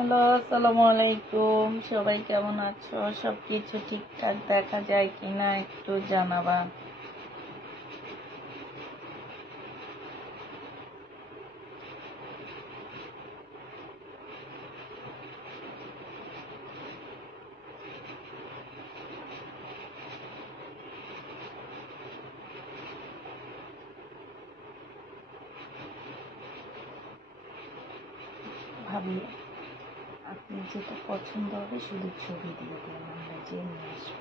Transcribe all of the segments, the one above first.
Hello, আসসালামু আলাইকুম। সবাই কেমন আছো? সবকিছু ঠিকঠাক দেখা যায় কিনা একটু জানাবা। ভাবি, আপনি যেটা পছন্দ হবে শুধু ছবি দিয়ে দেন, আমরা যে নিয়ে আসবো।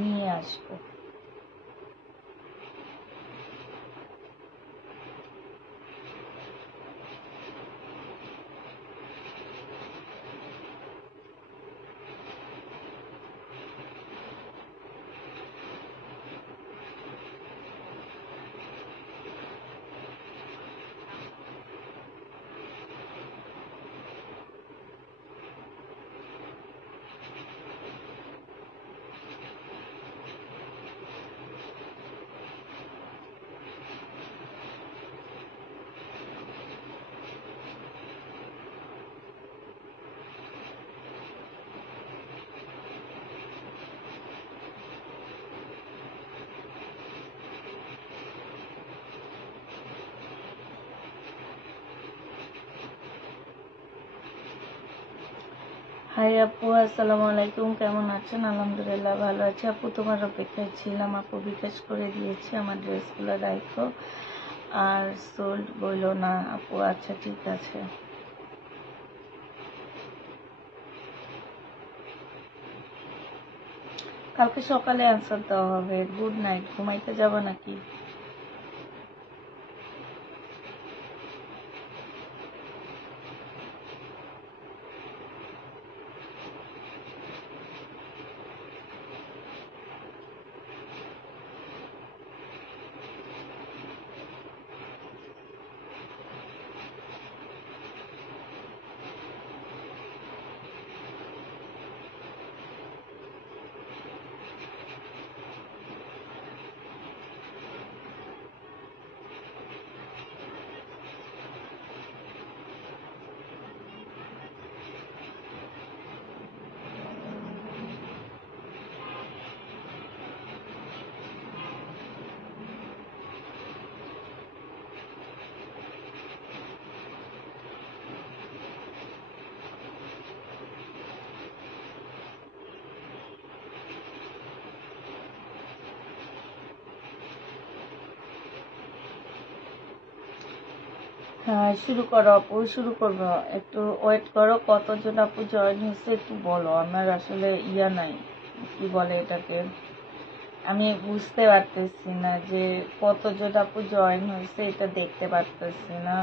নিয়ে আসবো। হাই আপু, আসসালামু আলাইকুম। কেমন আছেন? আলহামদুলিল্লাহ ভালো আছি আপু। তোমার অপেক্ষায় ছিলাম আপু, বিকাশ করে দিয়েছি আমার ড্রেসগুলো রাখো। আর সোল্ড বইলো না আপু। আচ্ছা ঠিক আছে। কালকে সকালে অ্যান্সার দেওয়া হবে। Good night. ঘুমাইতে যাবো নাকি? হ্যাঁ, শুরু করো আপু, শুরু করবো। একটু ওয়েট করো। কতজন আপু জয়েন হয়েছে একটু বলো। আমার আসলে নাই, কি বলে এটাকে, আমি বুঝতে পারতেছি না যে কতজন আপু জয়েন হয়েছে, এটা দেখতে পারতেছি না।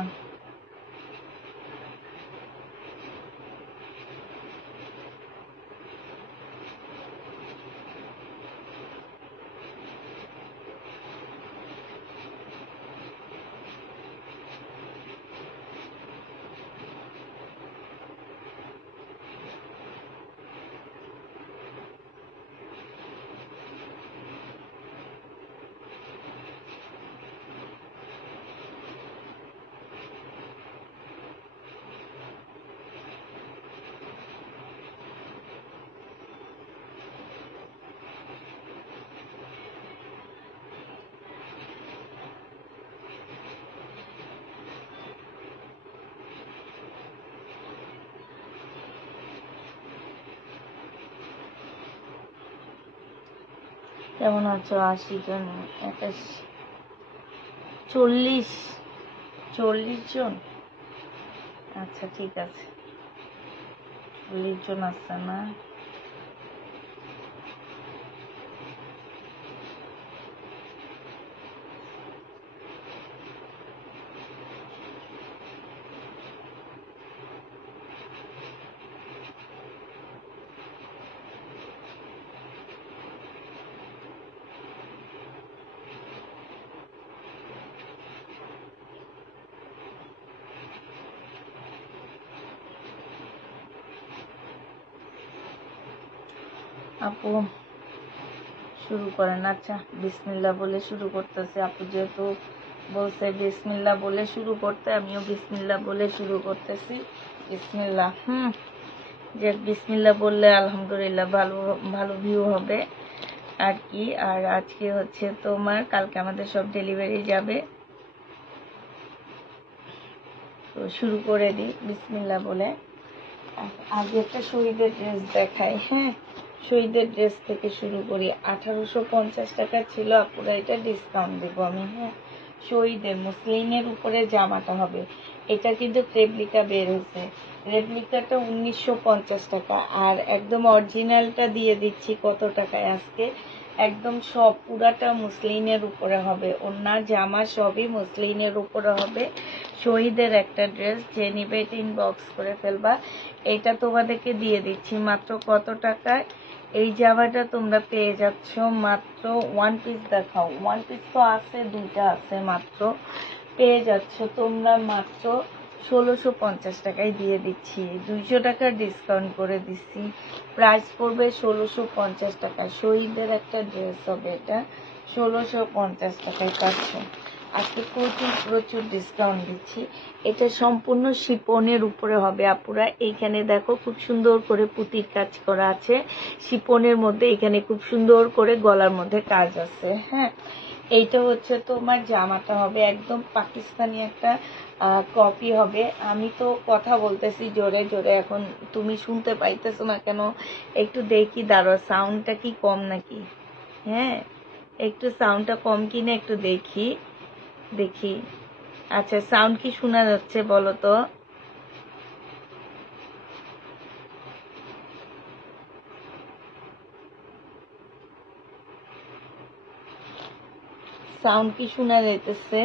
কেমন আছো? 80 জন, 81, 40, 40 জন। আচ্ছা ঠিক আছে, 40 জন আছে না? আপু শুরু করেন। আচ্ছা বিসমিল্লাহ বলে শুরু করতেছে। আপু যেহেতু বলছে বিসমিল্লাহ বলে শুরু করতে, আমিও বিসমিল্লাহ বলে শুরু করতেছি। বিসমিল্লাহ। যে বিসমিল্লাহ বললে আলহামদুলিল্লাহ ভালো ভালো ভিউ হবে আর কি। আর আজকে হচ্ছে তোমার, কালকে আমাদের সব ডেলিভারি যাবে, তো শুরু করে দিই বিসমিল্লাহ বলে। আগে একটা শহীদের ড্রেস দেখাই। হ্যাঁ, শহীদের ড্রেস থেকে শুরু করি। 1850 টাকা ছিল আপুরা, এটা ডিসকাউন্ট দেবো আমি। হ্যাঁ, শহীদের মুসলিমের উপরে জামাটা হবে। এটা কিন্তু রেপ্লিকা বের হয়েছে, রেপ্লিকাটা 1950 টাকা। আর একদম অরিজিনালটা দিয়ে দিচ্ছি কত টাকায় আজকে, একদম সব পুরাটা মুসলিমের উপরে হবে, ওনার জামা সবই মুসলিমের উপরে হবে। শহীদের একটা ড্রেস, যে নিবে এটা ইনবক্স করে ফেলবা। এটা তোমাদেরকে দিয়ে দিচ্ছি মাত্র কত টাকায়। এই জামাটা তোমরা পেয়ে যাচ্ছ মাত্র, ওয়ান পিস দেখাও, ওয়ান পিস তো আছে, দুইটা আছে, মাত্র পেয়ে যাচ্ছ তোমরা মাত্র 1650 টাকায় দিয়ে দিচ্ছি। 200 টাকা ডিসকাউন্ট করে দিচ্ছি, প্রাইস পড়বে 1650 টাকা। শহীদের একটা ড্রেস হবে, এটা 1650 টাকায় পাচ্ছ। আজকে প্রচুর প্রচুর ডিসকাউন্ট দিচ্ছি। এটা সম্পূর্ণ শিপনের উপরে হবে আপুরা। এইখানে দেখো খুব সুন্দর করে পুঁতির কাজ করা আছে, শিপনের মধ্যে এখানে খুব সুন্দর করে গলার মধ্যে কাজ আছে। হ্যাঁ, এইটা হচ্ছে তোমার জামাটা হবে, একদম পাকিস্তানি একটা কপি হবে। আমি তো কথা বলতেছি জোরে জোরে, এখন তুমি শুনতে পাইতেছো না কেন? একটু দেখি, দাঁড়ো সাউন্ডটা কি কম নাকি? হ্যাঁ, একটু সাউন্ডটা কম কিনা একটু দেখি দেখি। আচ্ছা, সাউন্ড কি শোনা যাচ্ছে বলো তো? সাউন্ড কি শোনা যাইতেছে?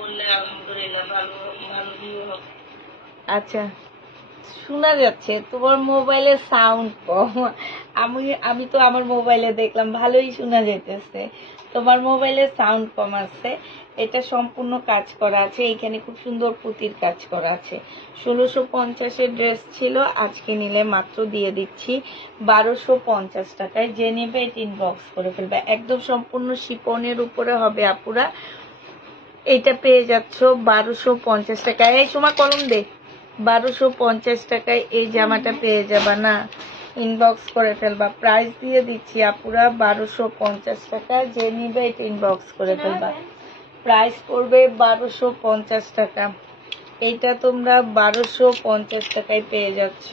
বললে আলহামদুলিল্লাহ ভালো ভালো ভিউ হবে। আচ্ছা, শোনা যাচ্ছে। তোমার মোবাইলে সাউন্ড কম, আমি তো আমার মোবাইলে দেখলাম ভালোই শোনা যেতেছে, তোমার মোবাইলে সাউন্ড কম আছে। এটা সম্পূর্ণ কাজ করা আছে, এখানে খুব সুন্দর পুঁতির কাজ করা আছে। 1650-এর ড্রেস ছিল, আজকে নিলে মাত্র দিয়ে দিচ্ছি 1250 টাকায়। যে নেবে এটা ইনবক্স করে ফেলবে, একদম সম্পূর্ণ শিপনের উপরে হবে আপুরা। এটা পেয়ে যাচ্ছ 1250 টাকায়। এই সময় কলম দে, 1250 টাকায় এই জামাটা পেয়ে যাবা না, ইনবক্স করে ফেলবা। প্রাইস দিয়ে দিচ্ছি আপুরা 1250 টাকা, যে নিবে এটা ইনবক্স করে ফেলবা। প্রাইস পড়বে 1250 টাকা। এইটা তোমরা 1250 টাকায় পেয়ে যাচ্ছ।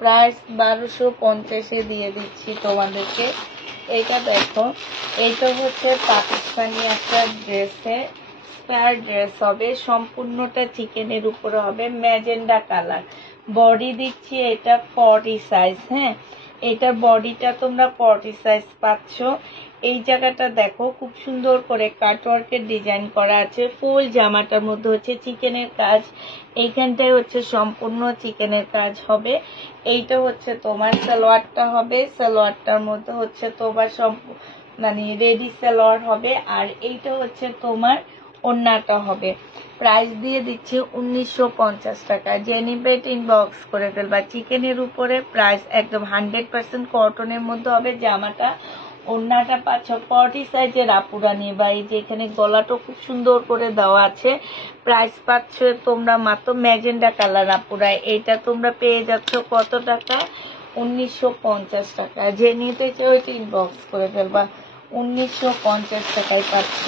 প্রাইস 1250-এ দিয়ে দিচ্ছি তোমাদেরকে। এইটা দেখো, এইটা হচ্ছে পাকিস্তানি একটা ড্রেসে স্পেয়ার ড্রেস হবে, সম্পূর্ণটা চিকেনের উপরে হবে, ম্যাজেন্ডা কালার। বডি দিচ্ছি এটা 40 সাইজ। হ্যাঁ, এটা বডিটা তোমরা 40 সাইজ পাচ্ছ। এই জায়গাটা দেখো খুব সুন্দর করে কাটওয়ার্কের ডিজাইন করা আছে। ফুল জামাটার মধ্যে হচ্ছে চিকেনের কাজ, এইখানটায় হচ্ছে সম্পূর্ণ চিকেনের কাজ হবে। এইটা হচ্ছে তোমার সালোয়ারটা হবে, সালোয়ারটার মধ্যে হচ্ছে তোমার মানে রেডি সালোয়ার হবে। আর এইটা হচ্ছে তোমার ওড়নাটা হবে। প্রাইস দিয়ে দিচ্ছি 1950 টাকা। যে নিবে ইনবক্স করে ফেলবা। চিকেনের উপরে প্রাইস একদম 100% কটনের মধ্যে হবে জামাটা। ওড়নাটা পাচ্ছ 40 সাইজের আপুরা নিবা। এই যে এখানে গলাটা খুব সুন্দর করে দেওয়া আছে। প্রাইস পাচ্ছ তোমরা মাত্র ম্যাজেন্ডা কালার আপুরা। এইটা তোমরা পেয়ে যাচ্ছ কত টাকা? 1950 টাকা। যে নিতে চাও ওইটা ইনবক্স করে ফেলবা। 1950 টাকায় পাচ্ছ।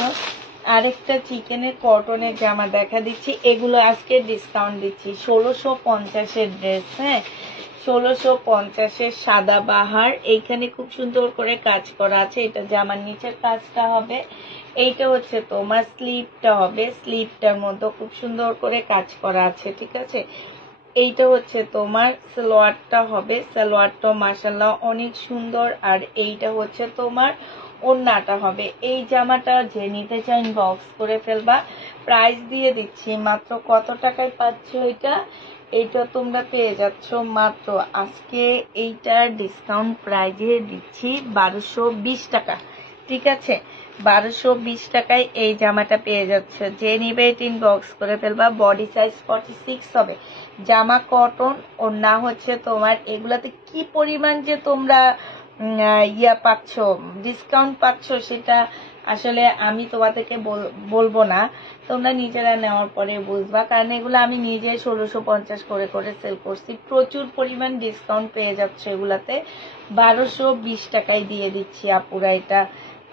আরেকটা চিকেনের কটনের জামা দেখা দিচ্ছি, এগুলো আজকে ডিসকাউন্ট দিচ্ছি। 1650-এর ড্রেস। হ্যাঁ, 1650-এর সাদা বাহার, এইখানে খুব সুন্দর করে কাজ করা আছে। এটা জামার নিচের কাজটা হবে। এইটা হচ্ছে তোমার স্লিপটা হবে, স্লিপটার মধ্যে খুব সুন্দর করে কাজ করা আছে। ঠিক আছে, এইটা হচ্ছে তোমার সালোয়ারটা হবে, সালোয়ারটা মাশাআল্লাহ অনেক সুন্দর। আর এইটা হচ্ছে তোমার ওড়নাটা হবে। এই জামাটা যে নিতে চাই ইনবক্স করে ফেলবা। প্রাইস দিয়ে দিচ্ছি মাত্র কত টাকায় পাচ্ছ এটা? এইটা তোমরা পেয়ে যাচ্ছ মাত্র আজকে এইটার ডিসকাউন্ট প্রাইজে দিচ্ছি 1220 টাকা। ঠিক আছে, 1220 টাকায় এই জামাটা পেয়ে যাচ্ছ। যে নিবে ইনবক্স করে ফেলবা। বডি সাইজ 46 হবে, জামা কটন, ওড়না হচ্ছে তোমার। এগুলাতে কি পরিমাণ যে তোমরা ইয়া পাচ্ছ, ডিসকাউন্ট পাচ্ছ, সেটা আসলে আমি তোমাদেরকে বলবো না, তোমরা নিজেরা নেওয়ার পরে বুঝবা। কারণ এগুলো আমি নিজে 1650 করে করে সেল করছি, প্রচুর পরিমাণ ডিসকাউন্ট পেয়ে যাচ্ছে এগুলাতে। 1220 টাকায় দিয়ে দিচ্ছি আপুরা। এটা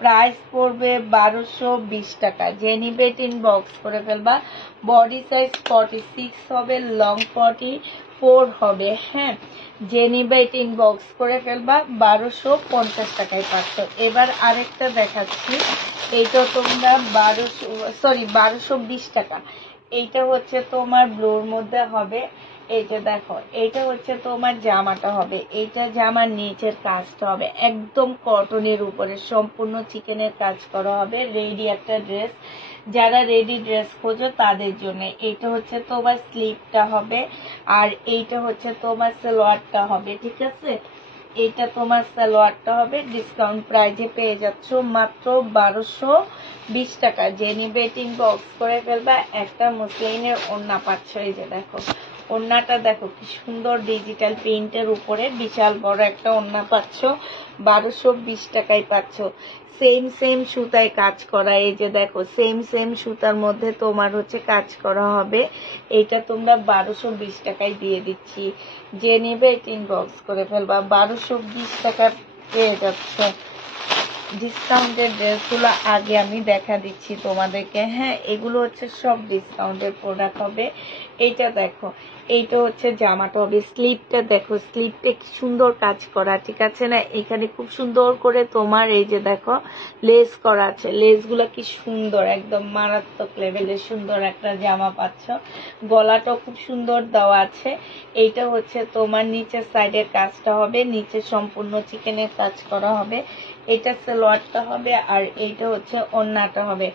প্রাইস পড়বে 1220 টাকা। যে নিবে ইনবক্স করে ফেলবা। বডি সাইজ 46 হবে, লং 44 হবে। হ্যাঁ, যে নিবে ইনবক্স করে ফেলবা। 1250 টাকায় পাচ্ছ। এবার আরেকটা দেখাচ্ছি, এইটা তোমরা 1220 টাকা। এইটা হচ্ছে তোমার ব্লুর মধ্যে হবে। এইটা দেখো, এইটা হচ্ছে তোমার জামাটা হবে। এইটা জামার নিচের কাজটা হবে একদম কটনের উপরে, সম্পূর্ণ চিকেনের কাজ করা হবে। রেডি একটা ড্রেস, যারা রেডি ড্রেস খোঁজো তাদের জন্য। এইটা হচ্ছে তোমার স্লিপটা হবে, আর এইটা হচ্ছে তোমার সালোয়ারটা হবে। ঠিক আছে, এইটা তোমার সালোয়ারটা হবে। ডিসকাউন্ট প্রাইজে পেয়ে যাচ্ছ মাত্র 1220 টাকা। যে নিবে ইনবক্স করে ফেলবা। একটা মুসলিনের ওড়না পাচ্ছ। এই যে দেখো, ওড়নাটা দেখো কি সুন্দর, ডিজিটাল প্রিন্টের উপরে বিশাল বড় একটা ওড়না পাচ্ছ। 1220 টাকায় পাচ্ছ। সেম সুতায় কাজ করা। এই যে দেখো, সেম সুতার মধ্যে তোমার হচ্ছে কাজ করা হবে। এইটা তোমরা 1220 টাকায় দিয়ে দিচ্ছি। যে নেবে ইনবক্স করে ফেলবা। 1220 টাকা পেয়ে যাচ্ছে। ডিসকাউন্টের ড্রেসগুলো আগে আমি দেখা দিচ্ছি তোমাদেরকে। হ্যাঁ, এগুলো হচ্ছে সব ডিসকাউন্টের প্রোডাক্ট হবে। এইটা দেখো, এইটা হচ্ছে জামাটা হবে। স্লিপটা দেখো, স্লিপটা কি সুন্দর কাজ করা। ঠিক আছে না, এখানে খুব সুন্দর করে তোমার এই যে দেখো লেস করা আছে। লেসগুলো কি সুন্দর, একদম মারাত্মক লেভেলের সুন্দর একটা জামা পাচ্ছ। গলাটাও খুব সুন্দর দেওয়া আছে। এইটা হচ্ছে তোমার নিচের সাইডের কাজটা হবে, নিচে সম্পূর্ণ চিকেনের কাজ করা হবে। এটা সালোয়ারটা হবে, আর এইটা হচ্ছে ওড়নাটা হবে।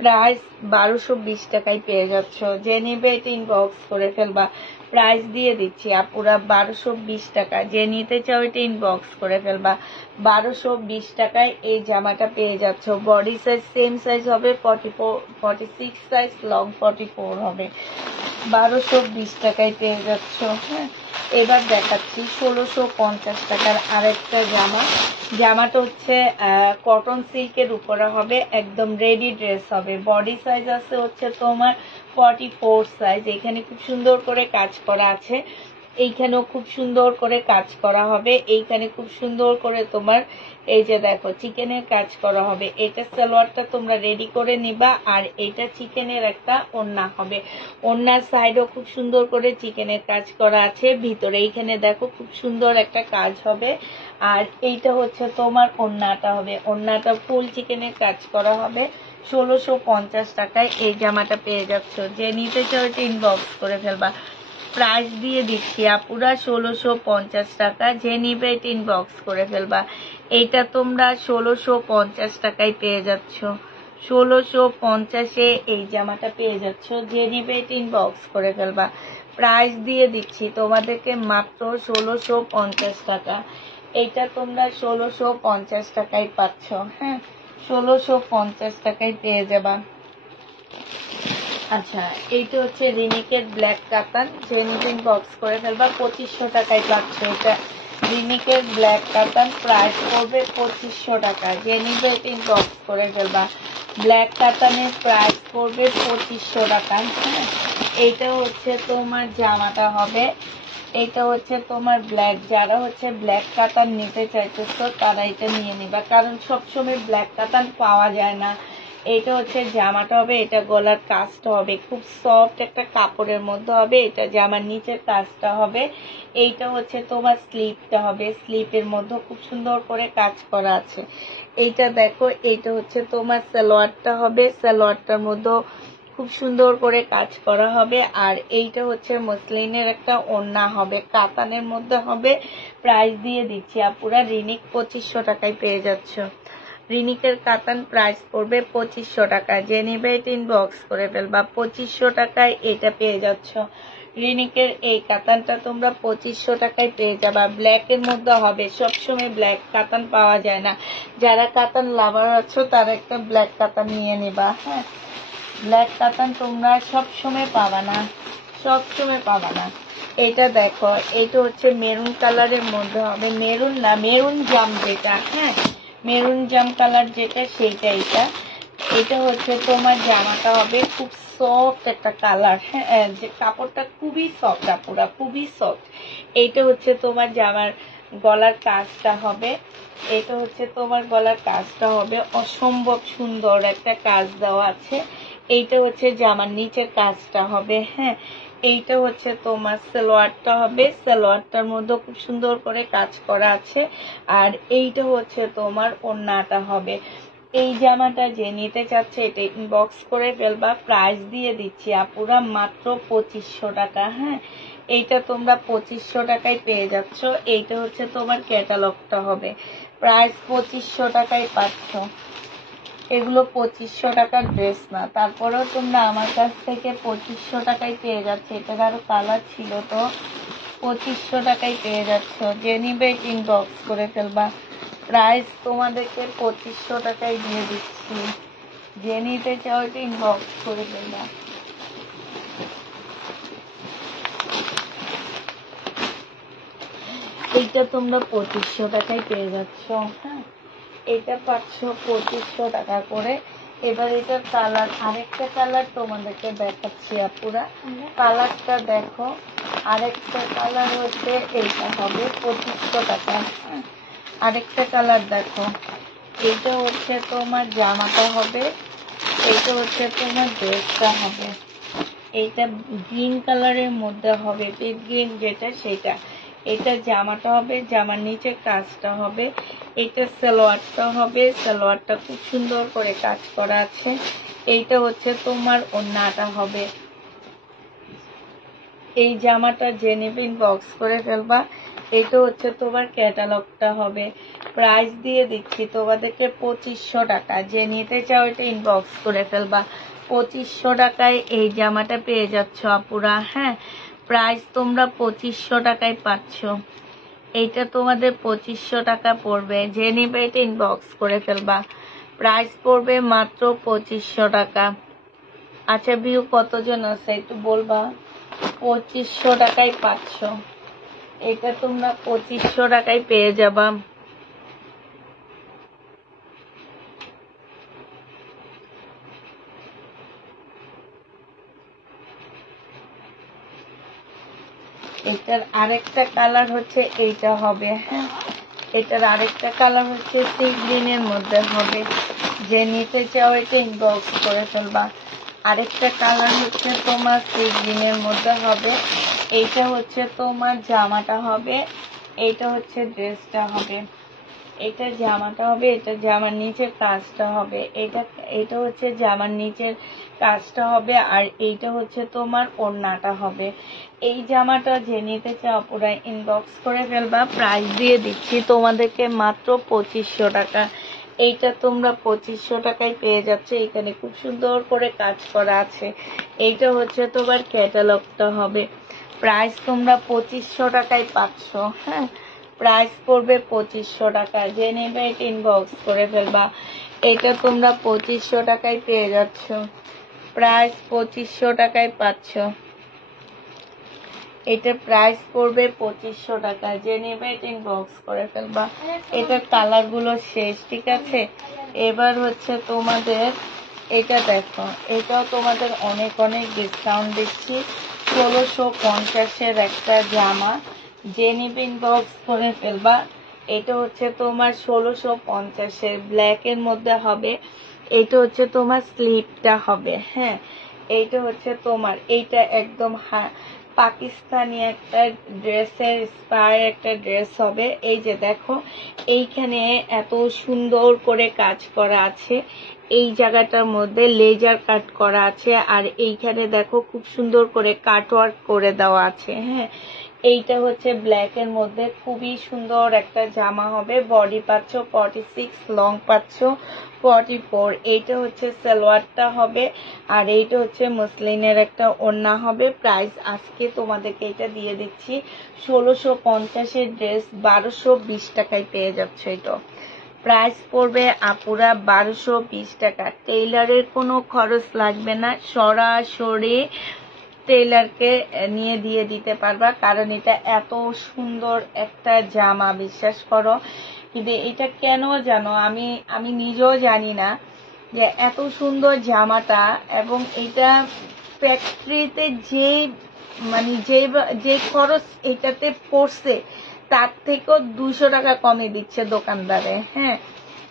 প্রাইস 1220 টাকায় পেয়ে যাচ্ছ। যে নিবে ইনবক্স করে ফেলবা। প্রাইস দিয়ে দিচ্ছি আপুরা 1220 টাকা। যে নিতে চাও এটা ইনবক্স করে ফেলবা। 1220 টাকায় এই জামাটা পেয়ে যাচ্ছ। বডি সাইজ সেম সাইজ হবে, 46 সাইজ, লং 44 হবে। 1220 টাকায় পেয়ে যাচ্ছ। হ্যাঁ, এবার দেখাচ্ছি 1650 টাকার আরেকটা জামা। জামাটা হচ্ছে কটন সিল্কের উপরে হবে, একদম রেডি ড্রেস হবে। বডি সাইজ আছে হচ্ছে তোমার 44 সাইজ। এখানে খুব সুন্দর করে কাজ করা আছে, এইখানেও খুব সুন্দর করে কাজ করা হবে। এইখানে খুব সুন্দর করে তোমার এই যে দেখো চিকেনের কাজ করা হবে। এটা সালোয়ারটা তোমরা রেডি করে নিবা, আর এটা চিকেনের একটা ওড়না হবে। ওড়নার সাইডও খুব সুন্দর করে চিকেনের কাজ করা আছে। ভিতরে এইখানে দেখো খুব সুন্দর একটা কাজ হবে। আর এইটা হচ্ছে তোমার ওড়নাটা হবে। ওড়নাটা ফুল চিকেনের কাজ করা হবে। 1650 টাকায় এই জামাটা পেয়ে যাচ্ছ। যে নিতে চাও এটা ইনবক্স করে ফেলবা। প্রাইস দিয়ে দিচ্ছি আপুরা 1650 টাকা। যে নিবে এটা ইনবক্স করে ফেলবা। এইটা তোমরা 1650 টাকায় পেয়ে যাচ্ছ। 1650-এ এই জামাটা পেয়ে যাচ্ছ। যে নিবে এটা ইনবক্স করে ফেলবা। প্রাইস দিয়ে দিচ্ছি তোমাদেরকে মাত্র 1650 টাকা। এইটা তোমরা 1650 টাকায় পাচ্ছ। হ্যাঁ, 1650 টাকায় পেয়ে যাবা। আচ্ছা, এইটা হচ্ছে রিনিকের ব্ল্যাক কাতান। যে নিবে ইনবক্স করে ফেলবা। 2500 টাকায় পাচ্ছ। এটা রিনিকের ব্ল্যাক কাতান, প্রাইস পড়বে 2500 টাকা। যে নিবে ইনবক্স করে ফেলবা। ব্ল্যাক কাতানের প্রাইস পড়বে 2500 টাকা। হ্যাঁ, এইটা হচ্ছে তোমার জামাটা হবে। এটা হচ্ছে তোমার ব্ল্যাক। যারা হচ্ছে ব্ল্যাক কাতান নিতে চাইতেছো তারা এটা নিয়ে নিবা, কারণ সবসময় ব্ল্যাক কাতান পাওয়া যায় না। এটা হচ্ছে জামাটা হবে। এটা গলার কাজটা হবে খুব সফট একটা কাপড়ের মধ্যে হবে। এটা জামার নিচের কাজটা হবে। এইটা হচ্ছে তোমার স্লিপটা হবে। স্লিপের মধ্যে খুব সুন্দর করে কাজ করা আছে। এইটা দেখো, এইটা হচ্ছে তোমার সালোয়ারটা হবে। সালোয়ারটার মধ্যে খুব সুন্দর করে কাজ করা হবে। আর এইটা হচ্ছে মসলিনের একটা ওড়না হবে, কাতানের মধ্যে হবে। প্রাইস দিয়ে দিচ্ছি আপুরা রিনিক 2500 টাকায় পেয়ে যাচ্ছ। রিনিকের কাতান প্রাইস পড়বে 2500 টাকা। যে নিবে এটা ইনবক্স করে ফেলবা। 2500 টাকায় এটা পেয়ে যাচ্ছ। রিনিকের এই কাতানটা তোমরা 2500 টাকায় পেয়ে যাবা। ব্ল্যাক এর মধ্যে হবে। সবসময় ব্ল্যাক কাতান পাওয়া যায় না। যারা কাতান লাভার আছো তারা একটা ব্ল্যাক কাতান নিয়ে নিবা। হ্যাঁ, ব্ল্যাক কাতান তোমরা সবসময় পাবা না। সবসময় পাবা না। এটা দেখো, এটা হচ্ছে মেরুন কালারের মধ্যে হবে, মেরুন না, মেরুন জাম যেটা, হ্যাঁ মেরুন জাম কালার যেটা সেইটা। এটা হচ্ছে তোমার জামাটা হবে খুব সফট একটা কালার, হ্যাঁ যে কাপড়টা খুবই সফট, আপুরা খুবই সফট। এইটা হচ্ছে তোমার জামার গলার কাজটা হবে, এটা হচ্ছে তোমার গলার কাজটা হবে অসম্ভব সুন্দর একটা কাজ দেওয়া আছে। এইটা হচ্ছে জামার নিচের কাজটা হবে, হ্যাঁ এইটা হচ্ছে তোমার সালোয়ারটা হবে, সালোয়ারটার মধ্যে খুব সুন্দর করে কাজ করা আছে। আর এইটা হচ্ছে তোমার ওড়নাটা হবে। এই জামাটা যে নিতে চাচ্ছে এটা ইনবক্স করে ফেলবা, প্রাইস দিয়ে দিচ্ছি আপুরা মাত্র 2500 টাকা, হ্যাঁ এইটা তোমরা 2500 টাকায় পেয়ে যাচ্ছ। এইটা হচ্ছে তোমার ক্যাটালগটা হবে, প্রাইস 2500 টাকায় পাচ্ছ। এগুলো 2500 টাকার ড্রেস না, তারপরেও তোমরা আমার কাছ থেকে 2500 টাকায় পেয়ে যাচ্ছে। এটার আরো কালার ছিল, তো 2500 টাকায় পেয়ে যাচ্ছ। যে নিবে ইনবক্স করে ফেলবা, প্রাইস তোমাদেরকে 2500 টাকায় দিয়ে দিচ্ছি। যে নিতে চাও এটা ইনবক্স করে ফেলবা। এইটা তোমরা 2500 টাকায় পেয়ে যাচ্ছ, হ্যাঁ এটা পাচ্ছ 2500 টাকা করে। এবার এটার কালার, আরেকটা কালার তোমাদেরকে দেখাচ্ছি আপুরা, কালারটা দেখো। আরেকটা কালার হচ্ছে এইটা হবে 2500 টাকা, আরেকটা কালার দেখো। এইটা হচ্ছে তোমার জামাটা হবে, এইটা হচ্ছে তোমার ড্রেসটা হবে। এইটা গ্রিন কালারের মধ্যে হবে, পিট গ্রিন যেটা সেটা। এটা জামাটা হবে, জামার নিচে কাজটা হবে। এটা সালোয়ারটা হবে, সালোয়ারটা খুব সুন্দর করে কাজ করা আছে। এইটা হচ্ছে তোমার ওড়নাটা হবে। এই জামাটা যে নেবে ইনবক্স করে ফেলবা। এটা হচ্ছে তোমার ক্যাটালগটা হবে, প্রাইস দিয়ে দিচ্ছি তোমাদেরকে 2500 টাকা। যে নিতে চাও এটা ইনবক্স করে ফেলবা। 2500 টাকায় এই জামাটা পেয়ে যাচ্ছ আপুরা, হ্যাঁ প্রাইস তোমরা 2500 টাকায় পাচ্ছ। এইটা তোমাদের 2500 টাকা পড়বে। যে নিবে এটা ইনবক্স করে ফেলবা, প্রাইস পড়বে মাত্র 2500 টাকা। আচ্ছা ভিউ কতজন আছে একটু বলবা। 2500 টাকায় পাচ্ছ, এটা তোমরা 2500 টাকায় পেয়ে যাবা। এটার আরেকটা কালার হচ্ছে এইটা হবে, হ্যাঁ এটার আরেকটা কালার হচ্ছে সি গ্রিনের মধ্যে হবে। যে নিতে চাও এটা ইনবক্স করে ফেলবা। আরেকটা কালার হচ্ছে তোমার সি গ্রিনের মধ্যে হবে। এইটা হচ্ছে তোমার জামাটা হবে, এইটা হচ্ছে ড্রেসটা হবে। এটা জামাটা হবে, এটা জামার নিচের কাজটা হবে। এটা হচ্ছে জামার নিচের কাজটা হবে, আর এইটা হচ্ছে তোমার ওড়নাটা হবে। এই জামাটা যে নিতে চাও পুরো ইনবক্স করে ফেলবা, প্রাইস দিয়ে দিচ্ছি তোমাদেরকে মাত্র 2500 টাকা। এইটা তোমরা 2500 টাকায় পেয়ে যাচ্ছে। এখানে খুব সুন্দর করে কাজ করা আছে। এইটা হচ্ছে তোমার ক্যাটালগটা হবে, প্রাইস তোমরা 2500 টাকায় পাচ্ছ, হ্যাঁ প্রাইস পড়বে 2500 টাকা। যে নেবে এটা ইনবক্স করে ফেলবা। এটা তোমরা 2500 টাকায় পেয়ে যাচ্ছ, প্রাইস 2500 টাকায় পাচ্ছ। এটা প্রাইস পড়বে 2500 টাকা। যে নেবে এটা ইনবক্স করে ফেলবা। এটার কালার গুলো শেষ, ঠিক আছে। এবার হচ্ছে তোমাদের এটা দেখো, এটাও তোমাদের অনেক অনেক ডিসকাউন্ট দিচ্ছি। 1650-এর একটা জামা। যে নিবে ইনবক্স করে ফেলবা। এটা হচ্ছে তোমার 1650-এর ব্ল্যাক এর মধ্যে হবে। এটা হচ্ছে তোমার স্লিপটা হবে, হ্যাঁ এইটা হচ্ছে তোমার, এইটা একদম পাকিস্তানি একটা ড্রেসের স্পায়ার একটা ড্রেস হবে। এই যে দেখো এইখানে এত সুন্দর করে কাজ করা আছে, এই জায়গাটার মধ্যে লেজার কাট করা আছে, আর এইখানে দেখো খুব সুন্দর করে কাটওয়ার্ক করে দেওয়া আছে, হ্যাঁ এইটা হচ্ছে ব্ল্যাক এর মধ্যে খুবই সুন্দর একটা জামা হবে। বডি পাচ্ছ 46, লং পাচ্ছ 44। এইটা হচ্ছে সালোয়ারটা হবে, আর এইটা হচ্ছে মসলিনের একটা ওড়না হবে। প্রাইস আজকে তোমাদেরকে এটা দিয়ে দিচ্ছি 1650-এর ড্রেস 1220 টাকায় পেয়ে যাচ্ছে। এটা প্রাইস পড়বে আপুরা 1220 টাকা। টেইলারের কোনো খরচ লাগবে না, সরাসরি টেইলারকে নিয়ে দিয়ে দিতে পারবা, কারণ এটা এত সুন্দর একটা জামা, বিশ্বাস করো। কিন্তু এটা কেন জানো, আমি নিজেও জানি না যে এত সুন্দর জামাটা, এবং এটা ফ্যাক্টরিতে যে মানে যে খরচ এটাতে পড়ছে তার থেকেও 200 টাকা কমে দিচ্ছে দোকানদারে। হ্যাঁ,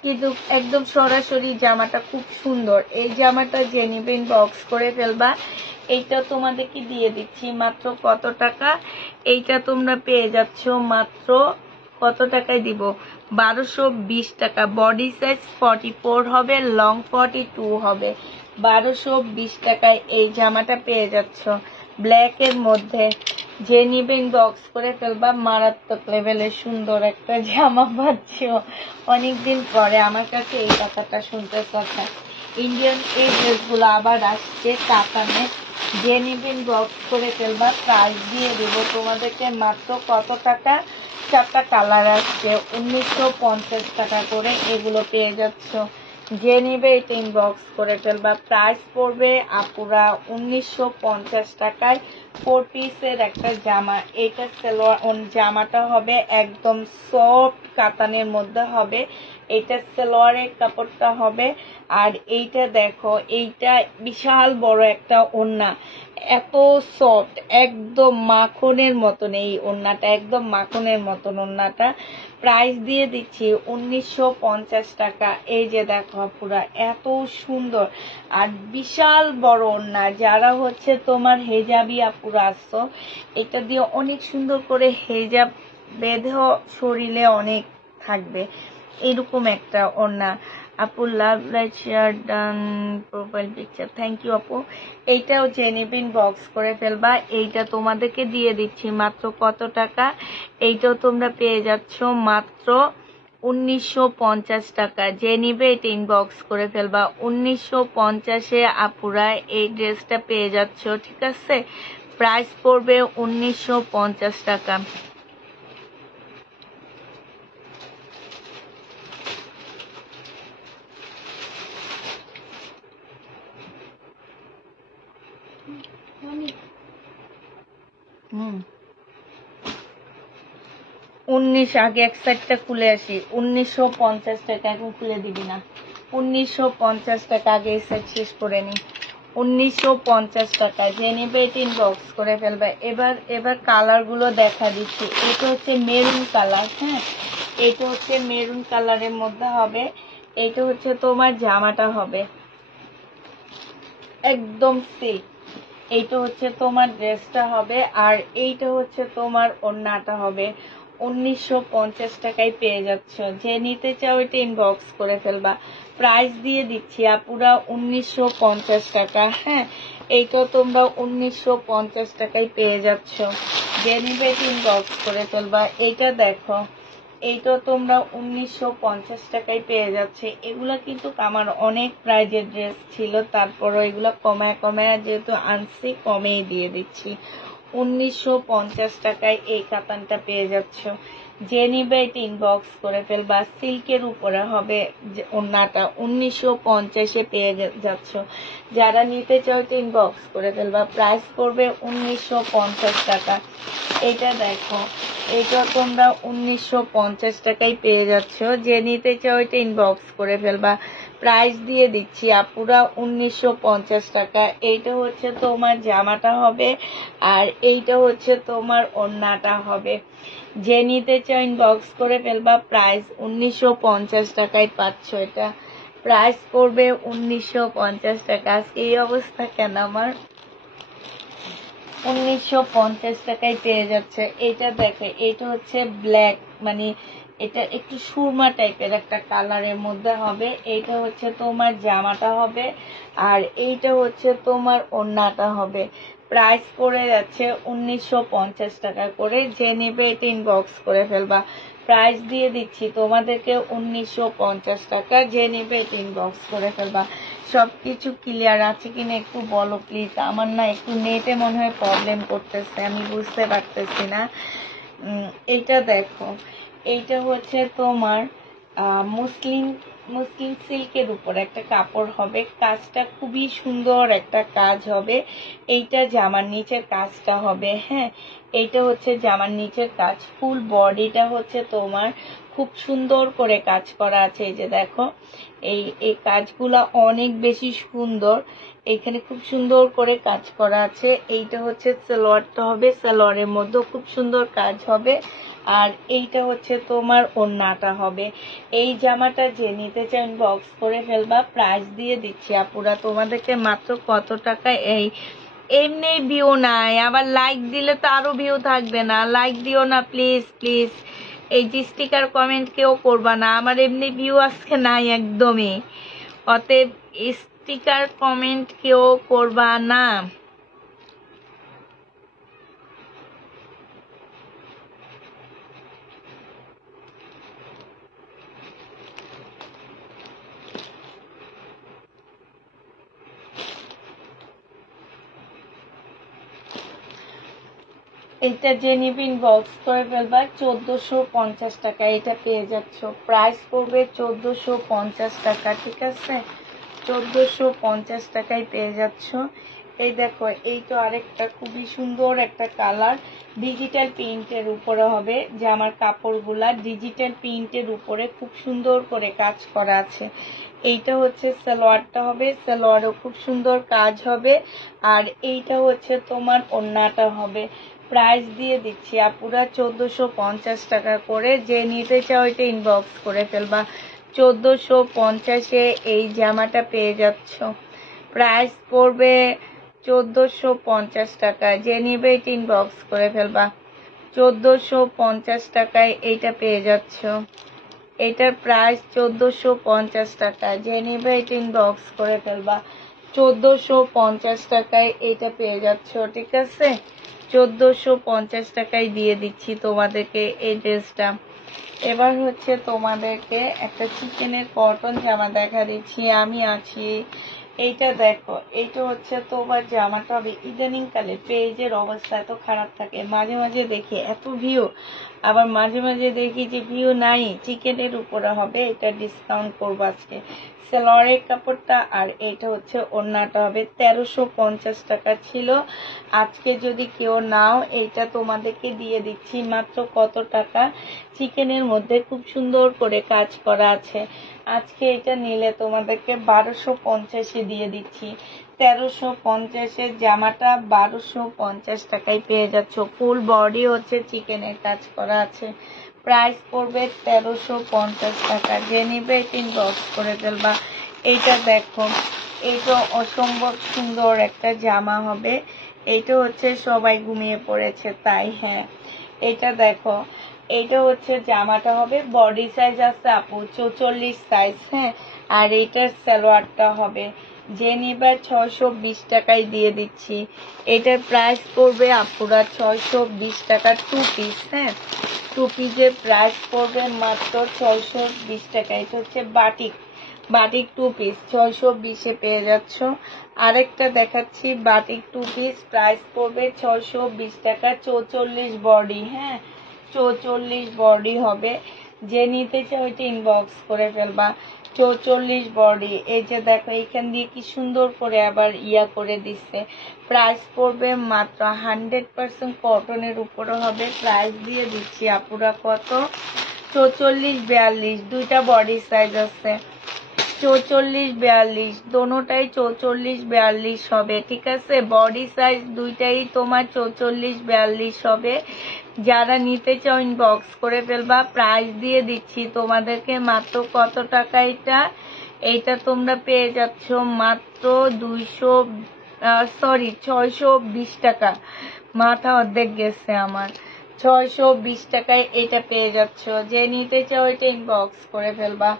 কিন্তু একদম সরাসরি জামাটা খুব সুন্দর। এই জামাটা যে নিবে ইনবক্স করে ফেলবা। এইটা তোমাদেরকে দিয়ে দিচ্ছি মাত্র কত টাকা, এইটা তোমরা পেয়ে যাচ্ছ মাত্র কত টাকায় দিব, 1220 টাকা। বডি সাইজ 44 হবে, লং 42 হবে। 1220 টাকায় এই জামাটা পেয়ে যাচ্ছ ব্ল্যাক এর মধ্যে। যে নিবে ইনবক্স করে ফেলবা। মারাত্মক লেভেলের সুন্দর একটা জামা পাচ্ছ। অনেকদিন পরে আমার কাছে এই কথাটা শুনতে কথা। ইন্ডিয়ান এই ড্রেসগুলো আবার আসছে কাতানে। যে নিবে ইনবক্স করে ফেলবা। প্রাইস দিয়ে দেবো তোমাদেরকে মাত্র কত টাকা, 4টা কালার আসছে, 1950 টাকা করে এগুলো পেয়ে যাচ্ছ। যে নিবে এটা ইনবক্স করে ফেলবা। প্রাইস পড়বে আপুরা 1950 টাকায় 4 পিসের একটা জামা। এটা সালোয়ার, জামাটা হবে একদম সফট কাতানের মধ্যে হবে। এটা সালোয়ারের কাপড়টা হবে। আর এইটা দেখো, এইটা বিশাল বড় একটা ওড়না, এত সফট, একদম মাখনের মতন। এই ওড়নাটা একদম মাখনের মতন ওড়নাটা। প্রাইস দিয়ে দিচ্ছি 1950 টাকা। এই যে দেখো পুরা এত সুন্দর আর বিশাল বড় ওড়না। যারা হচ্ছে তোমার হেজাবি আপুরা আসছো, এটা দিয়ে অনেক সুন্দর করে হেজাব বেঁধেও শরীরে অনেক থাকবে, এরকম একটা ওড়না। আপু love like share done profile picture, thank you আপু। এইটাও জেনিবিন বক্স করে ফেলবা। এইটা তোমাদেরকে দিয়ে দিচ্ছি মাত্র কত টাকা, এইটাও তোমরা পেয়ে যাচ্ছ মাত্র 1950 টাকা। যে নিবে এটা ইনবক্স করে ফেলবা। 1950-এ আপুরা এই ড্রেসটা পেয়ে যাচ্ছ, ঠিক আছে। প্রাইস পড়বে 1950 টাকা। হুম 19, আগে এক সাইডটা খুলে আসি। 1950 টাকা, এখন খুলে দিবি না। 1950 টাকা, আগে এই সাইড শেষ করে নি। 1950 টাকা। যে নেবে এটা ইনবক্স করে ফেলবে। এবার কালার গুলো দেখা দিচ্ছি। এটা হচ্ছে মেরুন কালার। হ্যাঁ, এটা হচ্ছে মেরুন কালারের মধ্যে হবে। এটা হচ্ছে তোমার জামাটা হবে একদম সেম। এইটা হচ্ছে তোমার ড্রেসটা হবে, আর এইটা হচ্ছে তোমার ওড়নাটা হবে। 1950 টাকায় পেয়ে যাচ্ছ। যে নিতে চাও এটা ইনবক্স করে ফেলবা। প্রাইস দিয়ে দিচ্ছি আপুরা 1950 টাকা। হ্যাঁ, এইটা তোমরা 1950 টাকায় পেয়ে যাচ্ছ। যে নিবে এটা ইনবক্স করে ফেলবা। এইটা দেখো, এইটা তোমরা 1950 টাকায় পেয়ে যাচ্ছে। এগুলা কিন্তু আমার অনেক প্রাইজের ড্রেস ছিল, তারপরও এগুলা কমায় কমায় যেহেতু আনছি, কমেই দিয়ে দিচ্ছি। 1950 টাকায় এই কাতানটা পেয়ে যাচ্ছ। যে নিবে এটা ইনবক্স করে ফেলবা। সিল্কের উপরে হবে ওড়নাটা, 1950-এ পেয়ে যাচ্ছ। যারা নিতে চাও এটা ইনবক্স করে ফেলবা। প্রাইস পড়বে 1950 টাকা। এটা দেখো, এটা তোমরা 1950 টাকায় পেয়ে যাচ্ছ। যে নিতে চাও এটা ইনবক্স করে ফেলবা। প্রাইস দিয়ে দিচ্ছি আপুরা 1950 টাকা। এইটা হচ্ছে তোমার জামাটা হবে, আর এইটা হচ্ছে তোমার ওড়নাটা হবে। যে নিতে চাও ইনবক্স করে ফেলবা। প্রাইস 1950 টাকায় পাচ্ছ। এটা প্রাইস পড়বে 1950 টাকা। আজকে এই অবস্থা কেন আমার? 1950 টাকায় পেয়ে যাচ্ছে। এটা দেখে, এটা হচ্ছে ব্ল্যাক, মানে এটা একটু সুরমা টাইপের একটা কালারের মধ্যে হবে। এইটা হচ্ছে তোমার জামাটা হবে, আর এইটা হচ্ছে তোমার ওড়নাটা হবে। প্রাইস পড়ে যাচ্ছে 1950 টাকা করে। যে নেবে এটা ইনবক্স করে ফেলবা। প্রাইস দিয়ে দিচ্ছি তোমাদেরকে 1950 টাকা। যে নেবে এটা ইনবক্স করে ফেলবা। সবকিছু ক্লিয়ার আছে কিনা একটু বলো প্লিজ। আমার না একটু নেটে মনে হয় প্রবলেম করতেছে, আমি বুঝতে পারতেছি না। এইটা দেখো, এইটা হচ্ছে তোমার মুসলিম মুসলিম সিল্কের উপর একটা কাপড় হবে, কাজটা খুবই সুন্দর একটা কাজ হবে। এইটা জামার নিচের কাজটা হবে, হ্যাঁ এইটা হচ্ছে জামার নিচের কাজ। ফুল বডিটা হচ্ছে তোমার খুব সুন্দর করে কাজ করা আছে। এই যে দেখো এই কাজগুলা অনেক বেশি সুন্দর, এখানে খুব সুন্দর করে কাজ করা আছে। এইটা হচ্ছে সালোয়ারটা হবে, সালোয়ারের মধ্যে খুব সুন্দর কাজ হবে। আর এইটা হচ্ছে তোমার ওড়নাটা হবে। এই জামাটা যে নিতে চান বক্স করে ফেলবা, প্রাইস দিয়ে দিচ্ছি আপুরা তোমাদেরকে মাত্র কত টাকায়। এই এমনি ভিউ নাই, আবার লাইক দিলে তো আরো ভিউ থাকবে না, লাইক দিও না প্লিজ প্লিজ। এই যে স্টিকার কমেন্ট কেউ করবা না, আমার এমনি ভিউ আজকে নাই একদমই, অতএব স্টিকার কমেন্ট কেউ করবা না। এটা যে নিবিন বক্স করে ফেলবা 1450 টাকা, এটা পেয়ে যাচ্ছ। প্রাইস পড়বে 1450 টাকা, ঠিক আছে 1450 টাকায় পেয়ে যাচ্ছ। এই দেখো এই তো আরেকটা খুবই সুন্দর একটা কালার, ডিজিটাল প্রিন্টের উপরে হবে। যে আমার কাপড়গুলা ডিজিটাল প্রিন্টের উপরে খুব সুন্দর করে কাজ করা আছে। এইটা হচ্ছে সালোয়ারটা হবে, সালোয়ারও খুব সুন্দর কাজ হবে। আর এইটা হচ্ছে তোমার ওড়নাটা হবে। প্রাইস দিয়ে দিচ্ছি আপুরা 1450 টাকা করে, যে নিতে চাও এটা ইনবক্স করে ফেলবা। 1450-এ এই জামাটা পেয়ে যাচ্ছ। প্রাইস পড়বে 1450 টাকা, যে নিবে এটা ইনবক্স করে ফেলবা। 1450 টাকায় এইটা পেয়ে যাচ্ছ। এটার প্রাইস 1450 টাকা, যে নিবে এটা ইনবক্স করে ফেলবা। 1450 টাকায় এইটা পেয়ে যাচ্ছ, ঠিক আছে 1450 টাকায় দিয়ে দিচ্ছি তোমাদেরকে এই ড্রেসটা। এবার হচ্ছে তোমাদেরকে একটা চিকেনের কটন জামা দেখা দিচ্ছি, আমি আছি। এইটা দেখো, এইটা হচ্ছে তোমার জামাটা হবে। ইদানিং কালে পেজের অবস্থা এত খারাপ থাকে, মাঝে মাঝে দেখি এত ভিউ, আবার মাঝে মাঝে দেখি যে ভিউ নাই। চিকেনের উপরে হবে, এটা ডিসকাউন্ট করবো আজকে। সালোয়ারের কাপড়টা আর এটা হচ্ছে ওড়নাটা হবে। 1350 টাকা ছিল, আজকে যদি কেউ নাও এইটা তোমাদেরকে দিয়ে দিচ্ছি মাত্র কত টাকা। চিকেনের মধ্যে খুব সুন্দর করে কাজ করা আছে, আজকে এটা নিলে তোমাদেরকে 1250-এ দিয়ে দিচ্ছি। 1350-এর জামাটা 1250 টাকায় পেয়ে যাচ্ছ। ফুল বডি হচ্ছে চিকেনের কাজ করা আছে। প্রাইস পড়বে 1350 টাকা, যে নিবে ইনবক্স করে ফেলবা। এইটা দেখো, এইটা অসম্ভব সুন্দর একটা জামা হবে। এইটা হচ্ছে সবাই ঘুমিয়ে পড়েছে তাই, হ্যাঁ এটা দেখো, এইটা হচ্ছে জামাটা হবে। বডি সাইজ আছে আপু 44 সাইজ, হ্যাঁ আর এইটার সালোয়ারটা হবে। যে নিবা 620 টাকায় দিয়ে দিচ্ছি। এটার প্রাইস পড়বে আপুরা 620 টাকা, 2 পিস, হ্যাঁ 2 পিসের প্রাইস পড়বে মাত্র 620 টাকা। এটা হচ্ছে বাটিক, বাটিক 2 পিস 620-এ পেয়ে যাচ্ছ। আরেকটা দেখাচ্ছি বাটিক 2 পিস, প্রাইস পড়বে 620 টাকা। 44 বডি, হ্যাঁ 44 বডি হবে, যে নিতে চাও ওইটা ইনবক্স করে ফেলবা। 44 বডি, এই যে দেখো এইখান দিয়ে কি সুন্দর করে আবার ইয়া করে দিচ্ছে। প্রাইস পড়বে মাত্র 100% কটনের উপরে হবে। প্রাইস দিয়ে দিচ্ছি আপুরা কত, 44 42, দুইটা বডি সাইজ আছে। 44 42 দোনোটাই 44 42 হবে, ঠিক আছে বডি সাইজ দুইটাই তোমার 44 42 হবে। যারা নিতে চাও ইনবক্স করে ফেলবা। প্রাইস দিয়ে দিচ্ছি তোমাদেরকে মাত্র কত টাকা, এইটা তোমরা পেয়ে যাচ্ছ মাত্র 620 টাকা। মাথা অর্ধেক গেছে আমার। 620 টাকায় এটা পেয়ে যাচ্ছ, যে নিতে চাও এটা ইনবক্স করে ফেলবা।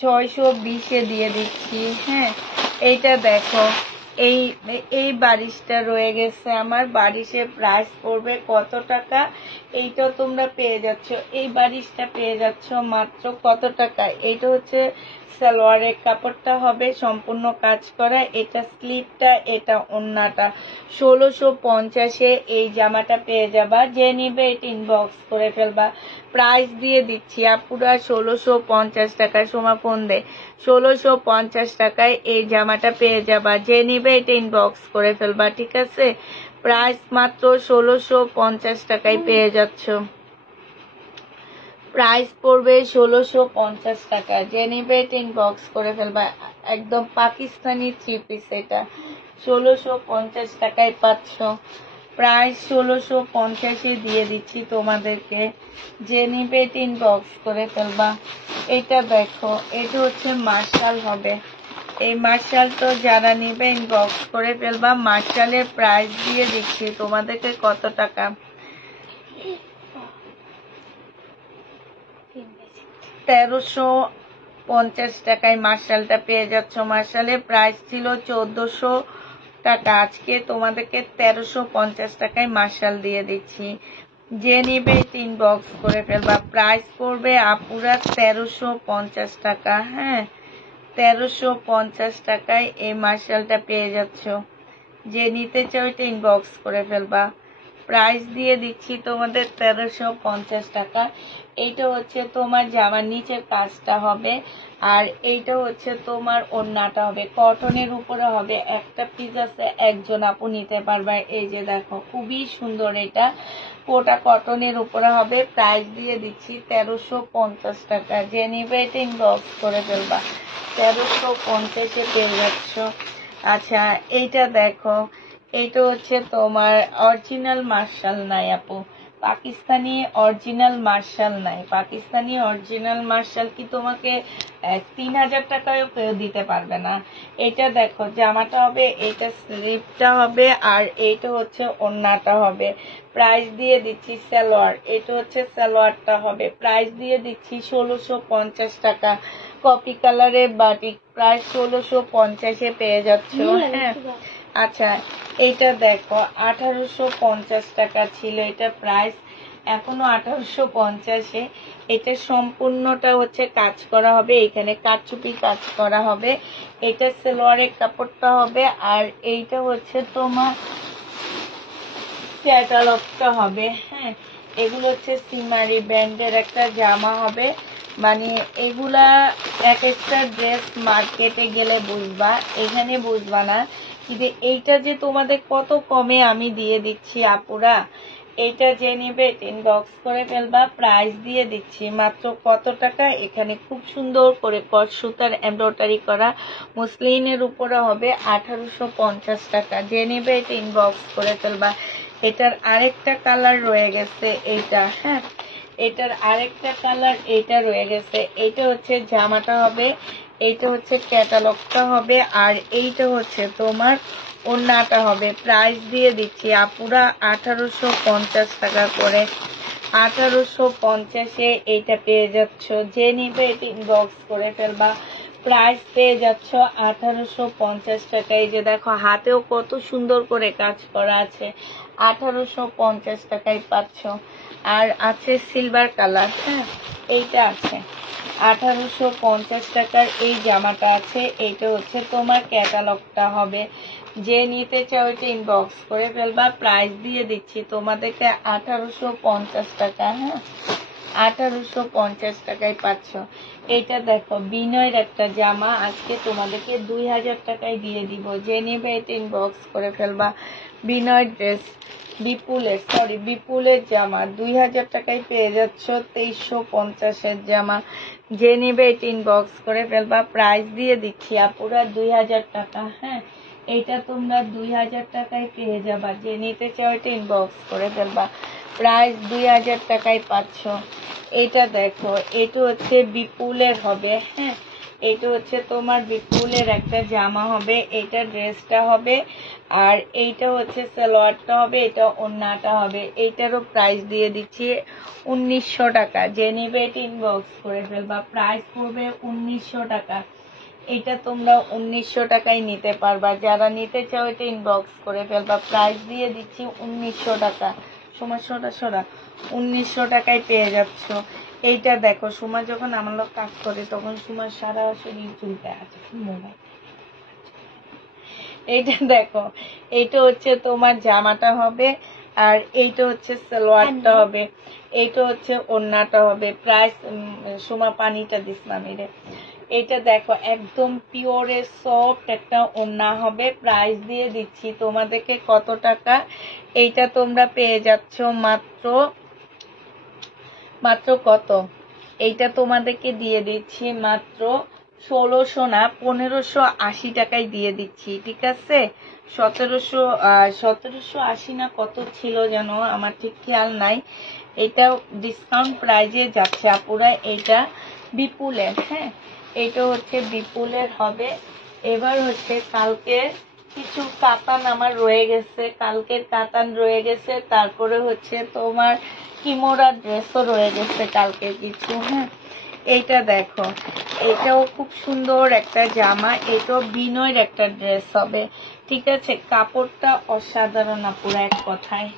620-এ দিয়ে দিচ্ছি, হ্যাঁ এইটা দেখো, এই এই বারিশটা রয়ে গেছে আমার। বারিশের প্রাইস পড়বে কত টাকা, এইটা তোমরা পেয়ে যাচ্ছ। এই বারিশটা পেয়ে যাচ্ছ মাত্র কত টাকা। এইটা হচ্ছে সালোয়ারের কাপড়টা হবে সম্পূর্ণ কাজ করা, এটা স্লিপটা, এটা ওন্নাটা। 1650-এ এই জামাটা পেয়ে যাবা। যে নিবে এটা ইনবক্স করে ফেলবা। প্রাইস দিয়ে দিচ্ছি আপুরা 1650 টাকায়। সোমা ফোন দে। 1650 টাকায় এই জামাটা পেয়ে যাবা। যে নিবে এটা ইনবক্স করে ফেলবা, ঠিক আছে। প্রাইস মাত্র 1650 টাকায় পেয়ে যাচ্ছ। প্রাইস পড়বে 1650 টাকা। যে নিবে এটা ইনবক্স করে ফেলবা। একদম পাকিস্তানি 3 পিস, এটা 1650 টাকায় পাচ্ছ। প্রাইস 1650-এ দিয়ে দিচ্ছি তোমাদেরকে। যে নিবে এটা ইনবক্স করে ফেলবা। এটা দেখো, এটা হচ্ছে মার্শাল হবে। এই মার্শাল তো যারা নিবে ইনবক্স করে ফেলবা। মার্শালের প্রাইস দিয়ে দিচ্ছি তোমাদেরকে কত টাকা। 1350 টাকায় মার্শালটা পেয়ে যাচ্ছ। মার্শালের প্রাইস ছিল 1400 টাকা, আজকে তোমাদেরকে 1350 টাকায় মার্শাল দিয়ে দিচ্ছি। যে নিবে ইনবক্স করে ফেলবা। প্রাইস পড়বে আপুরা 1350 টাকা। হ্যাঁ, 1350 টাকায় এই মার্শালটা পেয়ে যাচ্ছ। যে নিতে চাও এটা ইনবক্স করে ফেলবা। প্রাইস দিয়ে দিচ্ছি তোমাদের 1350 টাকা। এইটা হচ্ছে তোমার জামার নিচের কাজটা হবে, আর এইটা হচ্ছে তোমার ওড়নাটা হবে। কটনের উপরে হবে। একটা পিস আছে, একজন আপু নিতে পারবে। এই যে দেখো, খুবই সুন্দর। এটা পুরোটা কটনের উপরে হবে। প্রাইস দিয়ে দিচ্ছি 1350 টাকা। যে নিবে এটা ইনবক্স করে ফেলবা। 1350-এ পেয়ে যাচ্ছ। আচ্ছা, এইটা দেখো, এইটা হচ্ছে তোমার অরিজিনাল মার্শাল নাই আপু, পাকিস্তানি অরিজিনাল মার্শাল নাই। পাকিস্তানি অরিজিনাল মার্শাল কি তোমাকে 3000 টাকায়ও কেউ দিতে পারবে না। এটা দেখো, জামাটা হবে, এটা স্লিপটা হবে, আর এইটা হচ্ছে ওড়নাটা হবে। প্রাইস দিয়ে দিচ্ছি সালোয়ার, এটা হচ্ছে সালোয়ারটা হবে। প্রাইস দিয়ে দিচ্ছি 1650 টাকা। কপি কালারের বাটিক, প্রাইস 1650-এ পেয়ে যাচ্ছ। হ্যাঁ, আচ্ছা, এইটা দেখো 1850 টাকা ছিল এটা প্রাইস, এখনো 1850-এ। এটা সম্পূর্ণটা হচ্ছে কাজ করা হবে, এখানে কারচুপি কাজ করা হবে। এটা সালোয়ারের কাপড়টা হবে, আর এইটা হচ্ছে তোমার ক্যাটালগটা হবে। হ্যাঁ, এগুলো হচ্ছে সিমারি ব্র্যান্ডের একটা জামা হবে। মানে এগুলা এক একটা ড্রেস মার্কেটে গেলে বুঝবা, এখানে বুঝবা না। কিন্তু এইটা যে তোমাদের কত কমে আমি দিয়ে দিচ্ছি আপুরা, এইটা যে নিবে ইনবক্স করে ফেলবা। প্রাইস দিয়ে দিচ্ছি মাত্র কত টাকা। এখানে খুব সুন্দর করে কট সুতার এমব্রয়ডারি করা মুসলিনের উপরে হবে 1850 টাকা। যে নিবে এটা ইনবক্স করে ফেলবা। এটার আরেকটা কালার রয়ে গেছে এইটা। হ্যাঁ, এটার আরেকটা কালার এইটা রয়ে গেছে। এইটা হচ্ছে জামাটা হবে, এইটা হচ্ছে ক্যাটালগটা হবে, আর এইটা হচ্ছে তোমার ওড়নাটা হবে। প্রাইস দিয়ে দিচ্ছি আপুরা 1850 টাকা করে। 1850-এ এইটা পেয়ে যাচ্ছ। যে নিবে এটা ইনবক্স করে ফেলবা। প্রাইস পেয়ে যাচ্ছ 1850 টাকা। এই যে দেখো, হাতেও কত সুন্দর করে কাজ করা আছে। 1850 টাকায় পাচ্ছ। আর আছে সিলভার কালার। হ্যাঁ, এইটা আছে 1850 টাকার। এই জামাটা আছে, এইটা হচ্ছে তোমার ক্যাটালগটা হবে। যে নিতে চাও এটা ইনবক্স করে ফেলবা। প্রাইস দিয়ে দিচ্ছি তোমাদেরকে 1850 টাকা। হ্যাঁ, 1850 টাকায় পাচ্ছ। এটা দেখো, বিনয়ের একটা জামা, আজকে তোমাদেরকে 2000 টাকায় দিয়ে দিব। যে নেবে এটা ইনবক্স করে ফেলবা। বিনয় ড্রেস, বিপুলের জামা 2000 টাকায় পেয়ে যাচ্ছ। 2350-এর জামা। যে নেবে এটা ইনবক্স করে ফেলবা। প্রাইস দিয়ে দিচ্ছি আপুরা 2000 টাকা। হ্যাঁ, এটা তোমরা 2000 টাকায় পেয়ে যাবা। যে নিতে চাও এটা ইনবক্স করে ফেলবা। প্রাইস 2000 টাকায় পাচ্ছ। এটা দেখো, এটা হচ্ছে বিপুলের হবে। হ্যাঁ, এটা হচ্ছে তোমার বিপুলের একটা জামা হবে, এটা ড্রেসটা হবে, আর এইটা হচ্ছে সালোয়ারটা হবে, এটা ওড়নাটা হবে। এইটারও প্রাইস দিয়ে দিচ্ছি 1900 টাকা। যে নিবে এটা ইনবক্স করে ফেলবা। প্রাইস পড়বে 1900 টাকা। এটা তোমরা 1900 টাকায় নিতে পারবা। যারা নিতে চাও এটা ইনবক্স করে ফেলবা। প্রাইস দিয়ে দিচ্ছি 1900 টাকা। সোমা সরা 1900 টাকায় পেয়ে যাচ্ছ। এইটা দেখো, সোমা যখন আমার লোক কাজ করে তখন সোমার সারা শরীর চুলকায় আছে। মোবাইল এইটা দেখো, এইটা হচ্ছে তোমার জামাটা হবে, আর এইটা হচ্ছে সালোয়ারটা হবে, এইটা হচ্ছে ওড়নাটা হবে। প্রাইস সোমা পানিটা দিস মামিরে। এটা দেখো একদম পিওরের সফট একটা ওড়না হবে। প্রাইস দিয়ে দিচ্ছি তোমাদেরকে কত টাকা? এইটা তোমরা পেয়ে যাচ্ছ মাত্র কত? এইটা তোমাদেরকে দিয়ে দিচ্ছি মাত্র 1600 না 1580 টাকায় দিয়ে দিচ্ছি, ঠিক আছে? 1780 না কত ছিল যেন, আমার ঠিক খেয়াল নাই। এটা ডিসকাউন্ট প্রাইজে যাচ্ছে আপুরা। এটা বিপুলের, হ্যাঁ এটা হচ্ছে বিপুলের হবে। এবার হচ্ছে কালকে কিছু কাতান আমার রয়ে গেছে, কালকের কাতান রয়ে গেছে। তারপরে হচ্ছে তোমার কিমোরা ড্রেসও রয়ে গেছে কালকে কিছু, হ্যাঁ। এইটা দেখো, এটাও খুব সুন্দর একটা জামা। এটাও বিনয়ের একটা ড্রেস হবে, ঠিক আছে? কাপড়টা অসাধারণ আপুরা, এক কথায়।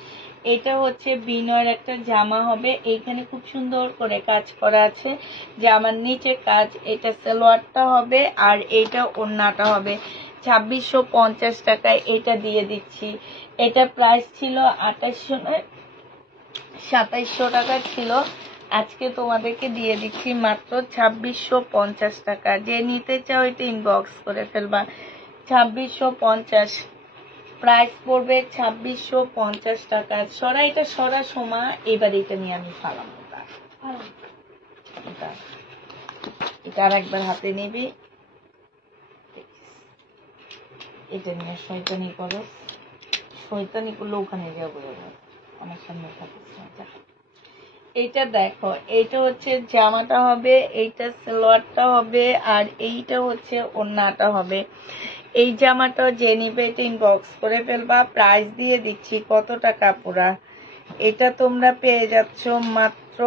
এটা হচ্ছে বিনয়ের একটা জামা হবে। এইখানে খুব সুন্দর করে কাজ করা আছে, জামার নিচে কাজ। এটা সালোয়ারটা হবে, আর এটা ওড়নাটা হবে। 2650 টাকায় এটা দিয়ে দিচ্ছি। এটা প্রাইস ছিল 2700 টাকা ছিল। আজকে তোমাদেরকে দিয়ে দিচ্ছি মাত্র 2650 টাকা। যে নিতে চাও এটা ইনবক্স করে ফেলবা। 2650 প্রাইস পড়বে, 2650 টাকা। সরা এটা সরা সোমা। এবার এটা নিয়ে আমি ফালাম। এটা আর একবার হাতে নিবি। এটা নিয়ে শয়তানি করো, শয়তানি করলে ওখানে যাবো। আমার সামনে থাকিস না। এইটা দেখো, এইটা হচ্ছে জামাটা হবে, এইটা সালোয়ারটা হবে, আর এইটা হচ্ছে ওড়নাটা হবে। এই জামাটা যে নিবে এটা ইনবক্স করে ফেলবা। প্রাইস দিয়ে দিচ্ছি কত টাকা পুরা? এটা তোমরা পেয়ে যাচ্ছ মাত্র,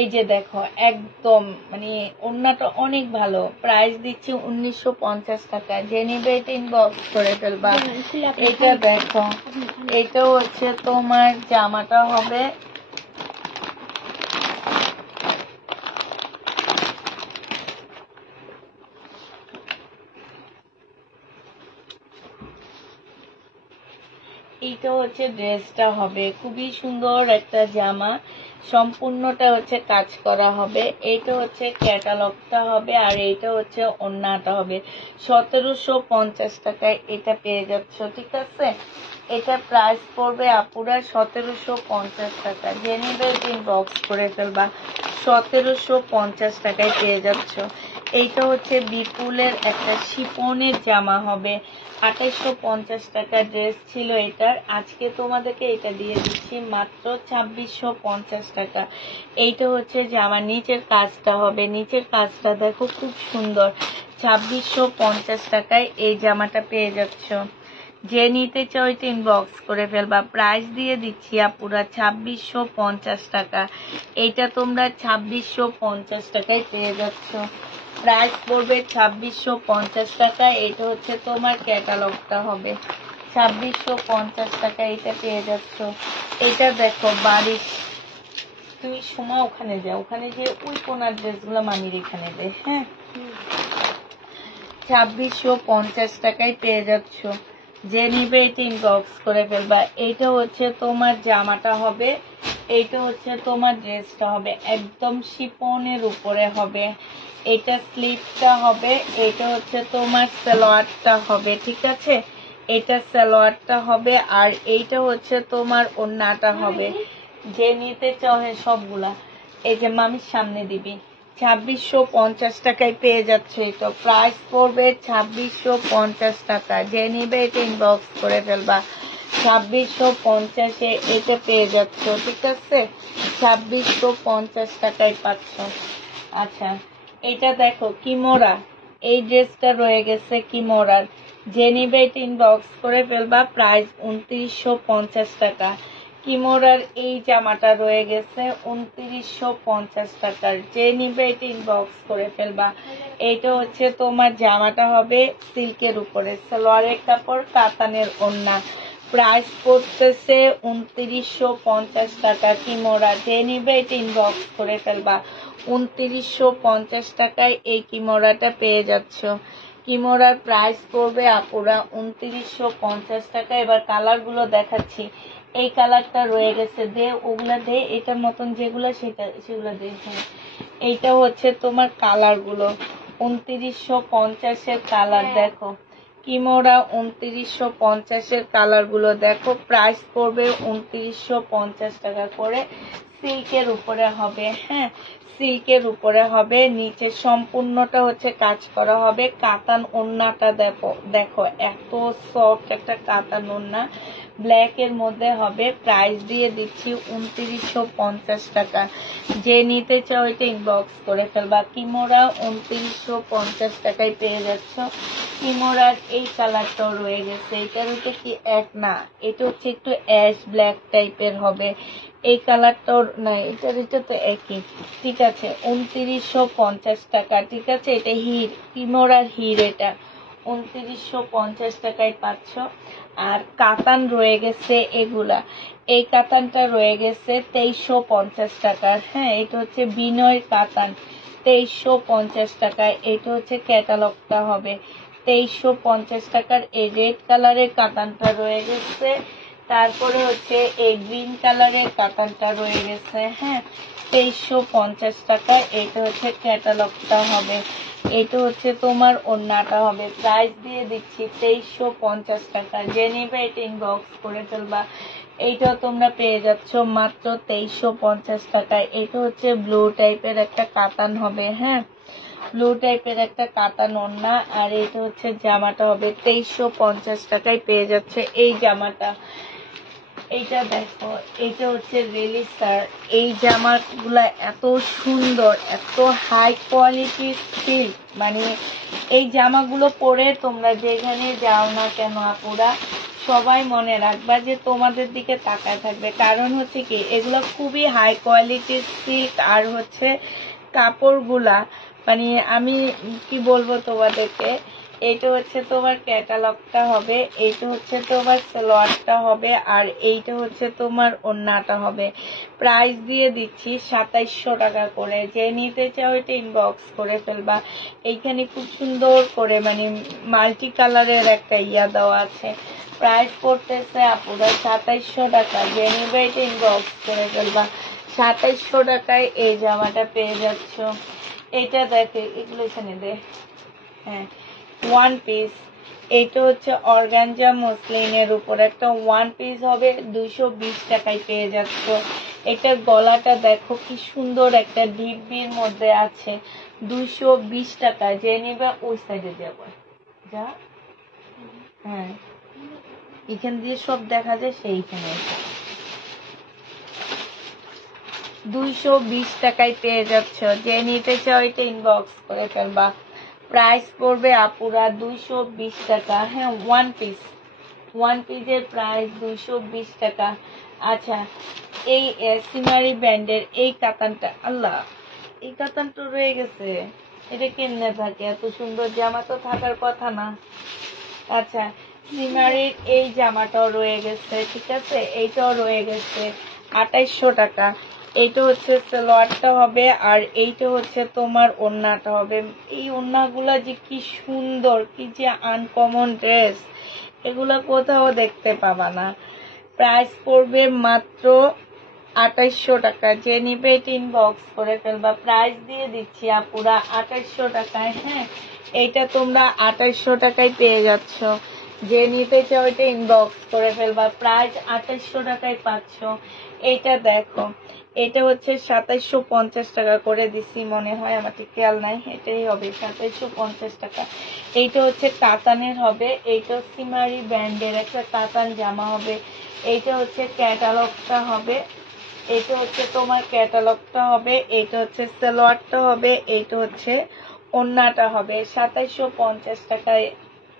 এই যে দেখো একদম মানে ওড়নাটা অনেক ভালো। প্রাইস দিচ্ছি 1950 টাকা। যে নিবে এটা ইনবক্স করে ফেলবা। এটা দেখো, এটা হচ্ছে তোমার জামাটা হবে, এইটা হচ্ছে ড্রেসটা হবে। খুবই সুন্দর একটা জামা, সম্পূর্ণটা হচ্ছে কাজ করা হবে। এইটা হচ্ছে ক্যাটালগটা হবে, আর এইটা হচ্ছে ওড়নাটা হবে। 1750 টাকায় এটা পেয়ে যাচ্ছ, ঠিক আছে? এটা প্রাইস পড়বে আপুরা 1750 টাকা। যে নিবে ইনবক্স করে ফেলবা। 1750 টাকায় পেয়ে যাচ্ছ। এইটা হচ্ছে বিপুলের একটা শিফনের জামা হবে। 2850 টাকা ড্রেস ছিল এটার। আজকে তোমাদেরকে এটা দিয়ে দিচ্ছি মাত্র 2650 টাকা। এইটা হচ্ছে জামার নিচের কাজটা হবে। নিচের কাজটা দেখো খুব সুন্দর। 2650 টাকায় এই জামাটা পেয়ে যাচ্ছ। যে নিতে চাও এটা ইনবক্স করে ফেলবা। প্রাইস দিয়ে দিচ্ছি আপুরা 2650 টাকা। এইটা তোমরা 2650 টাকায় পেয়ে যাচ্ছ। প্রাইস পড়বে 2650 টাকা। এটা হচ্ছে তোমার ক্যাটালগটা হবে। 2650 টাকা এটা পেয়ে যাচ্ছ। এটা দেখো বারিশ, তুমি সময় ওখানে যাও, ওখানে যে ওই কোনার ড্রেসগুলো মামির এখানে দে, হ্যাঁ। 2650 টাকায় পেয়ে যাচ্ছ। যে নিবে এটা ইনবক্স করে ফেলবা। এইটা হচ্ছে তোমার জামাটা হবে, এইটা হচ্ছে তোমার ড্রেসটা হবে। একদম শিফনের উপরে হবে। এটা স্লিভটা হবে, এটা হচ্ছে তোমার সালোয়ারটা হবে, ঠিক আছে? এটা সালোয়ারটা হবে, আর এইটা হচ্ছে তোমার ওড়নাটা হবে। যে নিতে চাও সবগুলা এই যে মামির সামনে দিবি। 2650 টাকায় পেয়ে যাচ্ছে। এটা প্রাইস পড়বে 2650 টাকা। যে নিবে এটা ইনবক্স করে ফেলবা। 2650-এ এটা পেয়ে যাচ্ছ, ঠিক আছে? 2650 টাকায় পাচ্ছ। আচ্ছা, এটা দেখো কিমোরা, এই ড্রেসটা রয়ে গেছে কিমোরার। যে নিবে এটা ইনবক্স করে ফেলবা। প্রাইস 2950 টাকা। কিমোরার এই জামাটা রয়ে গেছে 2950 টাকার, যে নিবে এটা ইনবক্স করে ফেলবা। এটা হচ্ছে তোমার জামাটা হবে সিল্কের উপরে, সালোয়ারের কাপড়, কাতানের ওড়না, প্রাইস পড়তেছে 2950 টাকা কিমোরা, যে নিবে এটা ইনবক্স করে ফেলবা। 2950 টাকায় এই কিমোরাটা পেয়ে যাচ্ছ। কিমোরার প্রাইস পড়বে আপুরা 2950 টাকা। এবার কালার গুলো দেখাচ্ছি। এই কালারটা রয়ে গেছে, দে ওগুলা দে, এটার মতন যেগুলো সেগুলো দে। এইটা হচ্ছে তোমার কালার গুলো 2950-এর কালার দেখো। কিমোরা 2950-এর কালার গুলো দেখো, প্রাইস পড়বে 2950 টাকা করে। সিল্কের উপরে হবে, হ্যাঁ সিল্কের উপরে হবে, নিচে সম্পূর্ণটা হচ্ছে কাজ করা হবে। কাতান ওড়নাটা দেখো, দেখো এত সফট একটা কাতান ওড়না, ব্ল্যাক এর মধ্যে হবে। প্রাইস দিয়ে দিচ্ছি 2950 টাকা, যে নিতে চাও এটা ইনবক্স করে ফেলবা। কিমোরা 2950 টাকায় পেয়ে যাচ্ছ। কিমোরার এই কালারটাও রয়ে গেছে, এটার হচ্ছে কি এক না, এটা হচ্ছে একটু অ্যাশ ব্ল্যাক টাইপের হবে। এই কালারটাও না, এটা তো একই, ঠিক আছে 2950 টাকা, ঠিক আছে। এটা হির, কিমোরার হির, এটা 2950 টাকায় পাচ্ছ। আর কাতান রয়ে গেছে এগুলা, এই কাতানটা রয়ে গেছে 2350 টাকার, হ্যাঁ এটা হচ্ছে বিনয়ের কাতান 2350 টাকায়। এটা হচ্ছে ক্যাটালগটা হবে 2350 টাকার। এই রেড কালারের কাতানটা রয়ে গেছে, তারপরে হচ্ছে এই গ্রিন কালারের কাতানটা রয়ে গেছে, হ্যাঁ 2350 টাকা। এটা হচ্ছে ক্যাটালগটা হবে, এটা হচ্ছে তোমার ওড়নাটা হবে। প্রাইস দিয়ে দিচ্ছি 2350 টাকা, যে নেবে এটা ইনবক্স করে ফেলবা। এইটাও তোমরা পেয়ে যাচ্ছ মাত্র 2350 টাকায়। এটা হচ্ছে ব্লু টাইপের একটা কাতান হবে, হ্যাঁ ব্লু টাইপের একটা কাতান ওড়না। আর এটা হচ্ছে জামাটা হবে 2350 টাকায় পেয়ে যাচ্ছে এই জামাটা। এইটা দেখো, এটা হচ্ছে রেলিসার। এই জামাগুলা এত সুন্দর, এত হাই কোয়ালিটির সিল্ক, মানে এই জামাগুলো পরে তোমরা যেখানে যাও না কেন আপুরা, সবাই মনে রাখবা যে তোমাদের দিকে তাকায় থাকবে। কারণ হচ্ছে কি, এগুলো খুবই হাই কোয়ালিটির সিল্ক। আর হচ্ছে কাপড়গুলা, মানে আমি কি বলবো তোমাদেরকে, এইটা হচ্ছে তোমার ক্যাটালগটা হবে, এইটা হচ্ছে তোমার সালোয়ারটা হবে, আর এইটা হচ্ছে তোমার ওড়নাটা হবে। প্রাইস দিয়ে দিচ্ছি 2700 টাকা করে, যে নিতে চাও এটা ইনবক্স করে ফেলবা। এইখানে খুব সুন্দর করে মানে মাল্টি কালারের একটা ইয়া দেওয়া আছে। প্রাইস পড়তেছে আপুরা 2700 টাকা, যে নিবে এটা ইনবক্স করে ফেলবা। 2700 টাকায় এই জামাটা পেয়ে যাচ্ছ। এটা দেখে, এগুলো এখানে দে, হ্যাঁ ওয়ান পিস। এটা হচ্ছে অর্গানজা মসলিনের উপর একটা ওয়ান পিস হবে, 220 টাকায় পেয়ে যাচ্ছ। এটা গলাটা দেখো কি সুন্দর, একটা ডিব্বির মধ্যে আছে, 220 টাকা, যে নিবে ওই সাইডে যাবো যা, হ্যাঁ এখান দিয়ে সব দেখা যায়, সেইখানে 220 টাকায় পেয়ে যাচ্ছ, যে নিতে চাও এটা ইনবক্স করে ফেলবা। প্রাইস পড়বে আপুরা 220 টাকা, হ্যাঁ ওয়ান পিস, ওয়ান পিসের প্রাইস 220 টাকা। আচ্ছা, এই সিমারি ব্যান্ডের এই কাতানটা, আল্লাহ এই কাতানটা রয়ে গেছে, এটা কেমনে থাকে, এত সুন্দর জামা তো থাকার কথা না। আচ্ছা, সিমারির এই জামাটাও রয়ে গেছে, ঠিক আছে এইটাও রয়ে গেছে 2800 টাকা। এইটা হচ্ছে সালোয়ারটা হবে, আর এইটা হচ্ছে তোমার ওড়নাটা হবে। এই ওড়নাগুলা যে কি সুন্দর, কি যে আনকমন ড্রেস, এগুলা কোথাও দেখতে পাবা না। প্রাইস পড়বে মাত্র 2800 টাকা, যে নিবে এটা ইনবক্স করে ফেলবা। প্রাইস দিয়ে দিচ্ছি আপুরা 2800 টাকায়, হ্যাঁ এইটা তোমরা 2800 টাকায় পেয়ে যাচ্ছ, যে নিতে চাও এটা ইনবক্স করে ফেলবা। প্রাইস 2800 টাকায় পাচ্ছ। এইটা দেখো, এটা হচ্ছে 2750 টাকা করে দিছি মনে হয়, আমার ঠিক খেয়াল নাই, এটাই হবে 2750 টাকা। এইটা হচ্ছে কাতানের হবে, এইটা সিমারি ব্যান্ডের একটা কাতান জামা হবে। এইটা হচ্ছে ক্যাটালগটা হবে, এইটা হচ্ছে তোমার ক্যাটালগটা হবে, এইটা হচ্ছে সালোয়ারটা হবে, এইটা হচ্ছে ওড়নাটা হবে 2750 টাকায়।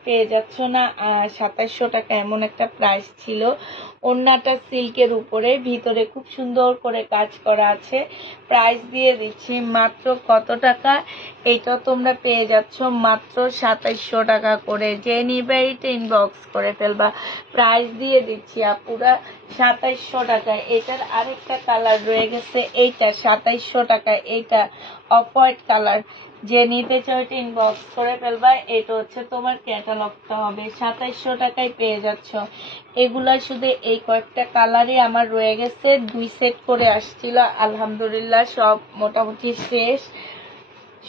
পেয়ে যাচ্ছ না 2700 টাকা, এমন একটা প্রাইস ছিল। ওড়নাটা সিল্কের উপরে, ভিতরে খুব সুন্দর করে কাজ করা আছে। প্রাইস দিয়ে দিচ্ছি মাত্র কত টাকা? এটা তোমরা পেয়ে যাচ্ছ মাত্র 2700 টাকা করে। যে নিবে এটা ইনবক্স করে ফেলবা। প্রাইস দিয়ে দিচ্ছি আপুরা 2700 টাকায়। এটার আরেকটা কালার রয়ে গেছে, এইটা 2700 টাকায়। এইটা অফ হোয়াইট কালার। যে নিতে চাও এটা ইনবক্স করে ফেলবা। এটা হচ্ছে তোমার ক্যাটালগটা হবে। 2700 টাকায় পেয়ে যাচ্ছ। এগুলা শুধু এই কয়েকটা কালারই আমার রয়ে গেছে, 2 সেট করে আসছিল, আলহামদুলিল্লাহ সব মোটামুটি শেষ।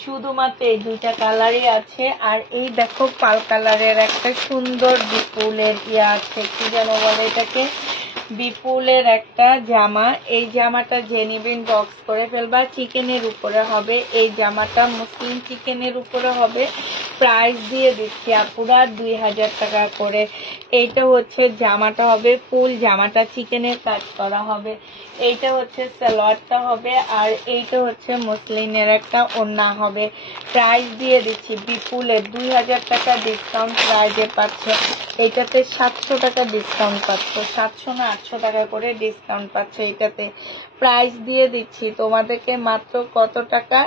শুধুমাত্র এই 2টা কালারই আছে। আর এই দেখো পাল কালারের একটা সুন্দর বিপুলের আছে, কি যেন বলে এটাকে, বিপুলের একটা জামা। এই জামাটা যে নিবেন বক্স করে ফেলবা। চিকেনের উপরে হবে এই জামাটা, মুসলিম চিকেনের উপরে হবে। প্রাইস দিয়ে দিচ্ছি আপুরা 2000 টাকা করে। এইটা হচ্ছে জামাটা হবে ফুল, জামাটা চিকেনের কাজ করা হবে। এইটা হচ্ছে সালোয়ারটা হবে, আর এইটা হচ্ছে মুসলিমের একটা ওড়না হবে। প্রাইস দিয়ে দিচ্ছি বিপুলের 2000 টাকা ডিসকাউন্ট প্রাইজে পাচ্ছ। এইটাতে 700 টাকা ডিসকাউন্ট পাচ্ছ, 700 না 800 টাকা করে ডিসকাউন্ট পাচ্ছ। এইটাতে প্রাইস দিয়ে দিচ্ছি তোমাদেরকে মাত্র কত টাকা?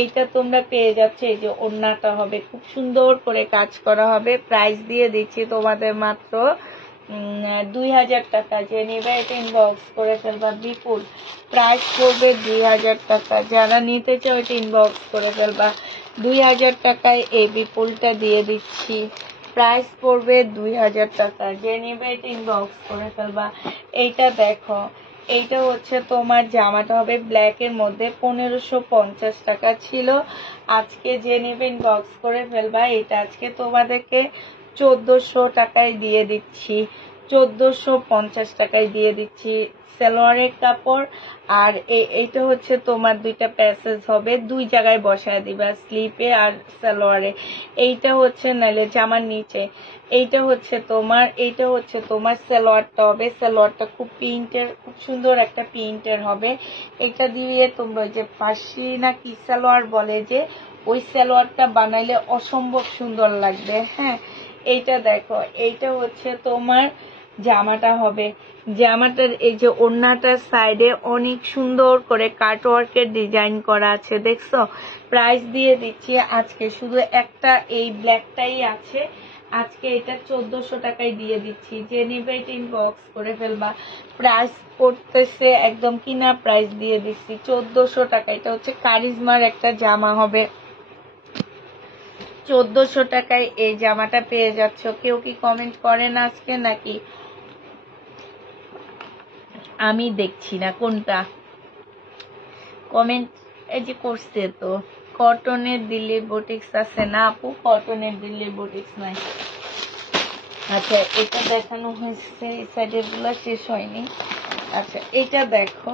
এইটা তোমরা পেয়ে যাচ্ছে, এই যে ওড়নাটা হবে খুব সুন্দর করে কাজ করা হবে। প্রাইস দিয়ে দিচ্ছি তোমাদের মাত্র 2000 টাকা। যে নেবে এটা ইনবক্স করে ফেলবা। বিপুল প্রাইস পড়বে 2000 টাকা। যারা নিতে চাও এটা ইনবক্স করে ফেলবা। 2000 টাকায় এই বিপুলটা দিয়ে দিচ্ছি। প্রাইস পড়বে 2000 টাকা। যে নেবে এটা ইনবক্স করে ফেলবা। এইটা দেখো, এইটা হচ্ছে তোমার জামাটা হবে ব্ল্যাক এর মধ্যে, 1550 টাকা ছিল। আজকে যে নেবে ইনবক্স করে ফেলবা। এটা আজকে তোমাদেরকে 1400 টাকায় দিয়ে দিচ্ছি, 1450 টাকায় দিয়ে দিচ্ছি। সালোয়ারের কাপড়। আর এইটা হচ্ছে তোমার 2টা প্যাসেজ হবে, 2 জায়গায় বসায় দিবা, স্লিপে আর সালোয়ারে। এইটা হচ্ছে নাইলে জামার নিচে। এইটা হচ্ছে তোমার সালোয়ারটা হবে। সালোয়ারটা খুব প্রিন্টের, খুব সুন্দর একটা প্রিন্টের হবে। এটা দিয়ে তোমরা যে ফার্সি না কি সালোয়ার বলে, যে ওই সালোয়ারটা বানাইলে অসম্ভব সুন্দর লাগবে। হ্যাঁ, এইটা দেখো, এইটা হচ্ছে তোমার জামাটা হবে। জামাটার এই যে ওড়নাটার সাইডে অনেক সুন্দর করে কাটওয়ার্কের ডিজাইন করা আছে, দেখছো? প্রাইস দিয়ে দিচ্ছি আজকে শুধু একটা এই ব্ল্যাকটাই আছে, আজকে এটা 1400 টাকায় দিয়ে দিচ্ছি। যে নেবে এটা ইনবক্স করে ফেলবা। প্রাইস পড়তেছে একদম কিনা প্রাইস দিয়ে দিচ্ছি 1400 টাকা। এটা হচ্ছে কারিজমার একটা জামা হবে, 1400 টাকায় এই জামাটা পেয়ে যাচ্ছ। কেউ কি কমেন্ট করে না আজকে নাকি? আমি দেখছি না কোনটা কমেন্ট। এই যে করছে তো, কটনের দিল্লি বুটিক্স আছে না আপু? কটনের দিল্লি বুটিক্স নাই। আচ্ছা, এটা দেখানো হয়েছে, এই সাইডের গুলো শেষ হয়নি। আচ্ছা, এইটা দেখো,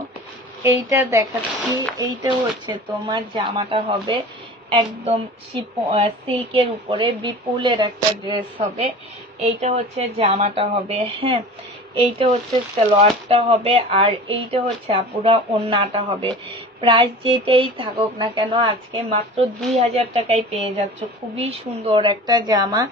এইটা দেখাচ্ছি। এইটা হচ্ছে তোমার জামাটা হবে একদম সিল্কের উপরে, বিপুলের একটা ড্রেস হবে। এইটা হচ্ছে জামাটা হবে। হ্যাঁ, এইটা হচ্ছে সালোয়ারটা হবে, আর এইটা হচ্ছে পুরো ওড়নাটা হবে। প্রাইস যেটাই থাকুক না কেন আজকে মাত্র 2000 টাকায় পেয়ে যাচ্ছ। খুবই সুন্দর একটা জামা।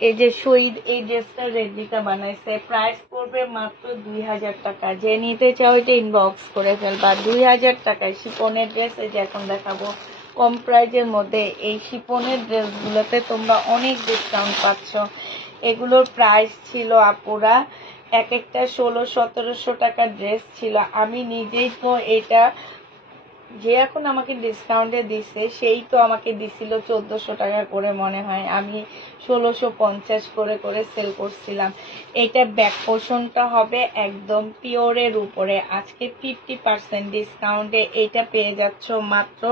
এই যে শহীদ এই ড্রেসটা রেডিকা বানাইছে। প্রাইস পড়বে মাত্র 2000 টাকা। যে নিতে চাও এটা ইনবক্স করে ফেলবা। 2000 টাকায় শিপনের ড্রেস। এই যে এখন দেখাবো কম প্রাইজের মধ্যে এই শিপনের ড্রেসগুলোতে তোমরা অনেক ডিসকাউন্ট পাচ্ছ। এগুলোর প্রাইস ছিল আপুরা এক একটা 1600-1700 টাকার ড্রেস ছিল। আমি নিজেই তো এটা, যে এখন আমাকে ডিসকাউন্টে দিছে সেই তো আমাকে দিছিল 1400 টাকা করে, মনে হয় আমি 1650 করে করে সেল করছিলাম। এটা ব্যাক পোর্শনটা হবে একদম পিওরের উপরে। আজকে 50% ডিসকাউন্টে এটা পেয়ে যাচ্ছ মাত্র।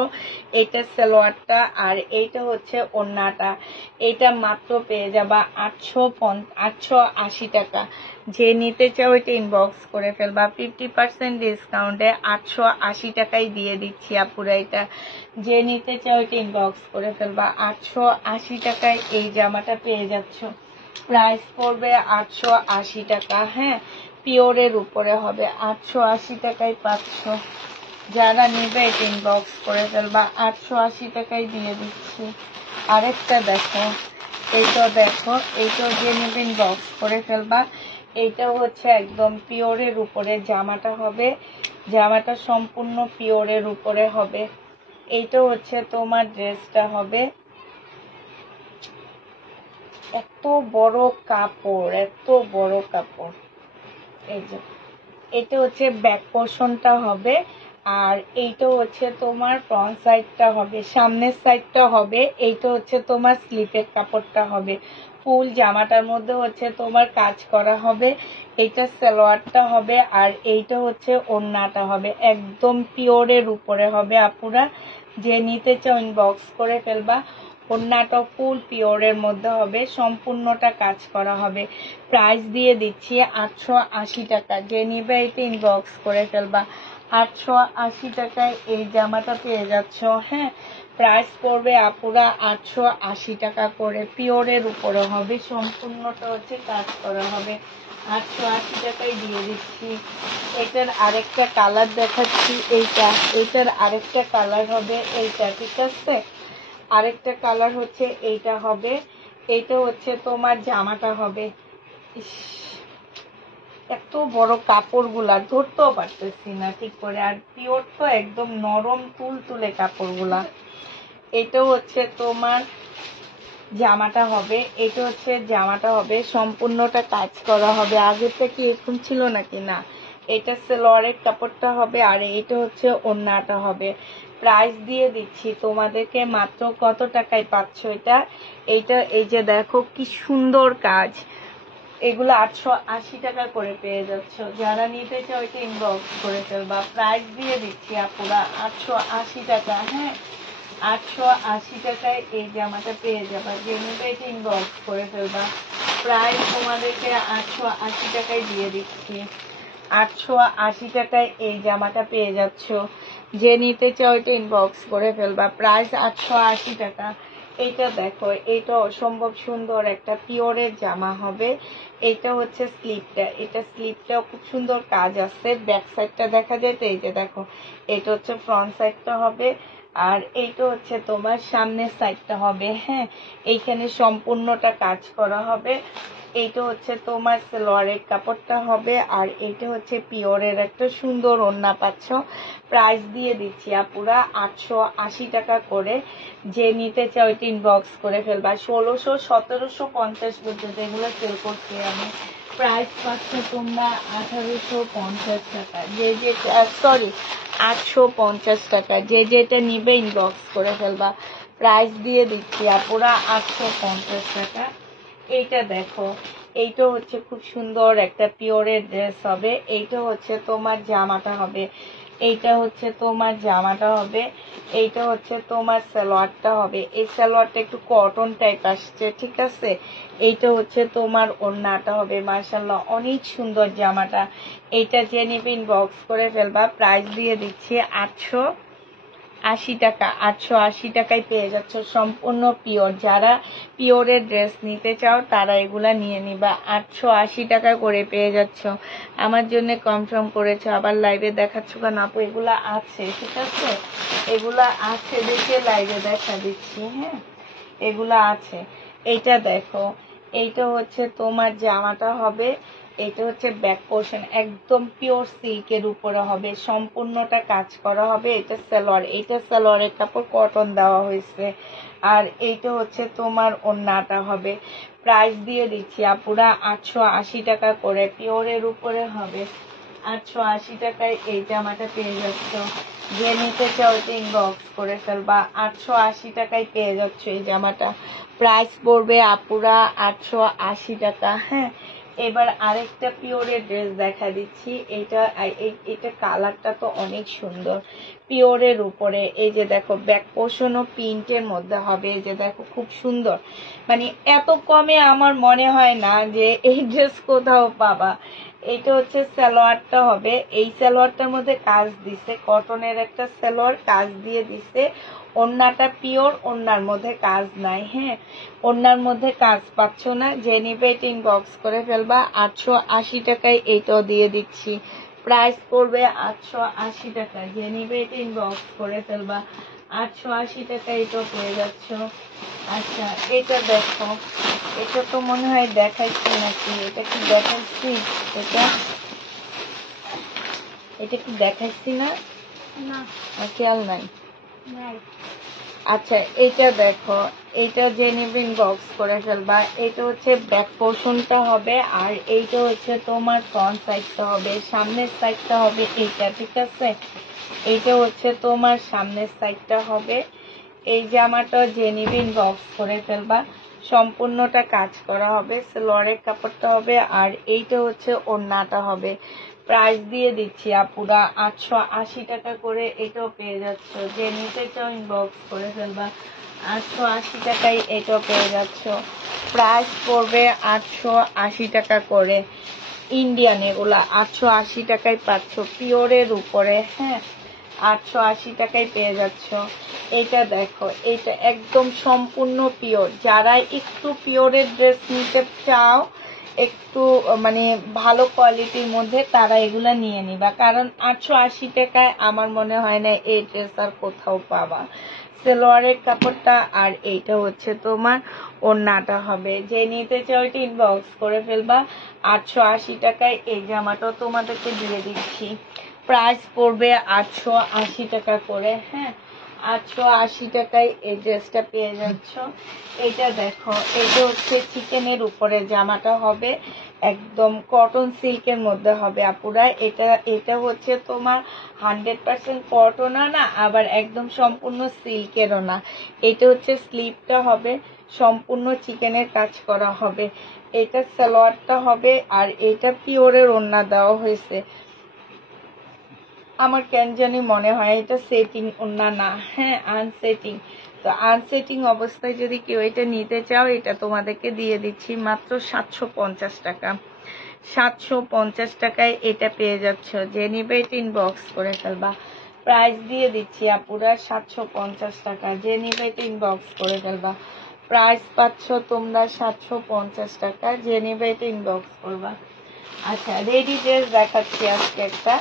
এটা সালোয়ারটা, আর এইটা হচ্ছে ওড়নাটা। এটা মাত্র পেয়ে যাবা 880 টাকা। যে নিতে চাও এটা ইনবক্স করে ফেলবা। 50% ডিসকাউন্টে 880 টাকায় দিয়ে দিচ্ছি আপুরা এটা। যে নিতে চাও এটা ইনবক্স করে ফেলবা। 880 টাকায় এই জামাটা পেয়ে যাচ্ছ। প্রাইস পড়বে 880 টাকা। হ্যাঁ, পিওরের উপরে হবে, 880 টাকায় পাচ্ছ। যারা নিবে এটা ইনবক্স করে ফেলবা। 880 টাকায় দিয়ে দিচ্ছি। আরেকটা দেখো, এইটা দেখো, এইটাও যে নেবে ইনবক্স করে ফেলবা। এইটা হচ্ছে একদম পিওরের উপরে জামাটা হবে, জামাটা সম্পূর্ণ পিওরের উপরে হবে। এইটা হচ্ছে তোমার ড্রেসটা হবে। এত বড় কাপড়, এত বড় কাপড়। এই যে এটা হচ্ছে ব্যাক পোর্শনটা হবে, আর এইটা হচ্ছে তোমার ফ্রন্ট সাইডটা হবে, সামনের সাইডটা হবে। এইটা হচ্ছে তোমার স্লিপের কাপড়টা হবে। ফুল জামাটার মধ্যে হচ্ছে তোমার কাজ করা হবে। এইটা সালোয়ারটা হবে, আর এইটা হচ্ছে ওড়নাটা হবে। একদম পিওরের উপরে হবে আপুরা। যে নিতে চাও ইনবক্স করে ফেলবা। ওড়নাটা ফুল পিওরের মধ্যে হবে, সম্পূর্ণটা কাজ করা হবে। প্রাইস দিয়ে দিচ্ছি 880 টাকা। যে নিবে এটা ইনবক্স করে ফেলবা। 880 টাকায় এই জামাটা পেয়ে যাচ্ছ। হ্যাঁ, প্রাইস পড়বে আপুরা 880 টাকা করে। পিওরের উপরে হবে, সম্পূর্ণটা হচ্ছে কাজ করা হবে। 880 টাকায় দিয়ে দিচ্ছি। এটার আরেকটা কালার দেখাচ্ছি। এইটার আরেকটা কালার হবে এইটা, ঠিক আছে? আরেকটা কালার হচ্ছে এইটা হবে। এইটা হচ্ছে তোমার জামাটা হবে। এত বড় কাপড়গুলা ধরতেও পারতেছি না ঠিক করে, আর পিওর তো একদম নরম তুলতুলে কাপড়গুলা। এটা হচ্ছে তোমার জামাটা হবে। এটা হচ্ছে জামাটা হবে, সম্পূর্ণটা কাজ করা হবে। আগেরটা কি এরকম ছিল নাকি? না, এটা সালোয়ারের কাপড়টা হবে, আর এটা হচ্ছে ওড়নাটা হবে। প্রাইস দিয়ে দিচ্ছি তোমাদেরকে মাত্র কত টাকায় পাচ্ছ এটা? এইটা এই যে দেখো কি সুন্দর কাজ। এগুলো 880 টাকা করে পেয়ে যাচ্ছ। যারা নিতে চাও এটা ইনবক্স করে ফেলবা। প্রাইস দিয়ে দিচ্ছি আপুরা 880 টাকা। হ্যাঁ, 880 টাকায় এই জামাটা পেয়ে যাবা। যে নিতে এটা ইনবক্স করে ফেলবা। প্রাইস তোমাদেরকে 880 টাকায় দিয়ে দিচ্ছি। 880 টাকায় এই জামাটা পেয়ে যাচ্ছ। যে নিতে চাও এটা ইনবক্স করে ফেলবা। প্রাইস 880 টাকা। এইটা দেখো, এটা অসম্ভব সুন্দর একটা পিওরের জামা হবে। এটা হচ্ছে স্লিপটা। এটা স্লিপটাও খুব সুন্দর কাজ আছে। ব্যাক সাইডটা দেখা যায় তো, এই যে দেখো, এটা হচ্ছে ফ্রন্ট সাইডটা হবে, আর এইটা হচ্ছে তোমার সামনের সাইডটা হবে। হ্যাঁ, এইখানে সম্পূর্ণটা কাজ করা হবে। এইটা হচ্ছে তোমার সালোয়ারের কাপড়টা হবে, আর এইটা হচ্ছে পিওরের একটা সুন্দর ওড়না পাচ্ছ। প্রাইস দিয়ে দিচ্ছি আপুরা 880 টাকা করে। যে নিতে চাও এটা ইনবক্স করে ফেলবা। 1600, 1750 পর্যন্ত এগুলো সেল করছি আমি। প্রাইস পাচ্ছ তোমরা 1850 টাকা। যে যে সরি 850 টাকা। যে যেটা নিবে ইনবক্স করে ফেলবা। প্রাইস দিয়ে দিচ্ছি আপুরা 850 টাকা। এইটা দেখো, এইটা হচ্ছে খুব সুন্দর একটা পিওরের ড্রেস হবে। এইটা হচ্ছে তোমার জামাটা হবে। এইটা হচ্ছে তোমার জামাটা হবে। এইটা হচ্ছে তোমার সালোয়ারটা হবে। এই সালোয়ারটা একটু কটন টাইপ আসছে, ঠিক আছে? এইটা হচ্ছে তোমার ওড়নাটা হবে। মাশাআল্লাহ, অনেক সুন্দর জামাটা। এইটা যে নিবে ইনবক্স করে ফেলবা। প্রাইস দিয়ে দিচ্ছি 880 টাকা। 880 টাকায় পেয়ে যাচ্ছ, সম্পূর্ণ পিওর। যারা পিওরের ড্রেস নিতে চাও তারা এগুলা নিয়ে নিবা। 880 টাকা করে পেয়ে যাচ্ছ। আমার জন্য কনফার্ম করেছো, আবার লাইভে দেখাচ্ছ কেন আপু? এগুলা আছে, ঠিক আছে? এগুলা আছে দেখে লাইভে দেখা দিচ্ছি। হ্যাঁ, এগুলা আছে। এইটা দেখো, এইটা হচ্ছে তোমার জামাটা হবে। এটা হচ্ছে ব্যাক পোর্শন, একদম পিওর সিল্কের উপরে হবে, সম্পূর্ণটা কাজ করা হবে। এটা সালোয়ার, এটা সালোয়ারের কাপড় কটন দেওয়া হয়েছে, আর এইটা হচ্ছে তোমার ওড়নাটা হবে। প্রাইস দিয়ে দিচ্ছি আপুরা 880 টাকা করে। পিওরের উপরে হবে। 880 টাকায় এই জামাটা পেয়ে যাচ্ছ। যে নিতে চাও এটা ইনবক্স করে ফেলবা। 880 টাকায় পেয়ে যাচ্ছ এই জামাটা। প্রাইস পড়বে আপুরা 880 টাকা। হ্যাঁ, এবার আরেকটা পিওরের ড্রেস দেখা দিচ্ছি। এটা কালারটা তো অনেক সুন্দর, পিওরের উপরে। এই যে দেখো, ব্যাক পোর্শন ও প্রিন্টের মধ্যে হবে। এই যে দেখো, খুব সুন্দর। মানে এত কমে আমার মনে হয় না যে এই ড্রেস কোথাও পাবা। এইটা হচ্ছে সালোয়ারটা হবে। এই সালোয়ারটার মধ্যে কাজ দিছে, কটনের একটা সালোয়ার কাজ দিয়ে দিছে। ওড়নাটা পিওর, ওড়নার মধ্যে কাজ নাই। হ্যাঁ, ওড়নার মধ্যে কাজ পাচ্ছ না। যে নিবে এটা ইনবক্স করে ফেলবা। 880 টাকায় এইটাও দিয়ে দিচ্ছি। প্রাইস পড়বে 880 টাকা। যে নিবে এটা ইনবক্স করে ফেলবা। 880 টাকা এটা পেয়ে যাচ্ছ। আচ্ছা এটা দেখো, এটা তো মনে হয় দেখাইছি নাকি, এটা কি দেখাইছি? এটা এটা কি দেখাইছি না? খেয়াল নাই। আচ্ছা এটা দেখো, এটা জেনিভিন বক্স করে ফেলবা। এটা হচ্ছে ব্যাক পোর্শনটা হবে, আর এইটা হচ্ছে তোমার ফ্রন্ট সাইডটা হবে, সামনের সাইডটা হবে এইটা, ঠিক আছে? এইটা হচ্ছে তোমার সামনের সাইডটা হবে। এই জামাটা জেনিভিন বক্স করে ফেলবা, সম্পূর্ণটা কাজ করা হবে, সালোয়ারের কাপড়টা হবে, আর এইটা হচ্ছে ওড়নাটা হবে। প্রাইস দিয়ে দিচ্ছি আপুরা 880 টাকা করে, এটাও পেয়ে যাচ্ছ। যে নিতে চাও ইনবক্স করে ফেলবা, 880 টাকায় এটাও পেয়ে যাচ্ছ। প্রাইস পড়বে 880 টাকা করে। ইন্ডিয়ান এগুলা 880 টাকায় পাচ্ছ, পিওরের উপরে। হ্যাঁ, 880 টাকায় পেয়ে যাচ্ছ। এটা দেখো, এটা একদম সম্পূর্ণ পিওর। যারা একটু পিওরের ড্রেস নিতে চাও, একটু মানে ভালো কোয়ালিটির মধ্যে, তারা এগুলা নিয়ে নিবা, কারণ 880 টাকায় আমার মনে হয় না এই ড্রেস আর কোথাও পাবা। সালোয়ারের কাপড়টা, আর এইটা হচ্ছে তোমার ওড়নাটা হবে। যে নিতে চাও এটা ইনবক্স করে ফেলবা। 880 টাকায় এই জামাটাও তোমাদেরকে দিয়ে দিচ্ছি। প্রাইস পড়বে 880 টাকা করে। হ্যাঁ, 880 টাকায় এই ড্রেসটা পেয়ে যাচ্ছ। এটা দেখো, এটা হচ্ছে চিকেনের উপরে জামাটা হবে, একদম কটন সিল্কের মধ্যে হবে আপুরা। এটা হচ্ছে তোমার 100% কটনও না, আবার একদম সম্পূর্ণ সিল্কেরও না। এটা হচ্ছে স্লিভটা হবে, সম্পূর্ণ চিকেনের কাজ করা হবে। এটা সালোয়ারটা হবে, আর এটা পিওরের ওড়না দেওয়া হয়েছে। আমার কেন জানি মনে হয় এটা সেটিং ওড়না না, হ্যাঁ আনসেটিং। তো আনসেটিং অবস্থায় যদি কেউ এটা নিতে চাও, এটা তোমাদেরকে দিয়ে দিচ্ছি মাত্র 750 টাকা। 750 টাকায় এটা পেয়ে যাচ্ছ। যে নিবে এটা ইনবক্স করে ফেলবা। প্রাইস দিয়ে দিচ্ছি আপুরা 750 টাকা। যে নিবে এটা ইনবক্স করে ফেলবা। প্রাইস পাচ্ছ তোমরা 750 টাকা। যে নিবে এটা ইনবক্স করবা। আচ্ছা, রেডি ড্রেস দেখাচ্ছি আজকে একটা।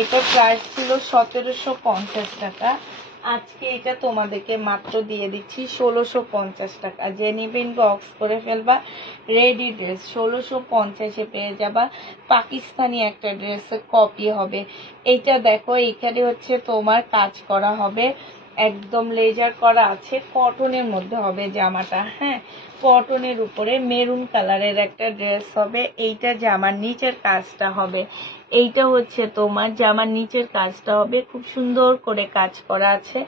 এটা প্রাইস ছিল 1750 টাকা, আজকে এটা তোমাদেরকে মাত্র দিয়ে দিচ্ছি 1650 টাকা। যে নিবেন বক্স করে ফেলবা। রেডি ড্রেস 1650-এ পেয়ে যাবা। পাকিস্তানি একটা ড্রেসের কপি হবে। এইটা দেখো, এইখানে হচ্ছে তোমার কাজ করা হবে, একদম লেজার করা আছে, কটনের মধ্যে হবে জামাটা। হ্যাঁ, কটনের উপরে মেরুন কালারের একটা ড্রেস হবে। এইটা জামার নিচের কাজটা হবে। এইটা হচ্ছে তোমার জামার নিচের কাজটা হবে, খুব সুন্দর করে কাজ করা আছে।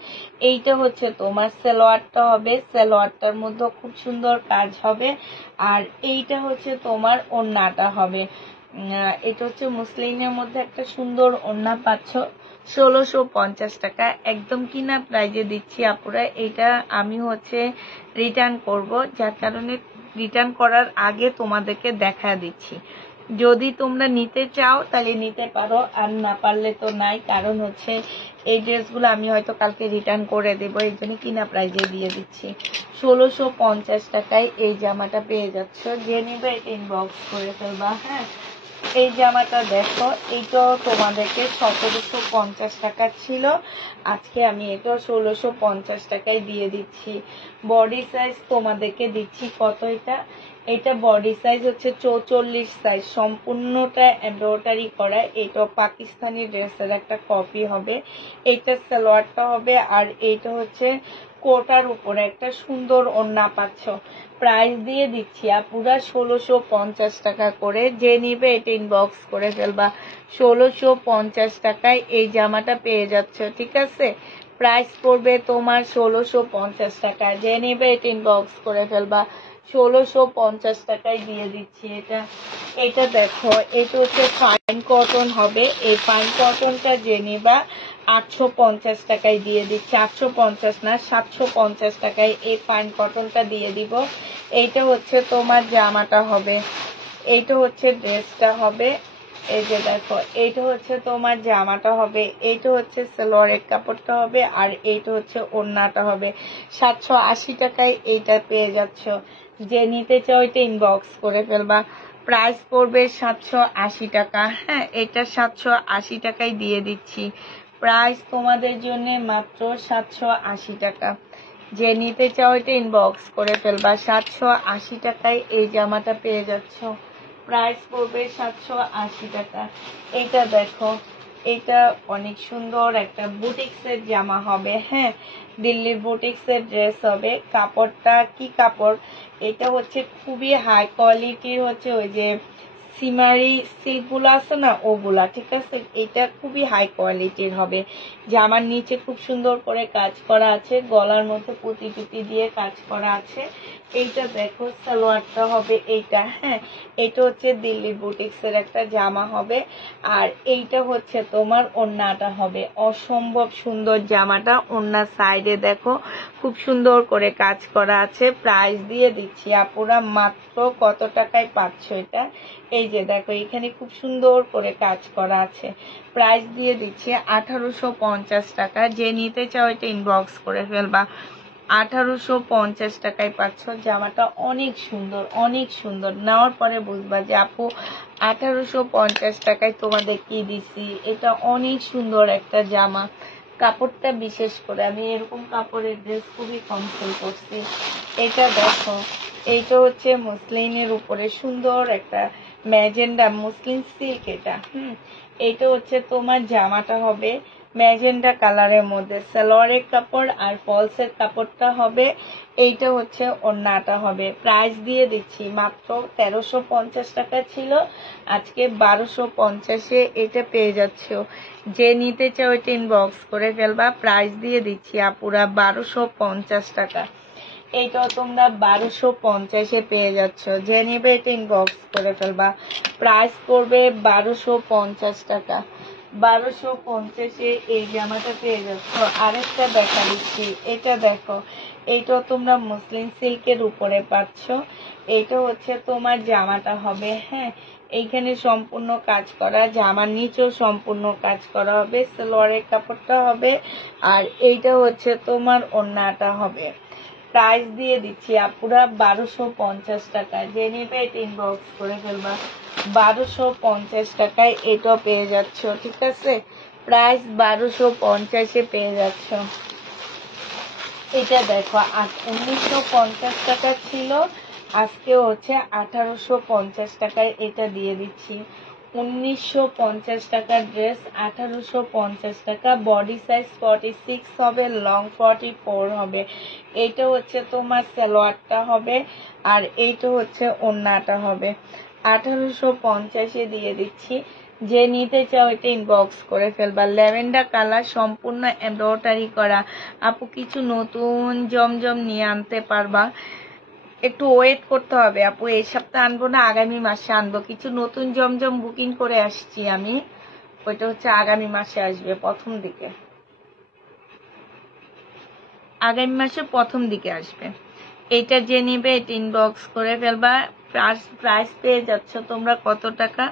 এইটা হচ্ছে তোমার সালোয়ারটা হবে, সালোয়ারটার মধ্যে খুব সুন্দর কাজ হবে। আর এইটা হচ্ছে তোমার ওড়নাটা হবে। এটা হচ্ছে মুসলিনের মধ্যে একটা সুন্দর ওড়না পাচ্ছ। 1650 টাকা একদম কিনা প্রাইজে দিচ্ছি আপুরা। এটা আমি হচ্ছে রিটার্ন করব, যার কারণে রিটার্ন করার আগে তোমাদেরকে দেখা দিচ্ছি। যদি তোমরা নিতে চাও তাহলে নিতে পারো, আর না পারলে তো নাই, কারণ হচ্ছে এই ড্রেসগুলো আমি হয়তো কালকে রিটার্ন করে দেবো, এই জন্য কিনা প্রাইজে দিয়ে দিচ্ছি। 1650 টাকায় এই জামাটা পেয়ে যাচ্ছ। যে নিবে এটা ইনবক্স করে ফেলবা। হ্যাঁ, এই জামাটা দেখো, এইটাও তোমাদেরকে 1750 টাকা ছিল, আজকে আমি এটা 1650 টাকায় দিয়ে দিচ্ছি। বডি সাইজ তোমাদেরকে দিচ্ছি কত, এটা বডি সাইজ হচ্ছে 44 সাইজ, সম্পূর্ণটা এমব্রয়ডারি করা। এটা পাকিস্তানি ড্রেসের একটা কপি হবে। এইটা সালোয়ারটা হবে, আর এইটা হচ্ছে কোটার উপরে একটা সুন্দর ওড়না পাচ্ছ। প্রাইস দিয়ে দিচ্ছি পুরা 1650 টাকা করে। যে নিবে এটা ইনবক্স করে ফেলবা। 1650 টাকায় এই জামাটা পেয়ে যাচ্ছ, ঠিক আছে? প্রাইস পড়বে তোমার 1650 টাকা। যে নিবে এটা ইনবক্স করে ফেলবা। 1650 টাকায় দিয়ে দিচ্ছি এটা। এটা দেখো, এটা হচ্ছে ফাইন কটন হবে। এই ফাইন কটনটা যে নিবা 850 টাকায় দিয়ে দিচ্ছি। 850 না, 750 টাকায় এই ফাইন কটনটা দিয়ে দিব। এইটা হচ্ছে তোমার জামাটা হবে, এইটা হচ্ছে ড্রেসটা হবে। এই যে দেখো, এইটা হচ্ছে তোমার জামাটা হবে, এইটা হচ্ছে সালোয়ারের কাপড়টা হবে, আর এইটা হচ্ছে ওড়নাটা হবে। 780 টাকায় এইটা পেয়ে যাচ্ছ। যে নিতে চাও এটা ইনবক্স করে ফেলবা। প্রাইস পড়বে 780 টাকা। হ্যাঁ, এটা 780 টাকায় দিয়ে দিচ্ছি। প্রাইস তোমাদের জন্য মাত্র 780 টাকা। যে নিতে চাও এটা ইনবক্স করে ফেলবা। 780 টাকায় এই জামাটা পেয়ে যাচ্ছ। প্রাইস পড়বে 780 টাকা। এটা দেখো, এটা অনেক সুন্দর একটা বুটিক্সের জামা হবে। হ্যাঁ, দিল্লির বুটিক্সের ড্রেস হবে। কাপড়টা কি কাপড়, এটা হচ্ছে খুবই হাই কোয়ালিটির, হচ্ছে ওই যে সিমারি সিল্কগুলো আছে না, ওগুলা। ঠিক আছে, এটা খুবই হাই কোয়ালিটির হবে। জামার নিচে খুব সুন্দর করে কাজ করা আছে, গলার মধ্যে পুঁতি টুতি দিয়ে কাজ করা আছে। এইটা দেখো, সালোয়ারটা হবে এইটা। হ্যাঁ, এটা হচ্ছে দিল্লি বুটিক্সের একটা জামা হবে। আর এইটা হচ্ছে তোমার ওড়নাটা হবে। অসম্ভব সুন্দর জামাটা। ওড়নার সাইডে দেখো খুব সুন্দর করে কাজ করা আছে। প্রাইস দিয়ে দিচ্ছি আপুরা মাত্র কত টাকায় পাচ্ছ এটা। এই যে দেখো, এখানে খুব সুন্দর করে কাজ করা আছে। প্রাইস দিয়ে দিচ্ছি 1850 টাকা। যে নিতে চাও এটা ইনবক্স করে ফেলবা। 1850 টাকায় পাচ্ছ। জামাটা অনেক সুন্দর, অনেক সুন্দর। নেওয়ার পরে বুঝবা যে আপু 1850 টাকায় তোমাদের কি দিছি। এটা অনেক সুন্দর একটা জামা। কাপড়টা বিশেষ করে আমি এরকম কাপড়ের ড্রেস খুবই কম সেল করছি। এটা দেখো, এইটা হচ্ছে মসলিনের উপরে সুন্দর একটা ম্যাজেন্ডা মুসলিন সিল্ক। এটা এইটা হচ্ছে তোমার জামাটা হবে ম্যাজেন্ডা কালারের মধ্যে। সালোয়ারের কাপড় আর ফলসের কাপড়টা হবে। এইটা হচ্ছে ওড়নাটা হবে। প্রাইস দিয়ে দিচ্ছি মাত্র 1350 টাকা ছিল, আজকে 1250-এ এটা পেয়ে যাচ্ছ। যে নিতে চাও এটা ইনবক্স করে ফেলবা। প্রাইস দিয়ে দিচ্ছি আপুরা 1250 টাকা। এইটাও তোমরা 1250-এ পেয়ে যাচ্ছ। যে নেবে এটা ইনবক্স করে ফেলবা। প্রাইস পড়বে 1250 টাকা। 1250-এ এই জামাটা পেয়ে যাচ্ছ। আরেকটা দেখা দিচ্ছি, এটা দেখো, এইটাও তোমরা মুসলিম সিল্কের উপরে পাচ্ছ। এইটা হচ্ছে তোমার জামাটা হবে। হ্যাঁ, এইখানে সম্পূর্ণ কাজ করা, জামার নিচেও সম্পূর্ণ কাজ করা হবে। সালোয়ারের কাপড়টা হবে। আর এইটা হচ্ছে তোমার ওড়নাটা হবে। প্রাইস দিয়ে দিচ্ছি আপুরা 1250 টাকা। যে নিবে এটা ইনবক্স করে ফেলবা। 1250 টাকায় এটা পেয়ে যাচ্ছ। ঠিক আছে, প্রাইস 1250-এ পেয়ে যাচ্ছ। এটা দেখো, 1950 টাকা ছিল, আজকে হচ্ছে 1850 টাকায় এটা দিয়ে দিচ্ছি। 1950 টাকার ড্রেস 1850 টাকা। বডি সাইজ 46 হবে, লং 44 হবে। এইটা হচ্ছে তোমার সালোয়ারটা হবে। আর এইটা হচ্ছে ওড়নাটা হবে। 1850-এ দিয়ে দিচ্ছি। যে নিতে চাও এটা ইনবক্স করে ফেলবা। ল্যাভেন্ডার কালার, সম্পূর্ণ এমব্রয়ডারি করা। আপু কিছু নতুন জমজম নিয়ে আনতে পারবা? একটু ওয়েট করতে হবে আপু, এই সপ্তাহে আনবো না, আগামী মাসে আনবো। কিছু নতুন জমজম বুকিং করে আসছি আমি, ওইটা হচ্ছে আগামী মাসে আসবে, প্রথম দিকে, আগামী মাসের প্রথম দিকে আসবে। এইটা যে নিবে এটা ইনবক্স করে ফেলবা। প্রাইস পেয়ে যাচ্ছ তোমরা কত টাকা?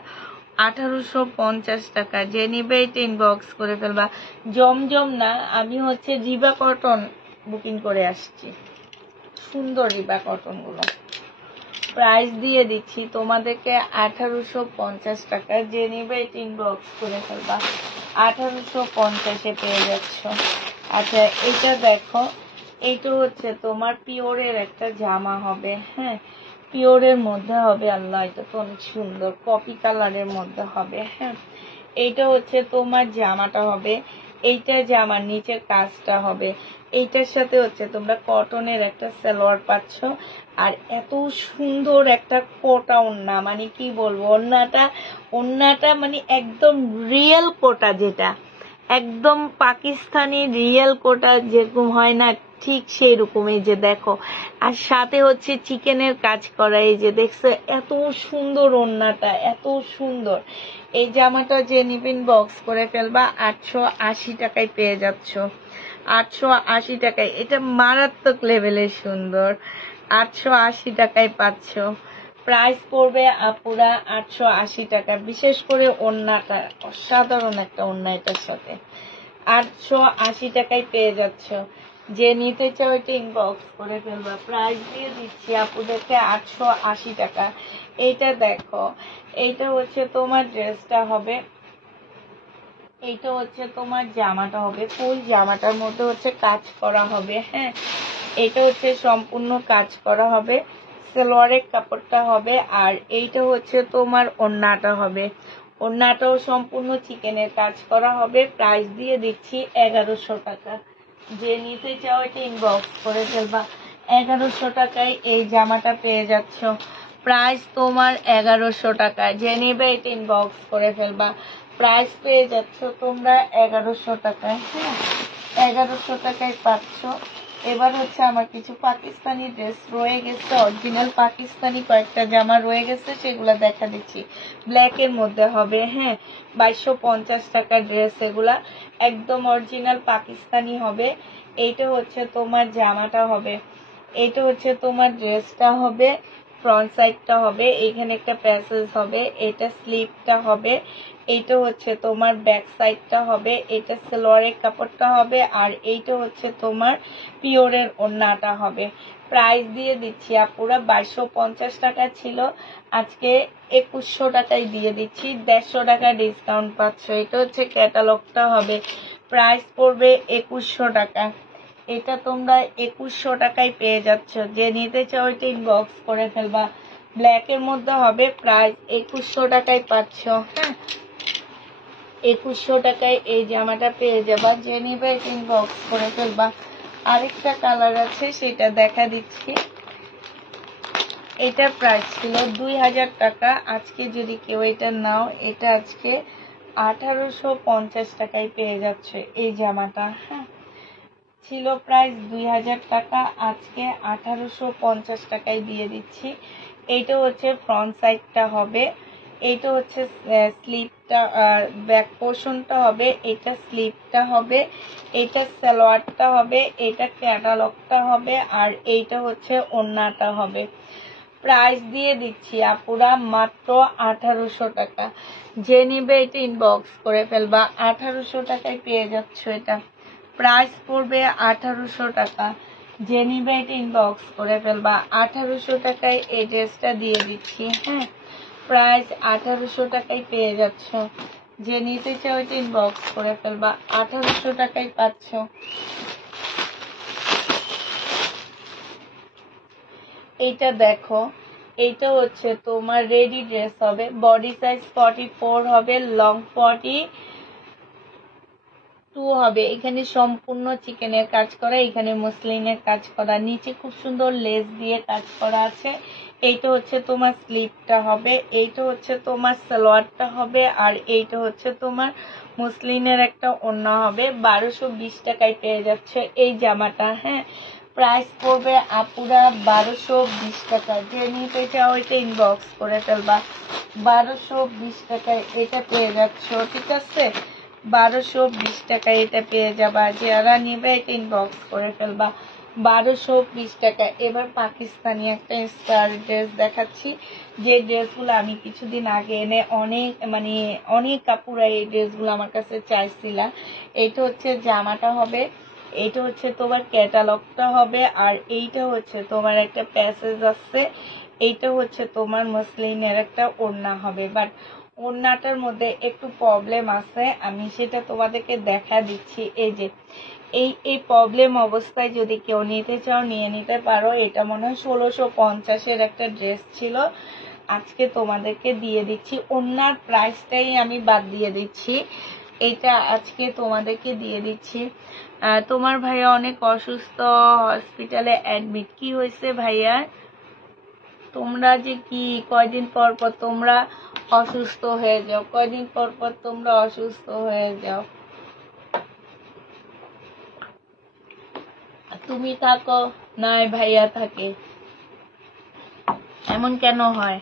1850 টাকা। যে নিবে এটা ইনবক্স করে ফেলবা। জমজম না, আমি হচ্ছে রিবা কটন বুকিং করে আসছি, সুন্দর রিবা কটন গুলো। প্রাইস দিয়ে দিচ্ছি তোমাদেরকে 1850 টাকা। যে নিবে এটা ইনবক্স করে ফেলবা। 1850-এ পেয়ে যাচ্ছ। আচ্ছা, এটা দেখো, এইটা হচ্ছে তোমার পিওরের একটা জামা হবে। হ্যাঁ, পিওরের মধ্যে হবে। আল্লাহ, এটা তো অনেক সুন্দর, কপি কালারের মধ্যে হবে। হ্যাঁ, এইটা হচ্ছে তোমার জামাটা হবে। এইটা জামার নিচের কাজটা হবে। এইটার সাথে হচ্ছে তোমরা কটনের একটা সালোয়ার পাচ্ছ। আর এত সুন্দর একটা কোটা ওড়না, মানে কি বলবো, ওড়নাটা মানে একদম রিয়েল কোটা, যেটা একদম পাকিস্তানি রিয়েল কোটা যেরকম হয় না, ঠিক সেই রকমই। যে দেখো, আর সাথে হচ্ছে চিকেনের কাজ করা। এই যে দেখছো, এত সুন্দর ওড়নাটা, এত সুন্দর। এই জামাটা যে নিবেন বক্স করে ফেলবা। 880 টাকায় পেয়ে যাচ্ছ। 880 টাকায়, এটা মারাত্মক লেভেলের সুন্দর। 880 টাকায় পাচ্ছ। প্রাইস পড়বে আপুরা 880 টাকা। বিশেষ করে ওড়নাটা অসাধারণ একটা ওড়না, এটার সাথে 880 টাকায় পেয়ে যাচ্ছ। যে নিতে চাও এটা ইনবক্স করে ফেলবা। প্রাইস দিয়ে দিচ্ছি আপুদেরকে 880 টাকা। এইটা দেখো, এইটা হচ্ছে তোমার ড্রেসটা হবে। এইটা হচ্ছে তোমার জামাটা হবে, ফুল জামাটার মধ্যে হচ্ছে কাজ করা হবে। হ্যাঁ, এটা হচ্ছে সম্পূর্ণ কাজ করা হবে, সালোয়ারের কাপড়টা হবে। আর এইটা হচ্ছে তোমার ওড়নাটা হবে, ওড়নাটাও সম্পূর্ণ চিকেনের কাজ করা হবে। প্রাইস দিয়ে দিচ্ছি 1100 টাকা। যে নিতে চাও এটা ইনবক্স করে ফেলবা। 1100 টাকায় এই জামাটা পেয়ে যাচ্ছ। প্রাইস তোমার 1100 টাকা। যে নেবে এটা ইনবক্স করে ফেলবা। প্রাইস পেয়ে যাচ্ছ তোমরা 1100 টাকায়। হ্যাঁ, 1100 টাকায় পাচ্ছ। এবার হচ্ছে আমার কিছু পাকিস্তানি ড্রেস রয়ে গেছে, অরিজিনাল পাকিস্তানি কয়েকটা জামা রয়ে গেছে, সেগুলো দেখা দিচ্ছি। ব্ল্যাকের মধ্যে হবে। হ্যাঁ, 2250 টাকার ড্রেস, এগুলা একদম অরিজিনাল পাকিস্তানি হবে। এইটা হচ্ছে তোমার জামাটা হবে, এইটা হচ্ছে তোমার ড্রেসটা হবে, ফ্রন্ট সাইডটা হবে, এখানে একটা প্যাসেজ হবে, এটা স্লিভটা হবে, এইটা হচ্ছে তোমার ব্যাক সাইডটা হবে, এটা সালোয়ারের কাপড়টা হবে, আর এইটা হচ্ছে তোমার পিওরের ওড়নাটা হবে। প্রাইস দিয়ে দিচ্ছি আপুরা 2250 টাকা ছিল, আজকে 2100 টাকায় দিয়ে দিচ্ছি, 150 টাকা ডিসকাউন্ট পাচ্ছ। এটা হচ্ছে ক্যাটালগটা হবে, প্রাইস পড়বে 2100 টাকা। এটা তোমরা 2100 টাকায় পেয়ে যাচ্ছ। যে নিতে চাও এটা ইনবক্স করে ফেলবা। ব্ল্যাকের মধ্যে হবে, প্রাইস 2100 টাকায় পাচ্ছ। হ্যাঁ, 2100 টাকায় এই জামাটা পেয়ে যাবা। যে নিবে এটা ইনবক্স করে ফেলবা। আরেকটা কালার আছে, সেটা দেখা দিচ্ছি। এটা প্রাইস ছিল 2000 টাকা, আজকে যদি কেউ এটা নাও, এটা আজকে 1850 টাকায় পেয়ে যাচ্ছে এই জামাটা। হ্যাঁ, ছিল প্রাইস 2000 টাকা, আজকে 1850 টাকায় দিয়ে দিচ্ছি। এইটা হচ্ছে ফ্রন্ট সাইডটা হবে, এইটা হচ্ছে স্লিভটা, ব্যাক পোর্শনটা হবে, এটা স্লিভটা হবে, এটা সালোয়ারটা হবে, এটা ক্যাটালগটা হবে, আর এইটা হচ্ছে ওড়নাটা হবে। প্রাইস দিয়ে দিচ্ছি আপুরা মাত্র 1800 টাকা। যে নিবে এটা ইনবক্স করে ফেলবা। 1800 টাকায় পেয়ে যাচ্ছ এটা। প্রাইস পড়বে 1800 টাকা। যে নিবে এটা ইনবক্স করে ফেলবা। 1800 টাকায় এই ড্রেসটা দিয়ে দিচ্ছি। হ্যাঁ, প্রাইস 1800 টাকায় পেয়ে যাচ্ছ। যে নিতে চাও এটা ইনবক্স করে ফেলবা। 1800 টাকায় পাচ্ছ। এইটা দেখো, এইটা হচ্ছে তোমার রেডি ড্রেস হবে, বডি সাইজ 44 হবে, লং 42 হবে। এখানে সম্পূর্ণ চিকেনের কাজ করা, এখানে মসলিনের কাজ করা, নিচে খুব সুন্দর লেস দিয়ে কাজ করা আছে। এইটা হচ্ছে তোমার স্লিভটা হবে, এইটা হচ্ছে তোমার সালোয়ারটা হবে, আর এইটা হচ্ছে তোমার মসলিনের একটা ওড়না হবে। 1220 টাকায় পেয়ে যাচ্ছে এই জামাটা। হ্যাঁ, প্রাইস পড়বে আপুরা 1220 টাকা। যে নিতে চাও এটা ইনবক্স করে ফেলবা। 1220 টাকায় এটা পেয়ে যাচ্ছ, ঠিক আছে? 1220 টাকায় এটা পেয়ে যাবা। যারা নেবে এটা ইনবক্স করে ফেলবা। 1220 টাকা। এবার পাকিস্তানি একটা স্টার ড্রেস দেখাচ্ছি, যে ড্রেসগুলো আমি কিছুদিন আগে এনে অনেক কাপুরা এই ড্রেসগুলো আমার কাছে চাইছিলাম। এইটা হচ্ছে জামাটা হবে, এইটা হচ্ছে তোমার ক্যাটালগটা হবে, আর এইটা হচ্ছে তোমার একটা প্যাসেজ আছে, এইটা হচ্ছে তোমার মসলিনের একটা ওড়না হবে। বাট ওড়নাটার মধ্যে একটু প্রবলেম আছে, আমি সেটা তোমাদেরকে দেখা দিচ্ছি। এই যে এই প্রবলেম অবস্থায় যদি কেউ নিতে চাও নিয়ে নিতে পারো। এটা মনে হয় 1650-এর একটা ড্রেস ছিল, আজকে তোমাদেরকে দিয়ে দিচ্ছি। ওড়নার প্রাইসটাই আমি বাদ দিয়ে দিচ্ছি, এটা আজকে তোমাদেরকে দিয়ে দিচ্ছি। তোমার ভাইয়া অনেক অসুস্থ, হসপিটালে অ্যাডমিট। কি হয়েছে ভাইয়া? তোমরা যে কি কয়দিন পর পর তোমরা অসুস্থ হয়ে যাও, কয়দিন পর পর তোমরা অসুস্থ হয়ে যাও। তুমি থাকো নয় ভাইয়া থাকে, এমন কেন হয়?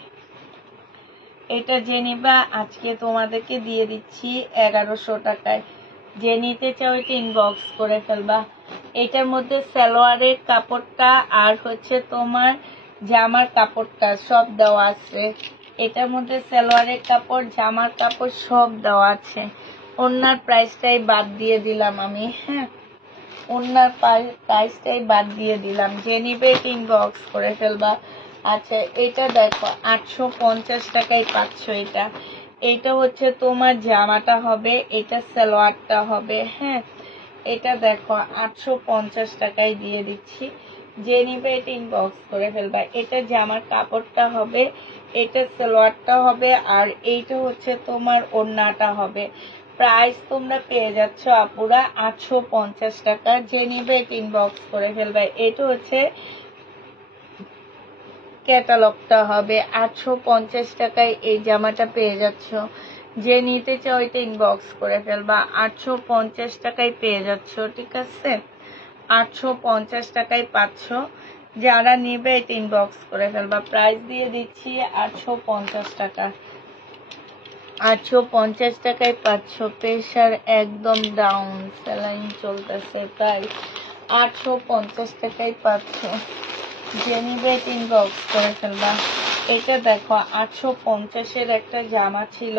এটা যে নিবা আজকে তোমাদেরকে দিয়ে দিচ্ছি 1100 টাকায়। যে নিতে চাও এটা ইনবক্স করে ফেলবা। এটার মধ্যে সালোয়ারের কাপড়টা আর হচ্ছে তোমার জামার কাপড়টা সব দেওয়া আছে। এটার মধ্যে সালোয়ারের কাপড়, জামার কাপড় সব দেওয়া আছে। ওড়নার প্রাইসটাই বাদ দিয়ে দিলাম আমি। হ্যাঁ, ওড়নার প্রাইসটাই বাদ দিয়ে দিলাম। যে নিবে এটা ইনবক্স করে ফেলবা। আচ্ছা, এটা দেখো 850 টাকায় পাচ্ছ। এটা এটা হচ্ছে তোমার জামাটা হবে, এটা সালোয়ারটা হবে। হ্যাঁ, এটা দেখো 850 টাকায় দিয়ে দিচ্ছি, যে নিবে এটা ইনবক্স করে ফেলবা। এটা জামার কাপড়টা হবে, এটা সালোয়ারটা হবে, আর এইটা হচ্ছে তোমার ওড়নাটা হবে। প্রাইস তোমরা পেয়ে যাচ্ছ আপুরা 850 টাকা, যে নিবে এটা ইনবক্স করে ফেলবা। এটা হচ্ছে ক্যাটালগটা হবে, 850 টাকায় এই জামাটা পেয়ে যাচ্ছ, যে নিতে চাও এটা ইনবক্স করে ফেলবা। 850 টাকায় পেয়ে যাচ্ছ, ঠিক আছে? 850 টাকায় পাচ্ছ, যারা নেবে এটা ইনবক্স করে ফেলবা। প্রাইস দিয়ে দিচ্ছি 850 টাকা। 850 টাকায় পাচ্ছ, প্রেশার একদম ডাউন, স্যালাইন চলতেছে, তাই 850 টাকায় পাচ্ছ, যে নিবে এটা ইনবক্স করে ফেলবা। এটা দেখো 850-এর একটা জামা ছিল,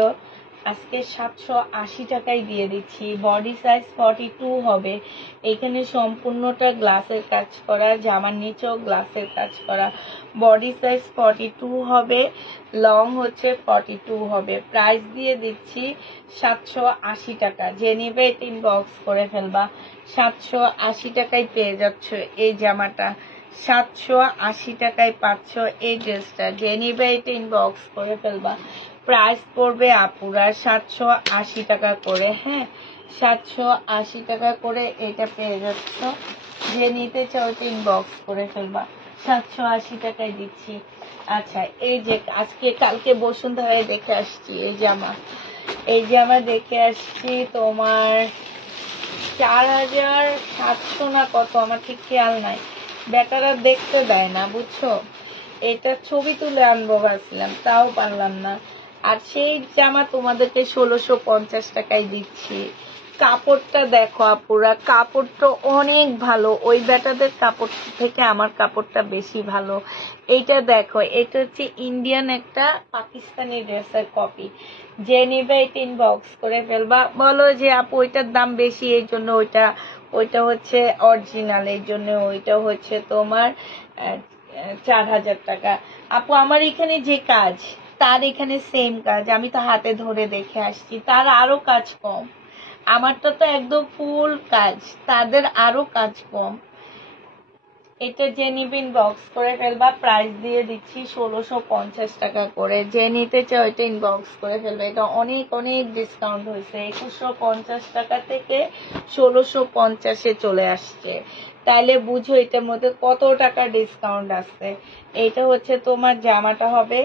আজকে 780 টাকায় দিয়ে দিচ্ছি। বডি সাইজ 42 হবে, এখানে সম্পূর্ণটা গ্লাসের কাজ করা, জামার নিচেও গ্লাসের কাজ করা। বডি সাইজ 42 হবে, লং হচ্ছে 42 হবে। প্রাইস দিয়ে দিচ্ছি 780 টাকা, যে নিবে এটা ইনবক্স করে ফেলবা। 780 টাকায় পেয়ে যাচ্ছ এই জামাটা, 780 টাকায় পাচ্ছ এই ড্রেসটা, যে নিবে এটা ইনবক্স করে ফেলবা। প্রাইস পড়বে আপুরা 780 টাকা করে। হ্যাঁ, 780 টাকা করে এটা পেয়ে যাচ্ছ, যে নিতে চাও এটা ইনবক্স করে ফেলবা। 780 টাকায় দিচ্ছি। আচ্ছা, এই যে আজকে কালকে বসুন্ধরায় দেখে আসছি এই জামা দেখে আসছি তোমার 4700 না কত, আমার ঠিক খেয়াল নাই, বেটারা দেখতে দেয় না বুঝছো। এটা ছবি তুলে আনবো ভাবছিলাম, তাও পারলাম না। আর সেই জামা তোমাদেরকে 1650 টাকায় দিচ্ছি। কাপড়টা দেখো আপুরা, কাপড়টা অনেক ভালো, ওই বেটাদের কাপড় থেকে আমার কাপড়টা বেশি ভালো। এইটা দেখো, এটা হচ্ছে ইন্ডিয়ান একটা পাকিস্তানি ড্রেসের কপি, যে নিবে এটা ইনবক্স করে ফেলবা। বলো যে আপু ওইটার দাম বেশি, এই জন্য ওইটা হচ্ছে অরিজিনাল, এই জন্য ওইটা হচ্ছে তোমার 4000 টাকা। আপু আমার এখানে যে কাজ, তার এখানে সেম কাজ, আমি তো হাতে ধরে দেখে আসছি, তার আরো কাজ কম। আমারটা তো একদম ফুল কাজ, তাদের আরো কাজ কম। এটা যে নিবে ইনবক্স করে ফেলবা। প্রাইস দিয়ে দিচ্ছি 1650 টাকা করে, যে নিতে চাও এটা ইনবক্স করে ফেলবা। এটা অনেক অনেক ডিসকাউন্ট হয়েছে, 2150 টাকা থেকে 1650-এ চলে আসছে। তাইলে বুঝো এটার মধ্যে কত টাকা ডিসকাউন্ট আছে। এটা হচ্ছে তোমার জামাটা হবে,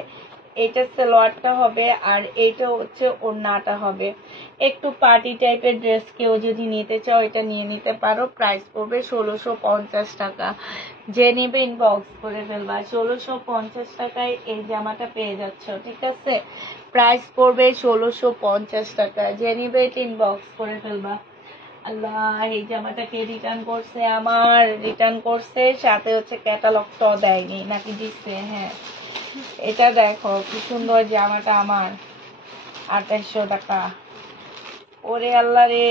এটা সালোয়ারটা হবে, আর এইটা হচ্ছে ওড়নাটা হবে। একটু পার্টি টাইপের ড্রেস কেউ যদি নিতে চাও এটা নিয়ে নিতে পারো। প্রাইস পড়বে 1650 টাকা, যে নেবে ইনবক্স করে ফেলবা। 1650 টাকায় এই জামাটা পেয়ে যাচ্ছ, ঠিক আছে? প্রাইস পড়বে 1650 টাকা, যে নেবে এটা ইনবক্স করে ফেলবা। আল্লাহ, এই জামাটাকে রিটার্ন করছে, আমার রিটার্ন করছে, সাথে হচ্ছে ক্যাটালগটাও দেয়নি, নাকি দিচ্ছে? হ্যাঁ, এটা দেখো কি সুন্দর জামাটা আমার, 2800 টাকা। ওরে আল্লাহ রে,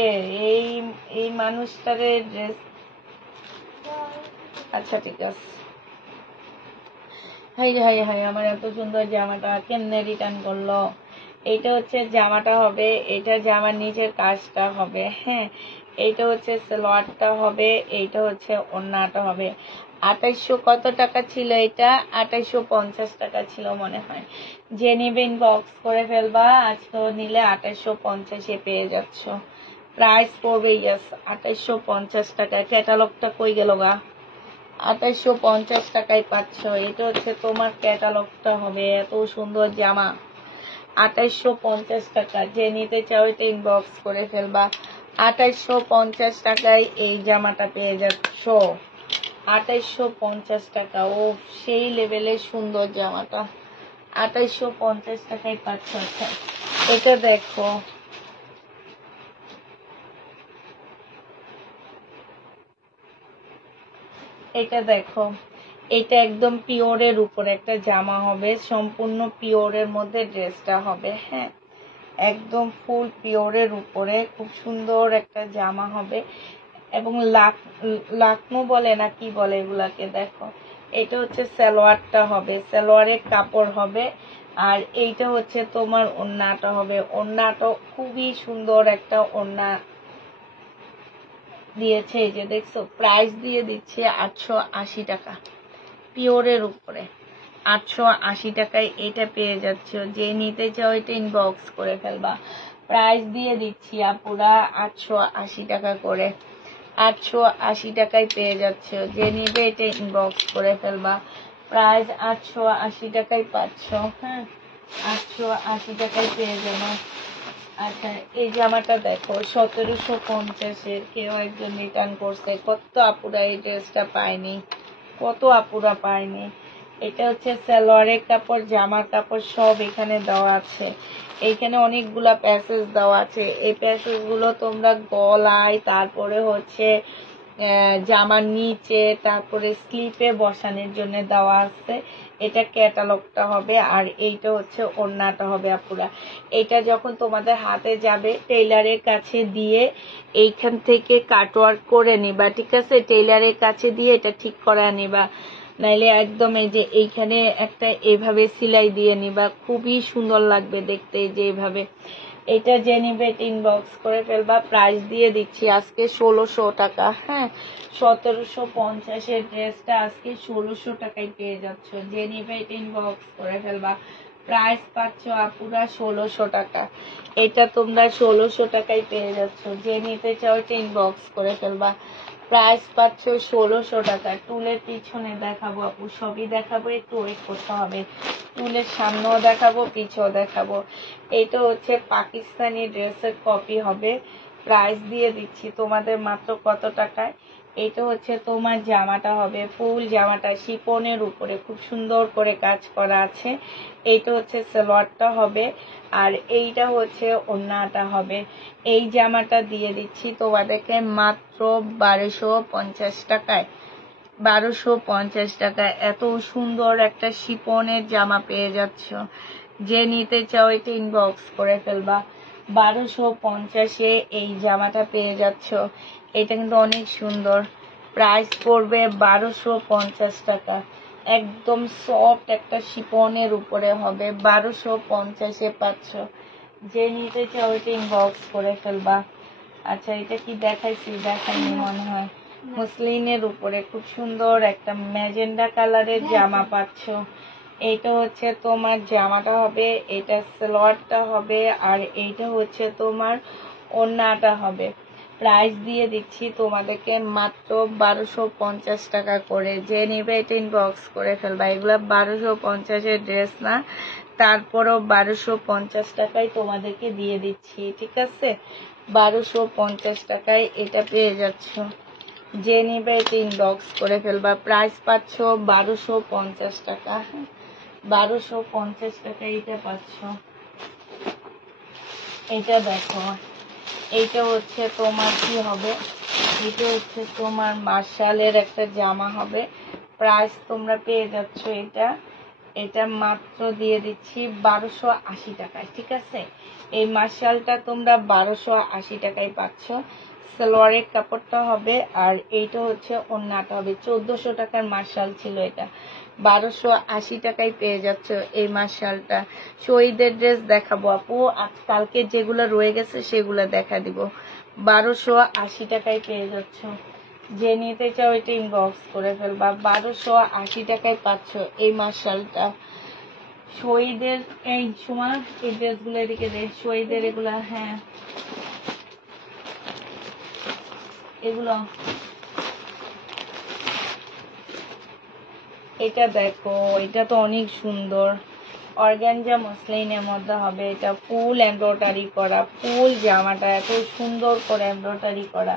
এই এই মানুষটারে ড্রেস, আচ্ছা ঠিক আছে। হাই হাই হাই, আমার এত সুন্দর জামাটা কেমনে রিটার্ন করলো। এইটা হচ্ছে জামাটা হবে, এটা জামার নিচের কাজটা হবে। হ্যাঁ, এইটা হচ্ছে সালোয়ারটা হবে, এইটা হচ্ছে ওড়নাটা হবে। 2800 কত টাকা ছিল এটা? 2850 টাকা ছিল মনে হয়। যে নিবে ইনবক্স করে ফেলবা, আজকে নিলে 2850-এ পেয়ে যাচ্ছ। প্রাইস পড়বে ইয়াস 2850 টাকায়। ক্যাটালগটা কই গেল গা? 2850 টাকায় পাচ্ছ। এটা হচ্ছে তোমার ক্যাটালগটা হবে, এত সুন্দর জামা, 2850 টাকা, যে নিতে চাও এটা ইনবক্স করে ফেলবা। 2850 টাকায় এই জামাটা পেয়ে যাচ্ছ, 2850 টাকা। ও সেই লেভেলের সুন্দর জামাটা 2850 টাকায় পাচ্ছ। আচ্ছা, এটা দেখো, এটা দেখো, এটা একদম পিওরের উপরে একটা জামা হবে, সম্পূর্ণ পিওরের মধ্যে ড্রেসটা হবে। হ্যাঁ, একদম ফুল পিওরের উপরে খুব সুন্দর একটা জামা হবে, এবং লাকনো বলে না কি বলে এগুলাকে, দেখো এটা হচ্ছে সালোয়ারটা হবে, সালোয়ারের কাপড় হবে, আর এইটা হচ্ছে তোমার ওড়নাটা হবে, ওড়নাটা খুবই সুন্দর একটা ওড়না দিয়েছে। এই যে দেখছো, প্রাইস দিয়ে দিচ্ছে 880 টাকা, পিওরের উপরে 880 টাকায় এটা পেয়ে যাচ্ছ। যে নিতে চাও এটা ইনবক্স করে ফেলবা। প্রাইস দিয়ে দিচ্ছি আপুরা 880 টাকা করে, 880 টাকায় পেয়ে যাচ্ছ। যে নিবে এটা ইনবক্স করে ফেলবা। প্রাইস 880 টাকায় পাচ্ছ। হ্যাঁ, 880 টাকায় পেয়ে যাবো। আচ্ছা, এই জামাটা দেখো 1750-এর, কেউ একজন রিটার্ন করছে। কত আপুরা এই ড্রেসটা পায়নি, কত আপুরা পায়নি। এটা হচ্ছে সালোয়ারের কাপড়, জামার কাপড় সব এখানে দেওয়া আছে। এইখানে অনেকগুলা প্যাসেজ দেওয়া আছে। এই প্যাসেজ গুলো তোমরা গলায়, তারপরে হচ্ছে জামার নিচে, তারপরে স্লিপে বসানোর জন্য দেওয়া আছে। এটা ক্যাটালগটা হবে, আর এইটা হচ্ছে ওড়নাটা হবে আপুরা। এটা যখন তোমাদের হাতে যাবে টেইলারের কাছে দিয়ে এইখান থেকে কাটওয়ার্ক করে নিবা, ঠিক আছে? টেইলারের কাছে দিয়ে এটা ঠিক করে নিবা, নাইলে একদম এই যে এইখানে একটা এইভাবে সেলাই দিয়ে নিবা, খুবই সুন্দর লাগবে দেখতে। এই যে এইভাবে এটা যে নিবে ইনবক্স করে ফেলবা। প্রাইস দিয়ে দিচ্ছি আজকে 1600 টাকা। হ্যাঁ, 1750-এর ড্রেসটা আজকে 1600 টাকায় পেয়ে যাচ্ছ। যে নিবে ইনবক্স করে ফেলবা। প্রাইস পাচ্ছ আপুরা 1600 টাকা। এটা তোমরা 1600 টাকায় পেয়ে যাচ্ছ। যে নিতে চাও এটা ইনবক্স করে ফেলবা। প্রাইস পাচ্ছ 1600 টাকা। টুলের পিছনে দেখাবো আপু, সবই দেখাবো, একটু ওয়েট করতে হবে। টুলের সামনেও দেখাবো, পিছেও দেখাবো। এটা হচ্ছে পাকিস্তানি ড্রেসের কপি হবে। প্রাইস দিয়ে দিচ্ছি তোমাদের মাত্র কত টাকায়। এটা হচ্ছে তোমার জামাটা হবে, ফুল জামাটা শিপনের উপরে খুব সুন্দর করে কাজ করা আছে। এইটা হচ্ছে সালোয়ারটা হবে, আর এইটা হচ্ছে ওড়নাটা হবে। এই জামাটা দিয়ে দিচ্ছি তোমাদেরকে মাত্র 1250 টাকায়। 1250 টাকায় এত সুন্দর একটা শিপনের জামা পেয়ে যাচ্ছ। যে নিতে চাও এটা ইনবক্স করে ফেলবা। 1250-এ এই জামাটা পেয়ে যাচ্ছ। এটা কিন্তু অনেক সুন্দর। প্রাইস পড়বে 1250 টাকা। একদম সফট একটা শিপনের উপরে হবে, 1250-এ পাচ্ছ। যে নিতে চাও এটা ইনবক্স করে ফেলবা। আচ্ছা, এটা কি দেখাইছি? দেখাইনি মনে হয়। মুসলিনের উপরে খুব সুন্দর একটা ম্যাজেন্ডা কালারের জামা পাচ্ছ। এইটা হচ্ছে তোমার জামাটা হবে, এটা সালোয়ারটা হবে, আর এইটা হচ্ছে তোমার ওড়নাটা হবে। প্রাইস দিয়ে দিচ্ছি তোমাদেরকে মাত্র 1250 টাকা করে। যে নিবে এটা ইনবক্স করে ফেলবা। এগুলা 1250-এর ড্রেস না, তারপরও 1250 টাকায় তোমাদেরকে দিয়ে দিচ্ছি, ঠিক আছে? 1250 টাকায় এটা পেয়ে যাচ্ছ। যে নিবে এটা ইনবক্স করে ফেলবা। প্রাইস পাচ্ছ 1250 টাকা। 1250 টাকা এটা পাচ্ছ। এটা দেখো, এইটা হচ্ছে তোমার কি হবে, এটা হচ্ছে তোমার মার্শালের একটা জামা হবে। প্রাইস তোমরা পেয়ে যাচ্ছ এটা, এটা মাত্র দিয়ে দিচ্ছি 1280 টাকায়, ঠিক আছে? এই মার্শালটা তোমরা 1280 টাকায় পাচ্ছ। সালোয়ারের কাপড়টা হবে, আর এইটা হচ্ছে ওড়নাটা হবে। 1400 টাকার মার্শাল ছিল, এটা 1280 টাকায় পেয়ে যাচ্ছ এই মার্শালটা। শহীদের ড্রেস দেখাবো আপু, আজ কালকে যেগুলো রয়ে গেছে সেগুলো দেখা দিব। 1280 টাকায় পেয়ে যাচ্ছ। যে নিতে চাও এটা ইনবক্স করে ফেলবা। 1280 টাকায় পাচ্ছ এই মার্শালটা। শহীদের এই সময় এই ড্রেসগুলো এদিকে দে, শহীদের এগুলা, হ্যাঁ এগুলো। এটা দেখো, এটা তো অনেক সুন্দর। অর্গানজা মসলিনের মধ্যে হবে। এটা ফুল এমব্রয়ডারি করা, ফুল জামাটা এত সুন্দর করে এমব্রয়ডারি করা।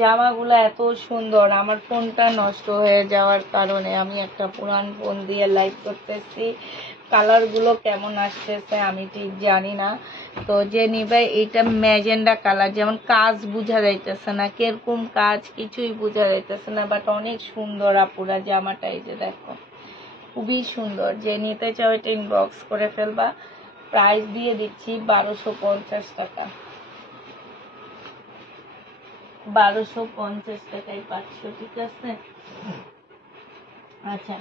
জামাগুলো এত সুন্দর। আমার ফোনটা নষ্ট হয়ে যাওয়ার কারণে আমি একটা পুরান ফোন দিয়ে লাইভ করতেছি। কালারগুলো কেমন আসতেছে আমি ঠিক জানি না। তো যে নিবে এইটা ম্যাজেন্ডা কালার, যেমন কাজ বোঝা যাইতেছে না, কিরকম কাজ কিছুই বোঝা যাইতেছে না, বাট অনেক সুন্দর আপুরা জামাটা। এই যে দেখো, খুবই সুন্দর। যে নিতে চাও এটা ইনবক্স করে ফেলবা। প্রাইস দিয়ে দিচ্ছি 1250 টাকা। 1250 টাকায় পাচ্ছ, ঠিক আছে? আচ্ছা,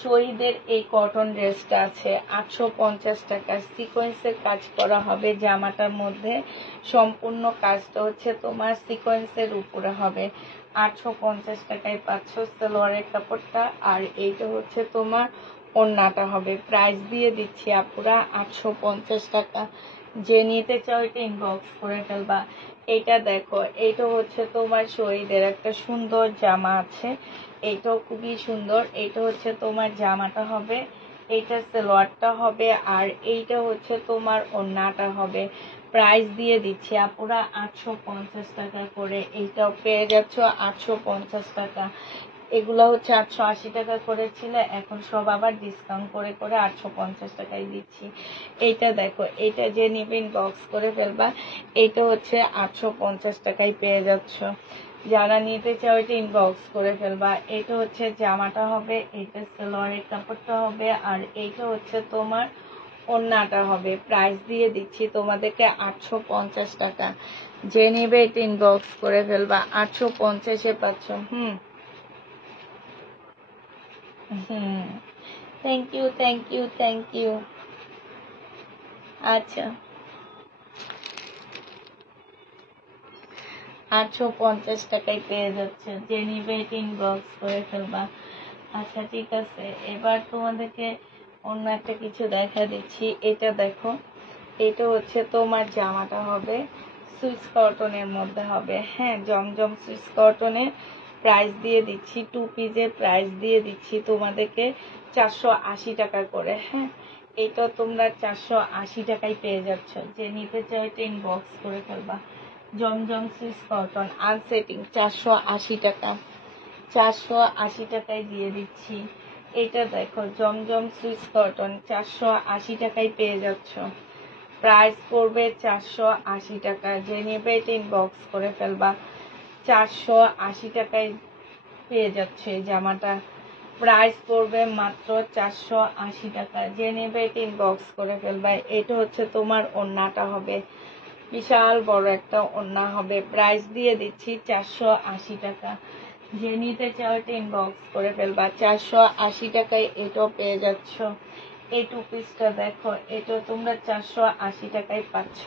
শহীদের এই কটন ড্রেসটা আছে 850 টাকা। সিকোয়েন্সের কাজ করা হবে জামাটার মধ্যে, সম্পূর্ণ কাজটা হচ্ছে তোমার সিকোয়েন্সের উপরে হবে। 850 টাকায় পাচ্ছ সালোয়ারের কাপড়টা, আর এইটা হচ্ছে তোমার ওড়নাটা হবে। প্রাইস দিয়ে দিচ্ছি আপুরা 850 টাকা। যে নিতে চাও এটা ইনবক্স করে ফেলবা। এইটা দেখো, এইটা হচ্ছে তোমার শহীদের একটা সুন্দর জামা আছে, এইটাও খুবই সুন্দর। এইটা হচ্ছে তোমার জামাটা হবে, এইটা সালোয়ারটা হবে, আর এইটা হচ্ছে তোমার ওড়নাটা হবে। প্রাইস দিয়ে দিচ্ছি আপুরা 850 টাকা করে। এইটাও পেয়ে যাচ্ছ 850 টাকা। এগুলো হচ্ছে 880 টাকা করেছিল, এখন সব আবার ডিসকাউন্ট করে করে 850 টাকায় দিচ্ছি। এইটা দেখো, এইটা যে নিবে ইনবক্স করে ফেলবা। এইটা হচ্ছে 850 টাকায় পেয়ে যাচ্ছ। যারা নিতে চাও এটা ইনবক্স করে ফেলবা। এটা হচ্ছে জামাটা হবে, এইটা সালোয়ারের কাপড়টা হবে, আর এইটা হচ্ছে তোমার ওড়নাটা হবে। প্রাইস দিয়ে দিচ্ছি তোমাদেরকে 850 টাকা। যে নিবে এটা ইনবক্স করে ফেলবা। 850-এ পাচ্ছ। Thank you, thank you, thank you. আচ্ছা, 850 টাকায় পেয়ে যাচ্ছে। যে নিবে এটা ইনবক্স করে ফেলবা। আচ্ছা ঠিক আছে, এবার তোমাদেরকে অন্য একটা কিছু দেখা দিচ্ছি। এটা দেখো, এটা হচ্ছে তোমার জামাটা হবে সুইস কটনের মধ্যে হবে। হ্যাঁ, জমজম সুইস কটনের। প্রাইস দিয়ে দিচ্ছি, 2 পিসের প্রাইস দিয়ে দিচ্ছি তোমাদেরকে 480 টাকা করে। হ্যাঁ, এটা তোমরা 480 টাকায় পেয়ে যাচ্ছ। যে নিতে চাও এটা ইনবক্স করে ফেলবা। জমজম সুইস কটন আনসেটিং 480 টাকা। 480 টাকায় দিয়ে দিচ্ছি। এটা দেখো, জমজম সুইস কটন 480 টাকায় পেয়ে যাচ্ছ। প্রাইস পড়বে 480 টাকা। যে নেবে এটা ইনবক্স করে ফেলবা। 480 টাকায় পেয়ে যাচ্ছে এই জামাটা। প্রাইস পড়বে মাত্র 480 টাকা। যে নেবে এটা ইনবক্স করে ফেলবা। এটা হচ্ছে তোমার ওড়নাটা হবে, বিশাল বড় একটা ওড়না হবে। প্রাইস দিয়ে দিচ্ছি 480 টাকা। যে নিতে চাও এটা ইনবক্স করে ফেলবা। 480 টাকায় এটাও পেয়ে যাচ্ছ। এই 2 পিসটা দেখো, এটা তোমরা 480 টাকায় পাচ্ছ।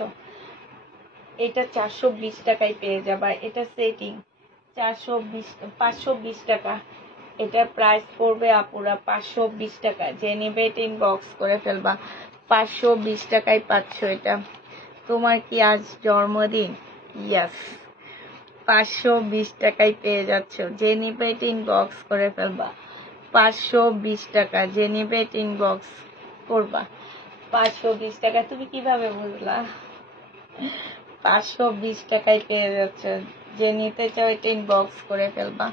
এটা 420 টাকায় পেয়ে যাবা। এটা সেটিং 520 টাকা। এটা প্রাইস পড়বে আপুরা 520 টাকা। যে নেবে এটা ইনবক্স করে ফেলবা। 520 টাকায় পাচ্ছ এটা। তোমার কি আজ জন্মদিন? ইয়াস, 520 টাকায় পেয়ে যাচ্ছ। যে নিবে এটা ইনবক্স করে ফেলবা। 520 টাকা। যে নিবে এটা ইনবক্স করবা। 520 টাকা। তুমি কিভাবে বুঝলা? 520 টাকায় পেয়ে যাচ্ছ। যে নিতে চাও এটা ইনবক্স করে ফেলবা।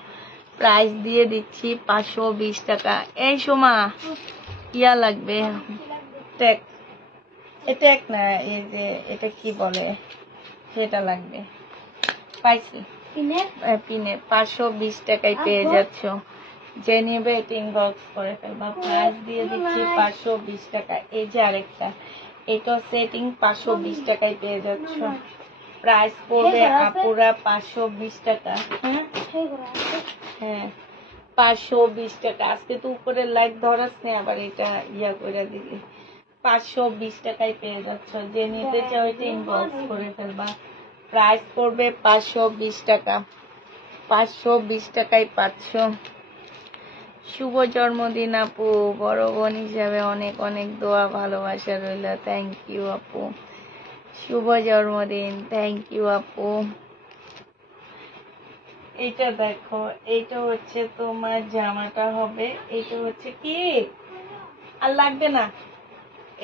প্রাইস দিয়ে দিচ্ছি 520 টাকা। এই সোমা, ইয়া লাগবে ট্যাগ। এটা এক না, এই যে এটা কি বলে সেটা লাগবে। পাইছি, পিনে 520 টাকায় পেয়ে যাচ্ছ। যে নেবে এটা ইনবক্স করে ফেলবা। প্রাইস দিয়ে দিচ্ছি 520 টাকা। এই যে আরেকটা, এটা সেটিং 520 টাকায় পেয়ে যাচ্ছ। প্রাইস পড়বে আপুরা 520 টাকা। হ্যাঁ, 520 টাকা। আজকে তো উপরে লাইট ধরাস নে, আবার এটা ইয়া করে দিবি। 520 টাকায় পেয়ে যাচ্ছ। যে নিতে চাও এটা ইনবক্স করে ফেলবা। প্রাইস পড়বে 520 টাকা। 520 টাকায় পাচ্ছ। শুভ জন্মদিন আপু, বড় বোন হিসাবে অনেক অনেক দোয়া ভালোবাসা রইল। থ্যাংক ইউ আপু, শুভ জন্মদিন। থ্যাংক ইউ আপু। এটা দেখো, এইটা হচ্ছে তোমার জামাটা হবে। এটা হচ্ছে কি, আর লাগবে না।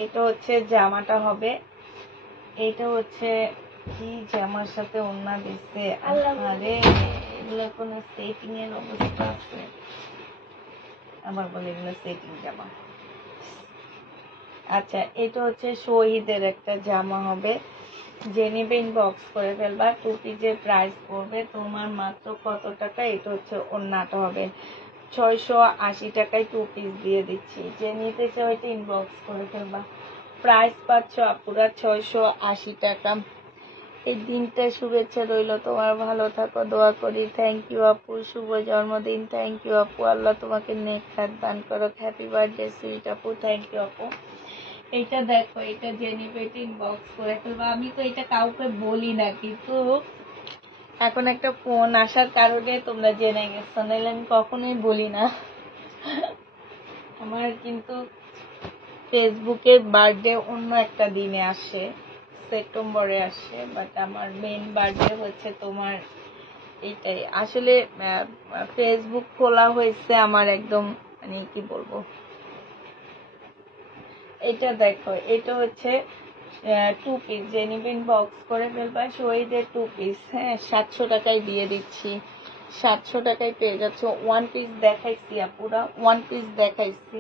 এটা হচ্ছে জামাটা হবে। এটা হচ্ছে কি, জামার সাথে ওড়না দিচ্ছে। আরে এগুলো কোনো সেটিং এর অবস্থা আছে? আবার বলে এগুলো সেটিং জামা। আচ্ছা, এটা হচ্ছে শহীদের একটা জামা হবে। যে নিবে ইনবক্স করে ফেলবা। 2 পিসের প্রাইস পড়বে তোমার মাত্র কত টাকা? এটা হচ্ছে ওড়নাটা হবে 680 টাকায় 2 পিস দিয়ে দিচ্ছি। যে নিতে চাও এটা ইনবক্স করে ফেলবা। প্রাইস পাচ্ছ আপুরা 680 টাকা। এই দিনটা শুভেচ্ছা রইলো, তোমার ভালো থাকো, দোয়া করি। থ্যাংক ইউ আপু, শুভ জন্মদিন। থ্যাংক ইউ আপু, আল্লাহ তোমাকে নেক হাত দান করো। হ্যাপি বার্থডে সুইট আপু, থ্যাংক ইউ আপু। এইটা দেখো, এটা জেনি পেটিং বক্স করে ফেলবো। আমি তো এটা কাউকে বলি না, কিন্তু এখন একটা ফোন আসার কারণে তোমরা জেনে গেছো, নাহলে আমি কখনোই বলি না। আমার কিন্তু ফেসবুকের বার্থডে অন্য একটা দিনে আসে, সেপ্টেম্বরে আসে, বাট আমার মেইন বার্থডে হচ্ছে তোমার এইটাই। আসলে ফেসবুক খোলা হয়েছে আমার একদম, মানে কি বলবো, এটা দেখো, এটা হচ্ছে 2 পিস জেনিবিন বক্স করে ফেলবা, শহীদের 2 পিস। হ্যাঁ, 700 টাকায় দিয়ে দিচ্ছি, 700 টাকায় পেয়ে যাচ্ছ। 1 পিস দেখাইছি আপুরা, 1 পিস দেখাইছি,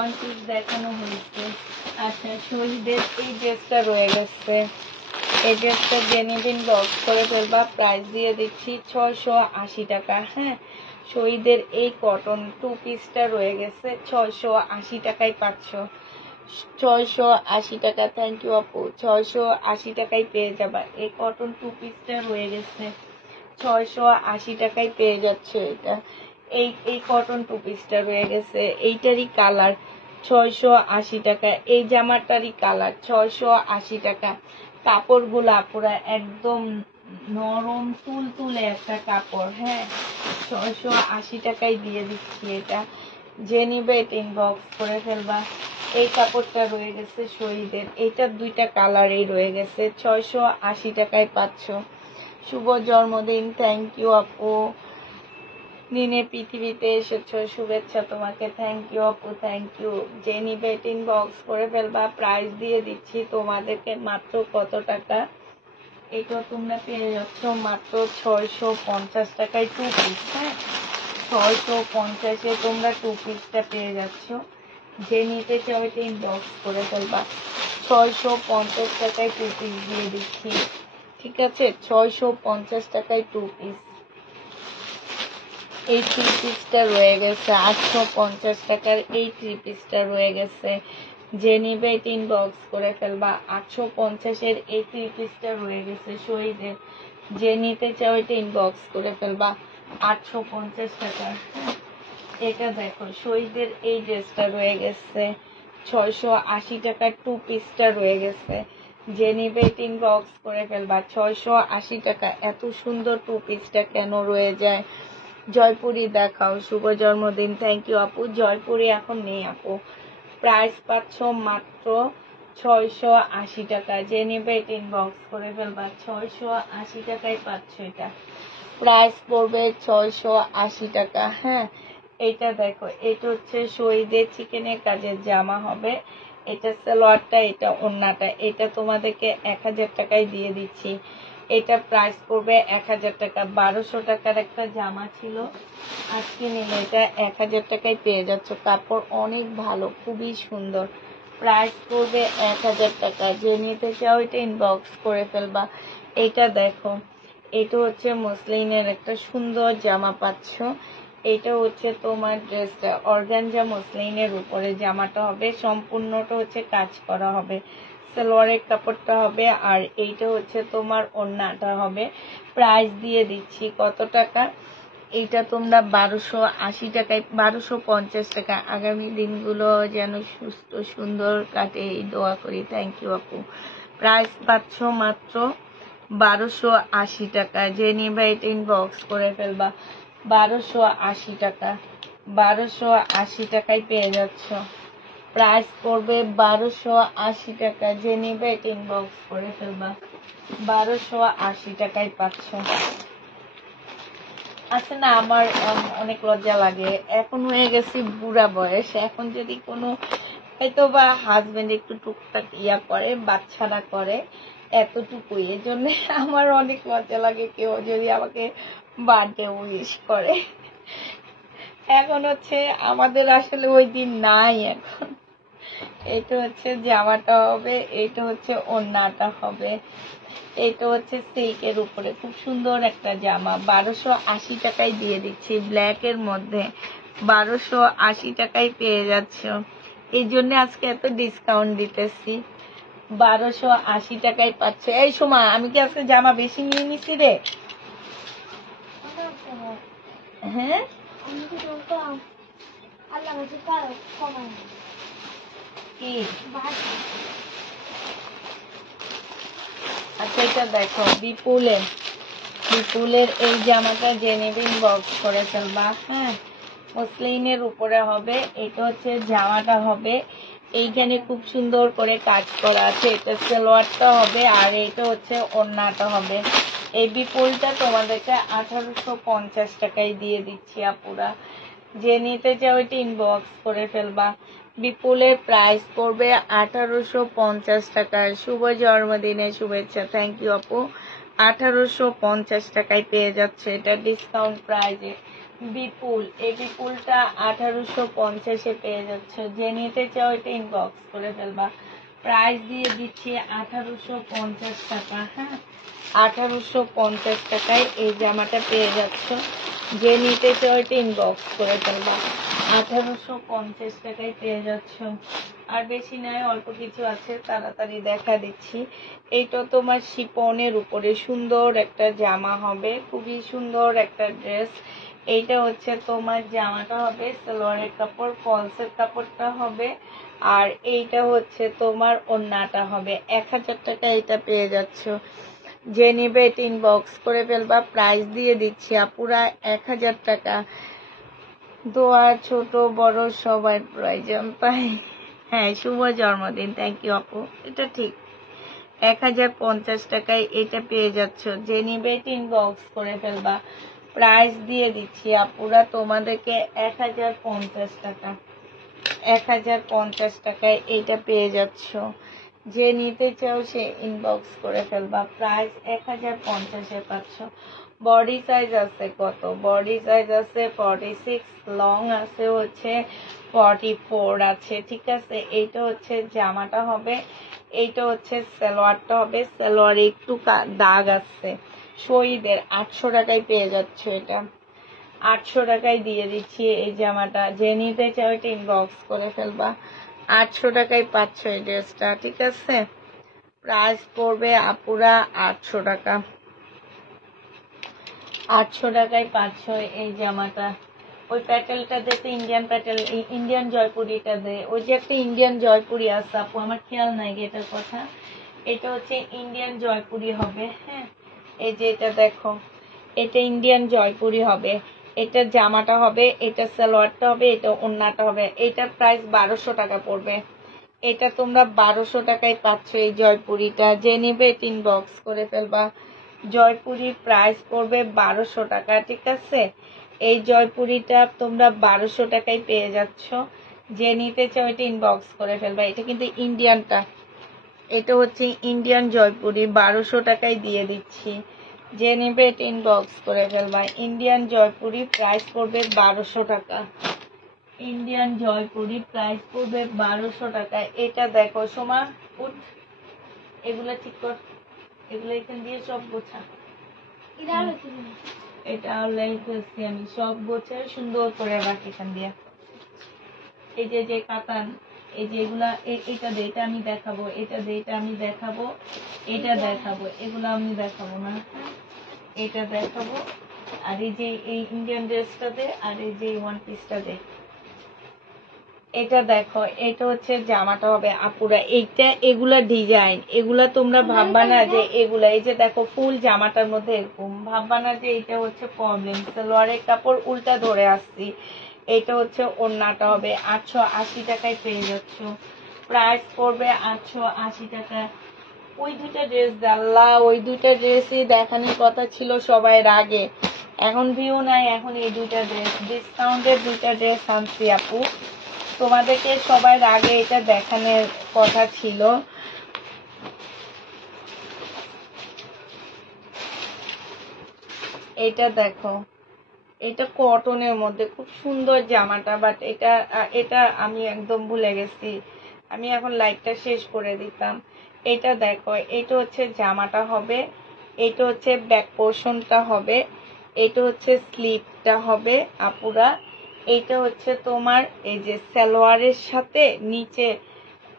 1 পিস দেখানো হয়েছে। আচ্ছা, শহীদের এই ড্রেসটা রয়ে গেছে, এই ড্রেসটা জেনিবিন বক্স করে ফেলবা, প্রাইস দিয়ে দিচ্ছি 680 টাকা। হ্যাঁ, শহীদের এই কটন 2 পিসটা রয়ে গেছে, 680 টাকায় পাচ্ছ, 680 টাকা। থ্যাংক ইউ আপু, 680 টাকায় পেয়ে যাবা। এই কটন 2 পিসটা রয়ে গেছে, 680 টাকায় পেয়ে যাচ্ছে। এটা এই কটন 2 পিসটা রয়ে গেছে, এইটারই কালার 680 টাকা। এই জামাটারই কালার 680 টাকা। কাপড়গুলো আপুরা একদম নরম তুলতুলে একটা কাপড়। হ্যাঁ, 680 টাকায় দিয়ে দিচ্ছি। এটা যে নিবে এটা ইনবক্স করে ফেলবা। এই কাপড়টা রয়ে গেছে শহীদের, এইটার 2টা কালারই রয়ে গেছে, 680 টাকায় পাচ্ছ। শুভ জন্মদিন, থ্যাংক ইউ আপু, দিনে পৃথিবীতে এসেছো, শুভেচ্ছা তোমাকে। থ্যাংক ইউ আপু, থ্যাংক ইউ। যে নিবে এটা ইনবক্স করে ফেলবা, প্রাইস দিয়ে দিচ্ছি তোমাদেরকে মাত্র কত টাকা, এটা তোমরা পেয়ে যাচ্ছ মাত্র 650 টাকায় 2 পিস। হ্যাঁ, 650-এ তোমরা 2 পিসটা পেয়ে যাচ্ছ। যে নিতে চাও এটা ইনবক্স করে ফেলবা, 650 টাকায় 2 পিস দিয়ে দিচ্ছি। ঠিক আছে, 650 টাকায় 2 পিস। এই 3 পিসটা রয়ে গেছে 850 টাকার, এই 3 পিসটা রয়ে গেছে। যে নিবে এটা ইনবক্স করে ফেলবা, 850-এর এই 3 পিসটা রয়ে গেছে শহীদের। যে নিতে চাও এটা ইনবক্স করে ফেলবা, 850 টাকা। এটা দেখো, শহীদের এই ড্রেসটা রয়ে গেছে 680 টাকার, 2 পিসটা রয়ে গেছে। যে নিবে এটা ইনবক্স করে ফেলবা, 680 টাকা। এত সুন্দর 2 পিসটা কেন রয়ে যায়? জয়পুরি দেখাও, শুভ জন্মদিন। থ্যাংক ইউ আপু। জয়পুরি এখন নেই আপু, প্রাইস পাচ্ছ মাত্র 680 টাকা। যে নেবে এটা ইনবক্স করে ফেলবা, 680 টাকায় পাচ্ছ। এটা প্রাইস পড়বে 680 টাকা। হ্যাঁ, এটা দেখো, এটা হচ্ছে শহীদের চিকেনের কাজের জামা হবে, এটা সালোয়ারটা, এটা ওড়নাটা। এটা তোমাদেরকে 1000 টাকায় দিয়ে দিচ্ছি। এটা প্রাইস পড়বে 1000 টাকা। 1200 টাকার একটা জামা ছিল, আজকে নিলে এটা 1000 টাকায় পেয়ে যাচ্ছ। কাপড় অনেক ভালো, খুবই সুন্দর। প্রাইস পড়বে 1000 টাকা। যে নিতে চাও এটা ইনবক্স করে ফেলবা। এটা দেখো, এটা হচ্ছে মসলিনের একটা সুন্দর জামা পাচ্ছ। এটা হচ্ছে তোমার ড্রেসটা অর্গানজা মসলিনের উপরে জামাটা হবে, সম্পূর্ণটা হচ্ছে কাজ করা হবে, সালোয়ারের কাপড়টা হবে, আর এইটা হচ্ছে তোমার ওড়নাটা হবে। প্রাইস দিয়ে দিচ্ছি কত টাকা, এইটা তোমরা 1280 টাকায়, 1250 টাকা। আগামী দিনগুলো যেন সুস্থ সুন্দর কাটে, এই দোয়া করি। থ্যাংক ইউ আপু। প্রাইস পাচ্ছ মাত্র 1280 টাকা। যে নিবে এটা ইনবক্স করে ফেলবা, 1280 টাকা। 1280 টাকায় পেয়ে যাচ্ছ। প্রাইস পড়বে 1280 টাকা। যে নিবে এটা ইনবক্স করে ফেলবা, 1280 টাকায় পাচ্ছ। আচ্ছা না, আমার অনেক লজ্জা লাগে, এখন হয়ে গেছি বুড়া বয়স, এখন যদি কোনো হয়তো বা হাজবেন্ড একটু টুকটাক ইয়া করে, বাচ্চারা করে, এতটুকুই। এই জন্য আমার অনেক লজ্জা লাগে কেউ যদি আমাকে বার্থডে উইশ করে। এখন হচ্ছে আমাদের আসলে ওই দিন নাই। এখন এটা হচ্ছে জামাটা হবে, এটা হচ্ছে ওড়নাটা হবে, এটা হচ্ছে সিল্কের উপরে খুব সুন্দর একটা জামা। 1280 টাকায় দিয়ে দিচ্ছি, ব্ল্যাক এর মধ্যে 1280 টাকায় পেয়ে যাচ্ছ। এই জন্য আজকে এত ডিসকাউন্ট দিতেছি, 1280 টাকায় পাচ্ছে। এই সোমা, আমি কি আজকে জামা বেশি নিয়ে নিছি রে? হ্যাঁ, কি আচ্ছা, এটা দেখো বিপুলের এই জামাটা যে নেবে ইনবক্স করে ফেলবা। হ্যাঁ, মসলিনের উপরে হবে। এটা হচ্ছে জামাটা হবে, এইখানে খুব সুন্দর করে কাজ করা আছে। এটা সালোয়ারটা হবে, আর এটা হচ্ছে ওড়নাটা হবে। এই বিপুলটা তোমাদেরকে 1850 টাকায় দিয়ে দিচ্ছি আপুরা। যে নিতে চাও এটা ইনবক্স করে ফেলবা। বিপুলের প্রাইস পড়বে 1850 টাকা। শুভ জন্মদিনের শুভেচ্ছা। থ্যাংক ইউ আপু। 1850 টাকায় পেয়ে যাচ্ছে এটা ডিসকাউন্ট প্রাইজে। বিপুল, এই বিপুলটা 1850-এ পেয়ে যাচ্ছে। যে নিতে চাও এটা ইনবক্স করে ফেলবা। প্রাইস দিয়ে দিচ্ছি 1850 টাকা। হ্যাঁ, 1850 টাকায় এই জামাটা পেয়ে যাচ্ছ। যে নিতে চাও এটা ইনবক্স করে ফেলবা। 1850 টাকায় পেয়ে যাচ্ছ। আর বেশি নয়, অল্প কিছু আছে, তাড়াতাড়ি দেখা দিচ্ছি। এইটা তোমার শিপনের উপরে সুন্দর একটা জামা হবে, খুবই সুন্দর একটা ড্রেস। এইটা হচ্ছে তোমার জামাটা হবে সালোয়ারের কাপড়, ফলসের কাপড়টা হবে, আর এইটা হচ্ছে তোমার ওড়নাটা হবে। 1000 টাকা এটা পেয়ে যাচ্ছ। যে নিবে এটা ইনবক্স করে ফেলবা। প্রাইস দিয়ে দিচ্ছি আপুরা 1000 টাকা। দোয়া ছোট বড় সবার প্রয়োজন, তাই হ্যাঁ, শুভ জন্মদিন। থ্যাংক ইউ আপু, এটা ঠিক। 1050 টাকায় এটা পেয়ে যাচ্ছ। যে নিবে এটা ইনবক্স করে ফেলবা। প্রাইস দিয়ে দিচ্ছি আপুরা তোমাদেরকে 1050 টাকা। 1050 টাকায় এইটা পেয়ে যাচ্ছ। যে নিতে চাও সে ইনবক্স করে ফেলবা। প্রাইস 1050-এ পাচ্ছ। বডি সাইজ আছে কত? বডি সাইজ আছে 46, লং আছে হচ্ছে 44 আছে। ঠিক আছে, এইটা হচ্ছে জামাটা হবে, এইটা হচ্ছে সালোয়ারটা হবে। সালোয়ারে একটু দাগ আছে শহীদের। 800 টাকায় পেয়ে যাচ্ছে এটা। 800 টাকায় দিয়ে দিচ্ছি এই জামাটা। যে নিতে চাও এটা ইনবক্স করে ফেলবা। 800 টাকায় পাচ্ছ এই ড্রেসটা। ঠিক আছে, প্রাইস পড়বে আপুরা 800 টাকা। 800 টাকায় পাচ্ছ এই জামাটা। ওই প্যাটেলটা দেখতে ইন্ডিয়ান প্যাটেল, ইন্ডিয়ান জয়পুরিটা দে। ওই যে একটা ইন্ডিয়ান জয়পুরি আছে আপু, আমার খেয়াল নাই এটার কথা। এটা হচ্ছে ইন্ডিয়ান জয়পুরি হবে। হ্যাঁ, এই যে এটা দেখো, এটা ইন্ডিয়ান জয়পুরি হবে। এটা জামাটা হবে, এটা সালোয়ারটা হবে, এটা ওড়নাটা হবে। এটার প্রাইস 1200 টাকা পড়বে। এটা তোমরা 1200 টাকায় পাচ্ছ এই জয়পুরিটা। যে নেবে এটা ইনবক্স করে ফেলবা। জয়পুরির প্রাইস পড়বে 1200 টাকা। ঠিক আছে, এই জয়পুরিটা তোমরা 1200 টাকায় পেয়ে যাচ্ছ। যে নিতে চাও এটা ইনবক্স করে ফেলবা। এটা কিন্তু ইন্ডিয়ানটা, এটা হচ্ছে ইন্ডিয়ান জয়পুরি। 1200 টাকায় দিয়ে দিচ্ছি। যে নেবে এটা ইনবক্স করে ফেলবা। ইন্ডিয়ান জয়পুরি প্রাইস পড়বে 1200 টাকা। ইন্ডিয়ান জয়পুরি প্রাইস পড়বে 1200 টাকা। এটা দেখো সোমা, উঠ, এগুলা ঠিক কর, এগুলো এখান দিয়ে সব গোছা। এটা অনলাইন করছি আমি, সব গোছে সুন্দর করে রাখি এখান দিয়ে। এই যে যে কাতান, এই যে এগুলা, এটা দে, এটা আমি দেখাবো, এটা দে, এটা আমি দেখাবো, এটা দেখাবো, এগুলো আমি দেখাবো না। এটা দেখাবো, আর এই যে এই ইন্ডিয়ান ড্রেসটা দে, আর এই যে ওয়ান পিসটা দে। এটা দেখো, এটা হচ্ছে জামাটা হবে আপুরা। এইটা এগুলা ডিজাইন, এগুলা তোমরা ভাববা না যে এগুলা, এই যে দেখো ফুল জামাটার মধ্যে এরকম, ভাববা না যে এটা হচ্ছে প্রবলেম। সালোয়ারের কাপড় উল্টা ধরে আসছি। এটা হচ্ছে ওড়নাটা হবে। 880 টাকায় পেয়ে যাচ্ছ। প্রাইস পড়বে 880 টাকা। ওই দুটা ড্রেস আল্লাহ, ওই দুটা ড্রেসই দেখানোর কথা ছিল সবাই আগে। এখন ভিউ নাই, এখন এই দুইটা ড্রেস, ডিসকাউন্টের দুইটা ড্রেস আনছি আপু তোমাদেরকে সবার আগে। এটা দেখানোর কথা ছিল। এটা দেখো, এটা কটনের মধ্যে খুব সুন্দর জামাটা, বাট এটা আমি একদম ভুলে গেছি। আমি এখন লাইটটা শেষ করে দিতাম। এটা দেখো, এটা হচ্ছে জামাটা হবে, এটা হচ্ছে ব্যাক পোর্শনটা হবে, এটা হচ্ছে স্লিভটা হবে আপুরা। এইটা হচ্ছে তোমার এই যে সালোয়ারের সাথে নিচে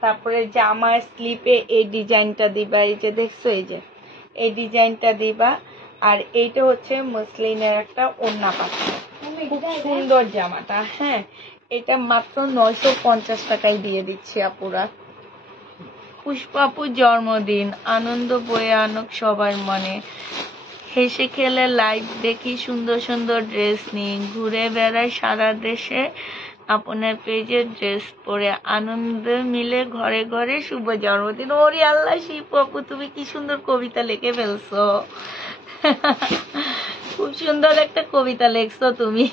তারপরে জামার স্লিপে এই ডিজাইনটা দিবা, এই যে দেখছো এই যে এই ডিজাইনটা দিবা। আর এইটা হচ্ছে মসলিনের একটা ওড়না পাচ্ছ, খুব সুন্দর জামাটা। হ্যাঁ, এটা মাত্র 950 টাকায় দিয়ে দিচ্ছি আপুরা। পুষ্পাপুর জন্মদিন, আনন্দ বয়ে আনুক সবার মনে, হেসে খেলে লাইভ দেখি, সুন্দর সুন্দর ড্রেস নিয়ে ঘুরে বেড়াই সারা দেশে, আপনার পেজের ড্রেস পরে আনন্দ মিলে ঘরে ঘরে, শুভ জন্মদিন। ওরে আল্লাহ, শিপু আপু তুমি কি সুন্দর কবিতা লিখে ফেলছো। খুব সুন্দর একটা কবিতা লিখছো তুমি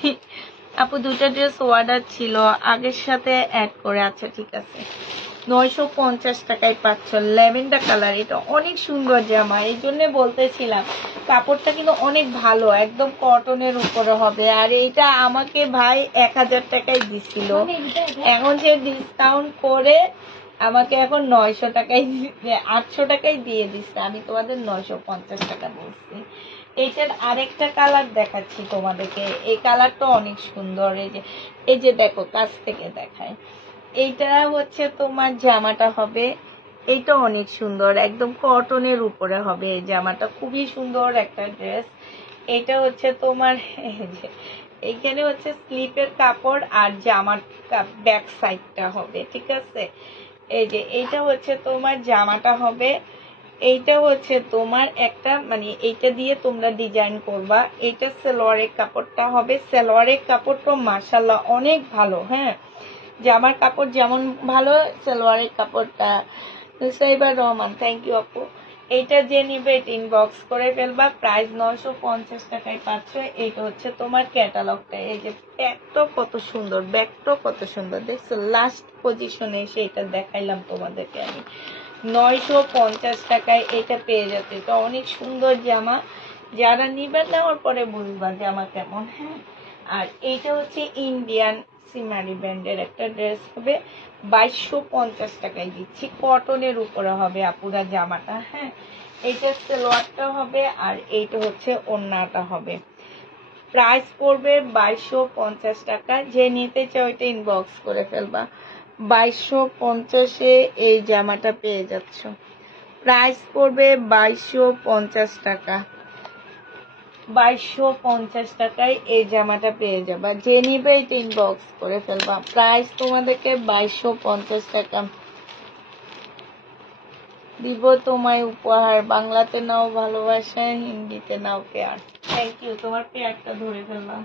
আপু। দুটা ড্রেস অর্ডার ছিল, আগের সাথে অ্যাড করে। আচ্ছা ঠিক আছে, 950 টাকায় পাচ্ছ ল্যাভেন্ডার কালার। এটা অনেক সুন্দর জামা, এই জন্য বলতেছিলাম কাপড়টা কিন্তু অনেক ভালো, একদম কটনের উপরে হবে। আর এইটা আমাকে ভাই 1000 টাকায় দিছিল, এখন যে ডিসকাউন্ট করে আমাকে এখন 900 টাকায় 800 টাকায় দিয়ে দিচ্ছে। আমি তোমাদের 950 টাকা বলছি। এইটার আরেকটা কালার দেখাচ্ছি তোমাদেরকে, এই কালারটা অনেক সুন্দর। এই যে দেখো, কাছ থেকে দেখায়। এইটা হচ্ছে তোমার জামাটা হবে, এইটা অনেক সুন্দর, একদম কটনের উপরে হবে এই জামাটা, খুবই সুন্দর একটা ড্রেস। এটা হচ্ছে তোমার এইখানে হচ্ছে স্লিপের কাপড় আর জামার ব্যাক সাইডটা হবে, ঠিক আছে। এই যে এইটা হচ্ছে তোমার জামাটা হবে, এইটা হচ্ছে তোমার একটা মানে এইটা দিয়ে তোমরা ডিজাইন করবা। এইটা সালোয়ারের কাপড়টা হবে, সালোয়ারের কাপড়টা মাশাআল্লাহ অনেক ভালো। হ্যাঁ, জামার কাপড় যেমন ভালো, সালোয়ারের কাপড়টা। সাইবার রহমান, থ্যাংক ইউ আপু। এইটা যে নিবে এটা ইনবক্স করে ফেলবা, প্রাইস 950 টাকায় পাচ্ছ। এইটা হচ্ছে তোমার ক্যাটালগটা। এই যে ব্যাগটা কত সুন্দর, ব্যাগটা কত সুন্দর দেখছো, লাস্ট পজিশনে সেইটা দেখাইলাম তোমাদেরকে আমি। 950 টাকায় এটা পেয়ে যাচ্ছে, তো অনেক সুন্দর জামা। যারা নিবেন নেওয়ার পরে বুঝবা জামা কেমন। হ্যাঁ, আর এইটা হচ্ছে ইন্ডিয়ান সিমারি ব্র্যান্ডের একটা ড্রেস হবে, 2250 টাকায় দিচ্ছি, কটনের উপরে হবে আপুরা জামাটা। হ্যাঁ, এইটা সালোয়ারটা হবে আর এইটা হচ্ছে ওড়নাটা হবে। প্রাইস পড়বে 2250 টাকা। যে নিতে চাও এটা ইনবক্স করে ফেলবা। 2250-এ এই জামাটা পেয়ে যাচ্ছ। প্রাইস পড়বে 2250 টাকা। 2250 টাকায় এই জামাটা পেয়ে যাবা। যে নিবে এটা ইনবক্স করে ফেলবা। প্রাইস তোমাদেরকে 2250 টাকা। দিব তোমায় উপহার, বাংলাতে নাও ভালোবাসা, হিন্দিতে নাও পেয়ার। থ্যাংক ইউ, তোমার পেয়ারটা ধরে ফেললাম।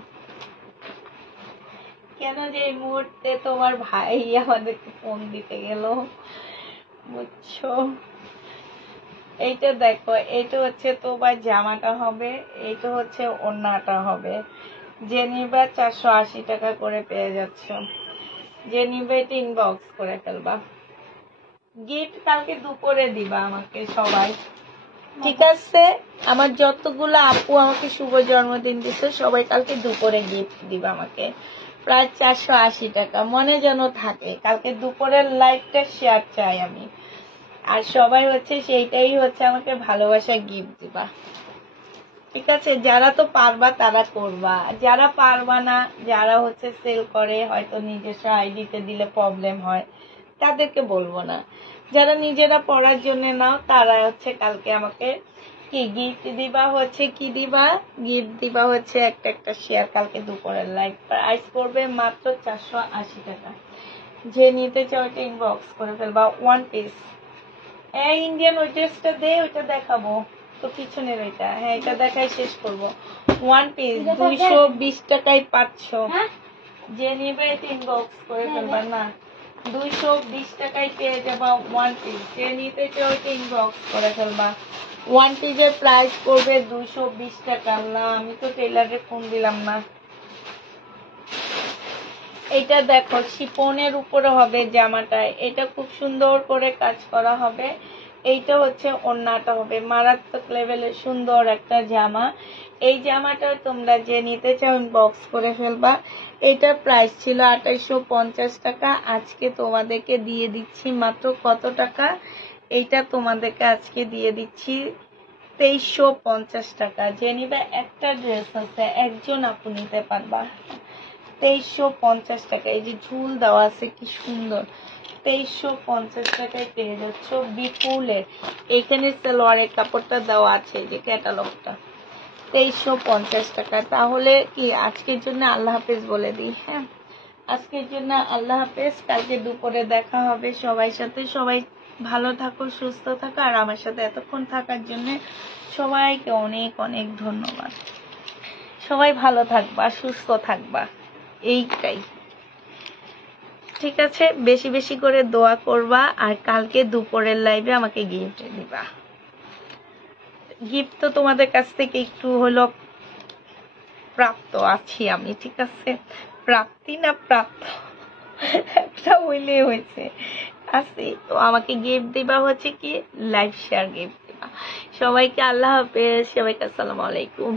কেন যে এই মুহূর্তে তোমার ভাই আমাদেরকে ফোন দিতে গেল, বুঝছো। এইটা দেখো, এইটা হচ্ছে তোমার জামাটা হবে, এইটা হচ্ছে ওড়নাটা হবে। যে নিবে 480 টাকা করে পেয়ে যাচ্ছ। যে নিবে এটা ইনবক্স করে ফেলবা। গিফট কালকে দুপুরে দিবা আমাকে সবাই, ঠিক আছে। আমার যতগুলো আপু আমাকে শুভ জন্মদিন দিচ্ছে সবাই কালকে দুপুরে গিফট দিবা আমাকে, প্রায় 480 টাকা। মনে যেন থাকে, কালকে দুপুরের লাইভটা শেয়ার চাই আমি। আর সবাই হচ্ছে সেইটাই হচ্ছে আমাকে ভালোবাসা গিফট দিবা, ঠিক আছে। যারা তো পারবা তারা করবা, যারা পারবা না, যারা হচ্ছে সেল করে হয়তো নিজস্ব আইডিতে দিলে প্রবলেম হয়, তাদেরকে বলবো না। যারা নিজেরা পড়ার জন্য নাও তারা হচ্ছে কালকে আমাকে কি গিফট দিবা, হচ্ছে কি দিবা, গিফট দিবা হচ্ছে একটা একটা শেয়ার কালকে দুপুরের লাইভ। প্রাইস পড়বে মাত্র 480 টাকা। যে নিতে চাও এটা ইনবক্স করে ফেলবা। ওয়ান পিস এই ইন্ডিয়ান ওই ড্রেসটা দে, ওইটা দেখাবো তো পিছনের ওইটা। হ্যাঁ, এটা দেখাই শেষ করবো। ওয়ান পিস 220 টাকায় পাচ্ছ। যে নিবে এটা ইনবক্স করে ফেলবা। না, 220 টাকায় পেয়ে যাবা ওয়ান পিস। যে নিতে চাও ওইটা ইনবক্স করে ফেলবা। ওয়ান পিসের প্রাইস পড়বে 220 টাকা। না, আমি তো টেইলারে ফোন দিলাম না। এটা দেখো শিপনের উপরে হবে জামাটা, এটা খুব সুন্দর করে কাজ করা হবে। এইটা হচ্ছে ওড়নাটা হবে, মারাত্মক লেভেলের সুন্দর একটা জামা। এই জামাটা তোমরা যে নিতে চাও ইনবক্স করে ফেলবা। এটার প্রাইস ছিল 2850 টাকা, আজকে তোমাদেরকে দিয়ে দিচ্ছি মাত্র কত টাকা, এইটা তোমাদেরকে আজকে দিয়ে দিচ্ছি 2350 টাকা। যে নিবে একটা ড্রেস আছে, একজন আপু নিতে পারবা। 2350 টাকা। এই যে ঝুল দেওয়া আছে কি সুন্দর, 2350 টাকায় পেয়ে যাচ্ছ বিপুলের। এখানে সালোয়ারের কাপড়টা দেওয়া আছে, যে ক্যাটালগটা 2350 টাকা। তাহলে কি আজকের জন্য আল্লাহ হাফেজ বলে দিই। হ্যাঁ, আজকের জন্য আল্লাহ হাফেজ, কালকে দুপুরে দেখা হবে সবাই সাথে। সবাই ভালো থাকো, সুস্থ থাকো, আর আমার সাথে এতক্ষণ থাকার জন্য সবাইকে অনেক অনেক ধন্যবাদ। সবাই ভালো থাকবা, সুস্থ থাকবা, এইটাই। ঠিক আছে, বেশি বেশি করে দোয়া করবা, আর কালকে দুপুরের লাইভে আমাকে গিফট দিবা। গিফট তো তোমাদের কাছ থেকে একটু হলো প্রাপ্ত আছি আমি, ঠিক আছে? প্রাপ্তি না প্রাপ্ত একটা হইলে হয়েছে আছি। তো আমাকে গিফট দিবা হচ্ছে কি লাইভ শেয়ার গিফট দিবা। সবাইকে আল্লাহ হাফেজ, সবাইকে আসসালামু আলাইকুম।